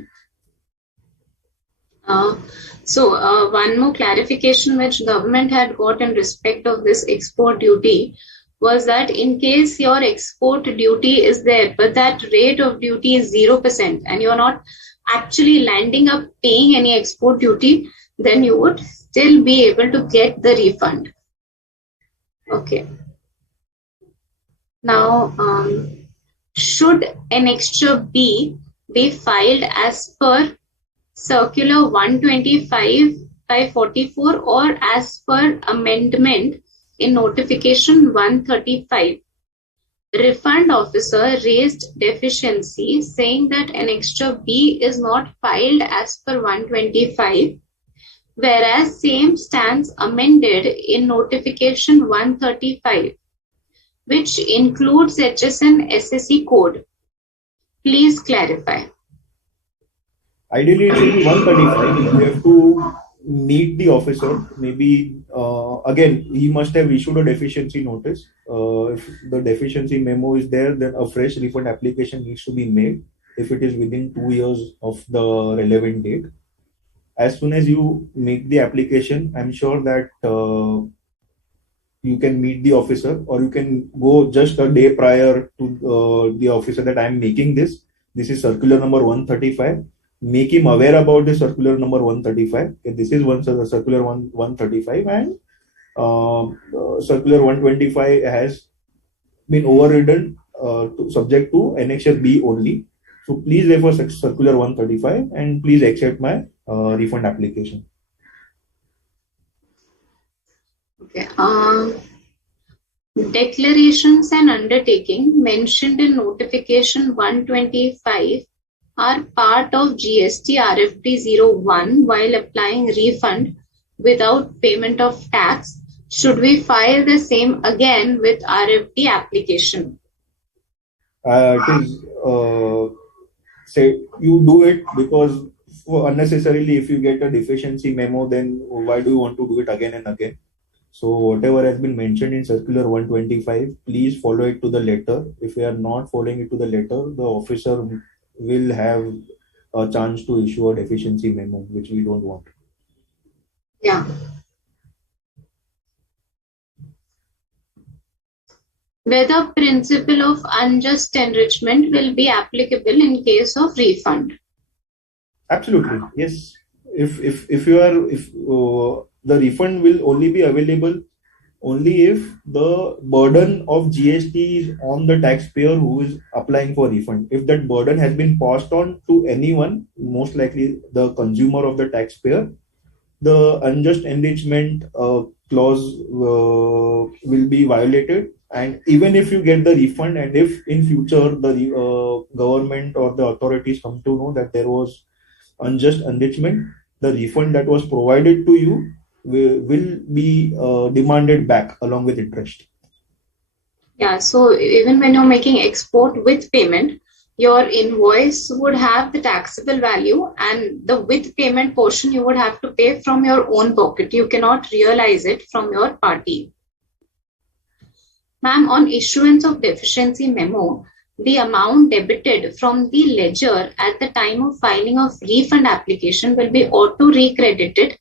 So one more clarification which government had got in respect of this export duty was that in case your export duty is there, but that rate of duty is 0% and you're not actually landing up paying any export duty, then you would still be able to get the refund. Okay. Now, should Annexure B be filed as per Circular 125/544 or as per amendment in Notification 135? Refund officer raised deficiency saying that Annexure B is not filed as per 125, whereas same stands amended in Notification 135, which includes HSN SSE code. Please clarify. Ideally, it should be 135. You have to meet the officer. Maybe again, he must have issued a deficiency notice. If the deficiency memo is there, then a fresh refund application needs to be made if it is within 2 years of the relevant date. As soon as you make the application, I'm sure that you can meet the officer, or you can go just a day prior to the officer that I'm making this. This is circular number 135. Make him aware about the circular number 135. This is circular 135, and circular 125 has been overridden subject to Annexure B only. So please refer circular 135 and please accept my refund application. Okay. Declarations and undertaking mentioned in notification 125 are part of GST RFP 01 while applying refund without payment of tax. Should we file the same again with RFP application? It is say you do it because unnecessarily if you get a deficiency memo, then why do you want to do it again and again? So whatever has been mentioned in circular 125, please follow it to the letter. If we are not following it to the letter, the officer will have a chance to issue a deficiency memo, which we don't want. Yeah. Whether principle of unjust enrichment will be applicable in case of refund? Absolutely, yes. If the refund will only be available only if the burden of GST is on the taxpayer who is applying for refund. If that burden has been passed on to anyone, most likely the consumer of the taxpayer, the unjust enrichment clause will be violated. And even if you get the refund, and if in future the government or the authorities come to know that there was unjust enrichment, the refund that was provided to you will be demanded back along with interest. Yeah, so even when you're making export with payment, your invoice would have the taxable value, and the with payment portion you would have to pay from your own pocket. You cannot realize it from your party. Ma'am, on issuance of deficiency memo, the amount debited from the ledger at the time of filing of refund application will be auto recredited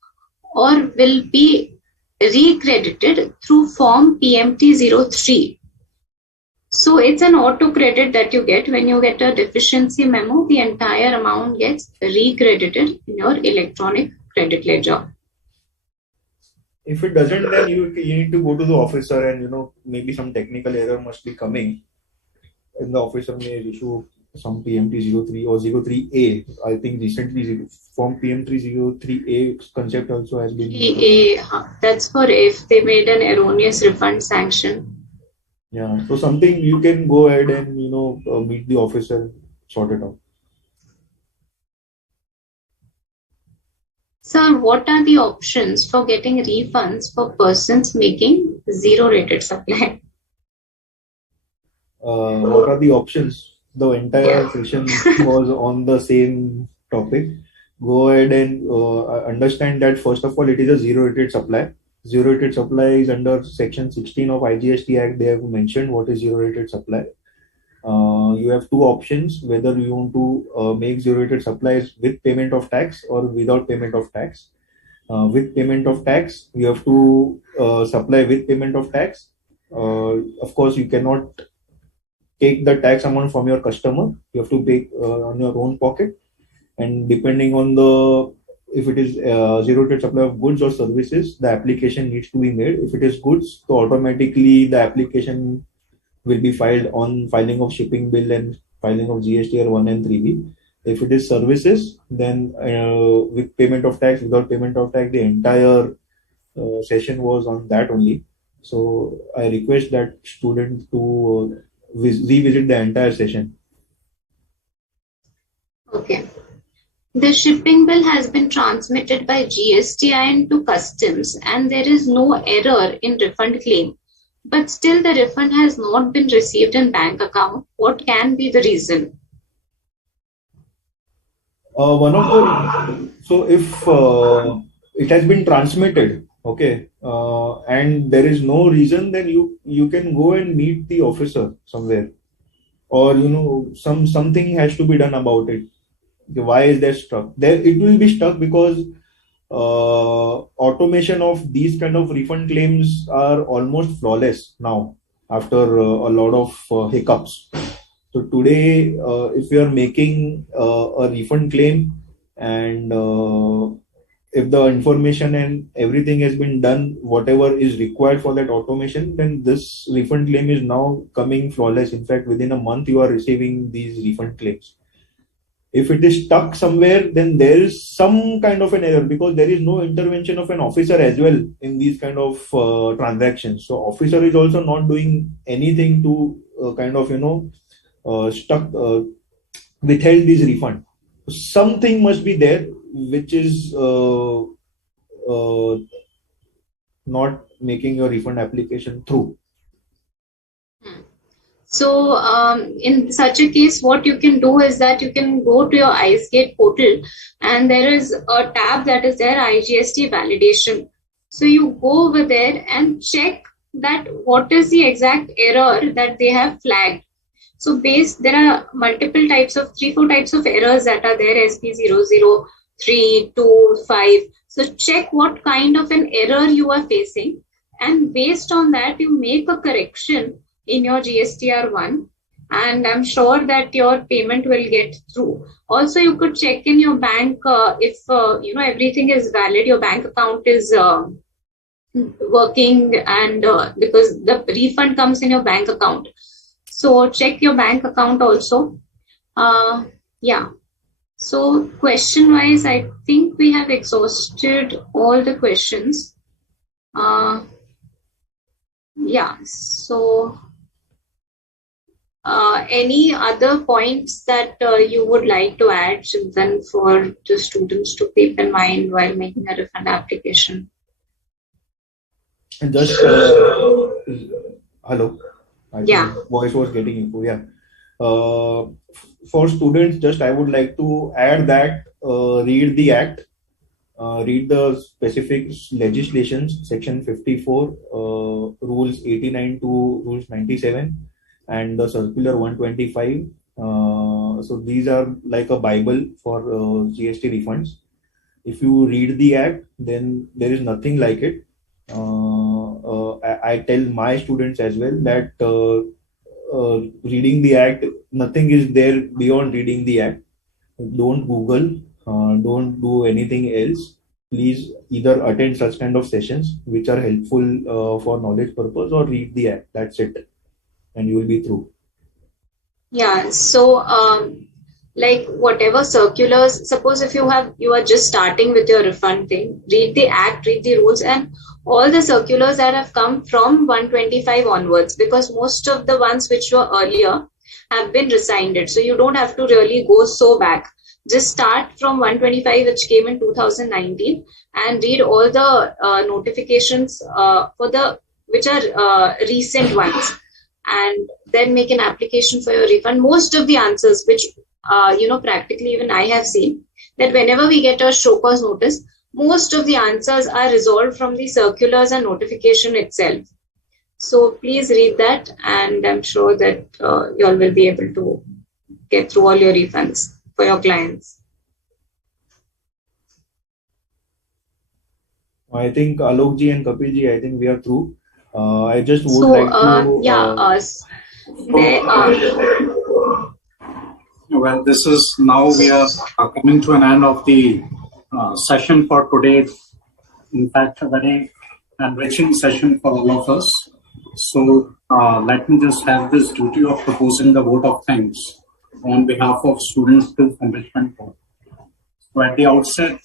or will be recredited through form PMT03. So it's an auto credit that you get when you get a deficiency memo. The entire amount gets recredited in your electronic credit ledger. If it doesn't, then you need to go to the officer, and maybe some technical error must be coming, and the officer may issue some PMT03 or 03A. I think recently form PM303A concept also has been. That's for if they made an erroneous refund sanction. Yeah, so something you can go ahead and meet the officer, sort it out. Sir, what are the options for getting refunds for persons making zero rated supply? What are the options? The entire session was on the same topic. Go ahead and understand that first of all, it is a zero rated supply. Zero rated supply is under section 16 of IGST Act. They have mentioned what is zero rated supply. You have two options, whether you want to make zero rated supplies with payment of tax or without payment of tax. With payment of tax, you have to supply with payment of tax. Of course, you cannot take the tax amount from your customer. You have to pay on your own pocket, and depending on if it is zero rated supply of goods or services, the application needs to be made. If it is goods, so automatically the application will be filed on filing of shipping bill and filing of GSTR 1 and 3B. If it is services, then with payment of tax, without payment of tax, the entire session was on that only. So I request that student to revisit the entire session. Okay. The shipping bill has been transmitted by GSTIN to customs and there is no error in refund claim. But still the refund has not been received in bank account. What can be the reason? So if it has been transmitted, okay, and there is no reason, then you can go and meet the officer somewhere, or something has to be done about it. Why is that stuck? It will be stuck because automation of these kind of refund claims are almost flawless now after a lot of hiccups. So today, if you are making a refund claim and if the information and everything has been done, whatever is required for that automation, then this refund claim is now coming flawless. In fact, within a month, you are receiving these refund claims. If it is stuck somewhere, then there is some kind of an error, because there is no intervention of an officer as well in these kind of transactions. So officer is also not doing anything to withheld this refund. Something must be there which is not making your refund application through. So in such a case, what you can do is that you can go to your IceGate portal, and there is a tab that is there, IGST validation. So you go over there and check that what is the exact error that they have flagged. So there are multiple types of 3-4 types of errors that are there, SP00325. So check what kind of an error you are facing, and based on that you make a correction in your GSTR1, and I'm sure that your payment will get through. Also, you could check in your bank if everything is valid, your bank account is working, and because the refund comes in your bank account. So check your bank account also. Yeah. So question wise, I think we have exhausted all the questions. Yeah. So any other points that you would like to add, Chintan, for the students to keep in mind while making a refund application? And just hello. Yeah. Voice was getting info. Yeah. For students, just I would like to add that read the act, read the specific legislations, section 54, rules 89 to rules 97, and the circular 125. So these are like a Bible for GST refunds. If you read the act, then there is nothing like it. I tell my students as well that reading the act, nothing is there beyond reading the act. Don't Google, don't do anything else. Please either attend such kind of sessions which are helpful for knowledge purpose, or read the act. That's it, and you will be through. Yeah. So like whatever circulars, suppose if you are just starting with your refund thing, read the act, read the rules, and all the circulars that have come from 125 onwards, because most of the ones which were earlier have been rescinded. So you don't have to really go so back. Just start from 125, which came in 2019, and read all the notifications which are recent ones, and then make an application for your refund. Most of the answers, which practically even I have seen, that whenever we get a show cause notice, most of the answers are resolved from the circulars and notification itself. So please read that, and I'm sure that you all will be able to get through all your refunds for your clients. I think Alokji and Kapilji, I think we are through. I just would like to... Well, this is now we are coming to an end of the session for today. In fact, a very enriching session for all of us. So let me just have this duty of proposing the vote of thanks on behalf of Students to Enrichment Board. So at the outset,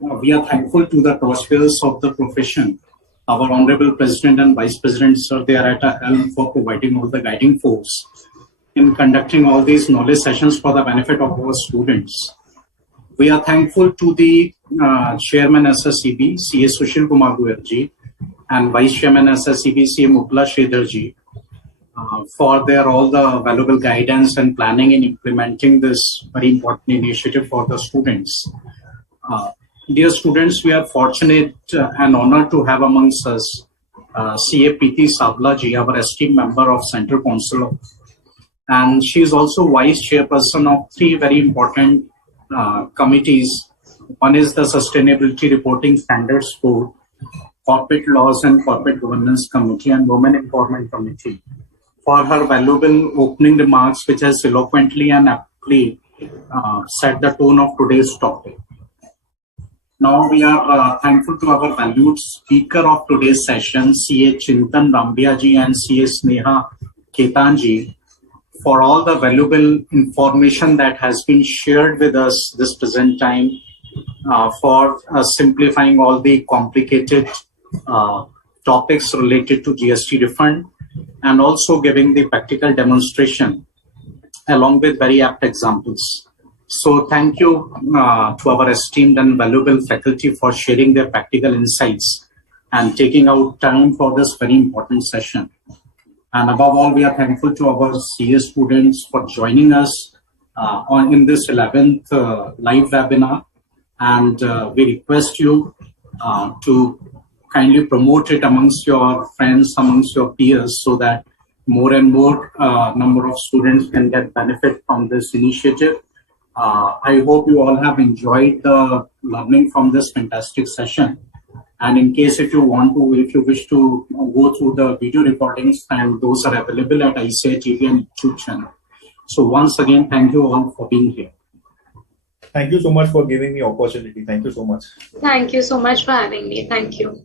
we are thankful to the torchbearers of the profession, our Honorable President and Vice President, sir. They are at a helm for providing all the guiding force in conducting all these knowledge sessions for the benefit of our students. We are thankful to the Chairman SSCB, C.A. Sushil Kumar Goyal ji, and Vice Chairman SSCB, C.A. Mukla Sridhar ji, for their all the valuable guidance and planning in implementing this very important initiative for the students. Dear students, we are fortunate and honored to have amongst us C.A. Preeti Sabla ji, our esteemed member of Central Council, and she is also Vice Chairperson of 3 very important committees. One is the Sustainability Reporting Standards Board, Corporate Laws and Corporate Governance Committee, and Women Empowerment Committee, for her valuable opening remarks, which has eloquently and aptly set the tone of today's topic. Now we are thankful to our valued speaker of today's session, C.A. Chintan Rambia ji and C.A. Sneha Ketan ji, for all the valuable information that has been shared with us this present time, for simplifying all the complicated topics related to GST refund, and also giving the practical demonstration along with very apt examples. So thank you to our esteemed and valuable faculty for sharing their practical insights and taking out time for this very important session. And above all, we are thankful to our CA students for joining us in this 11th live webinar. And we request you to kindly promote it amongst your friends, amongst your peers, so that more and more number of students can get benefit from this initiative. I hope you all have enjoyed the learning from this fantastic session. And in case if you wish to go through the video recordings, and those are available at ICI TV and YouTube channel. So once again, thank you all for being here. Thank you so much for giving me opportunity. Thank you so much. Thank you so much for having me. Thank you.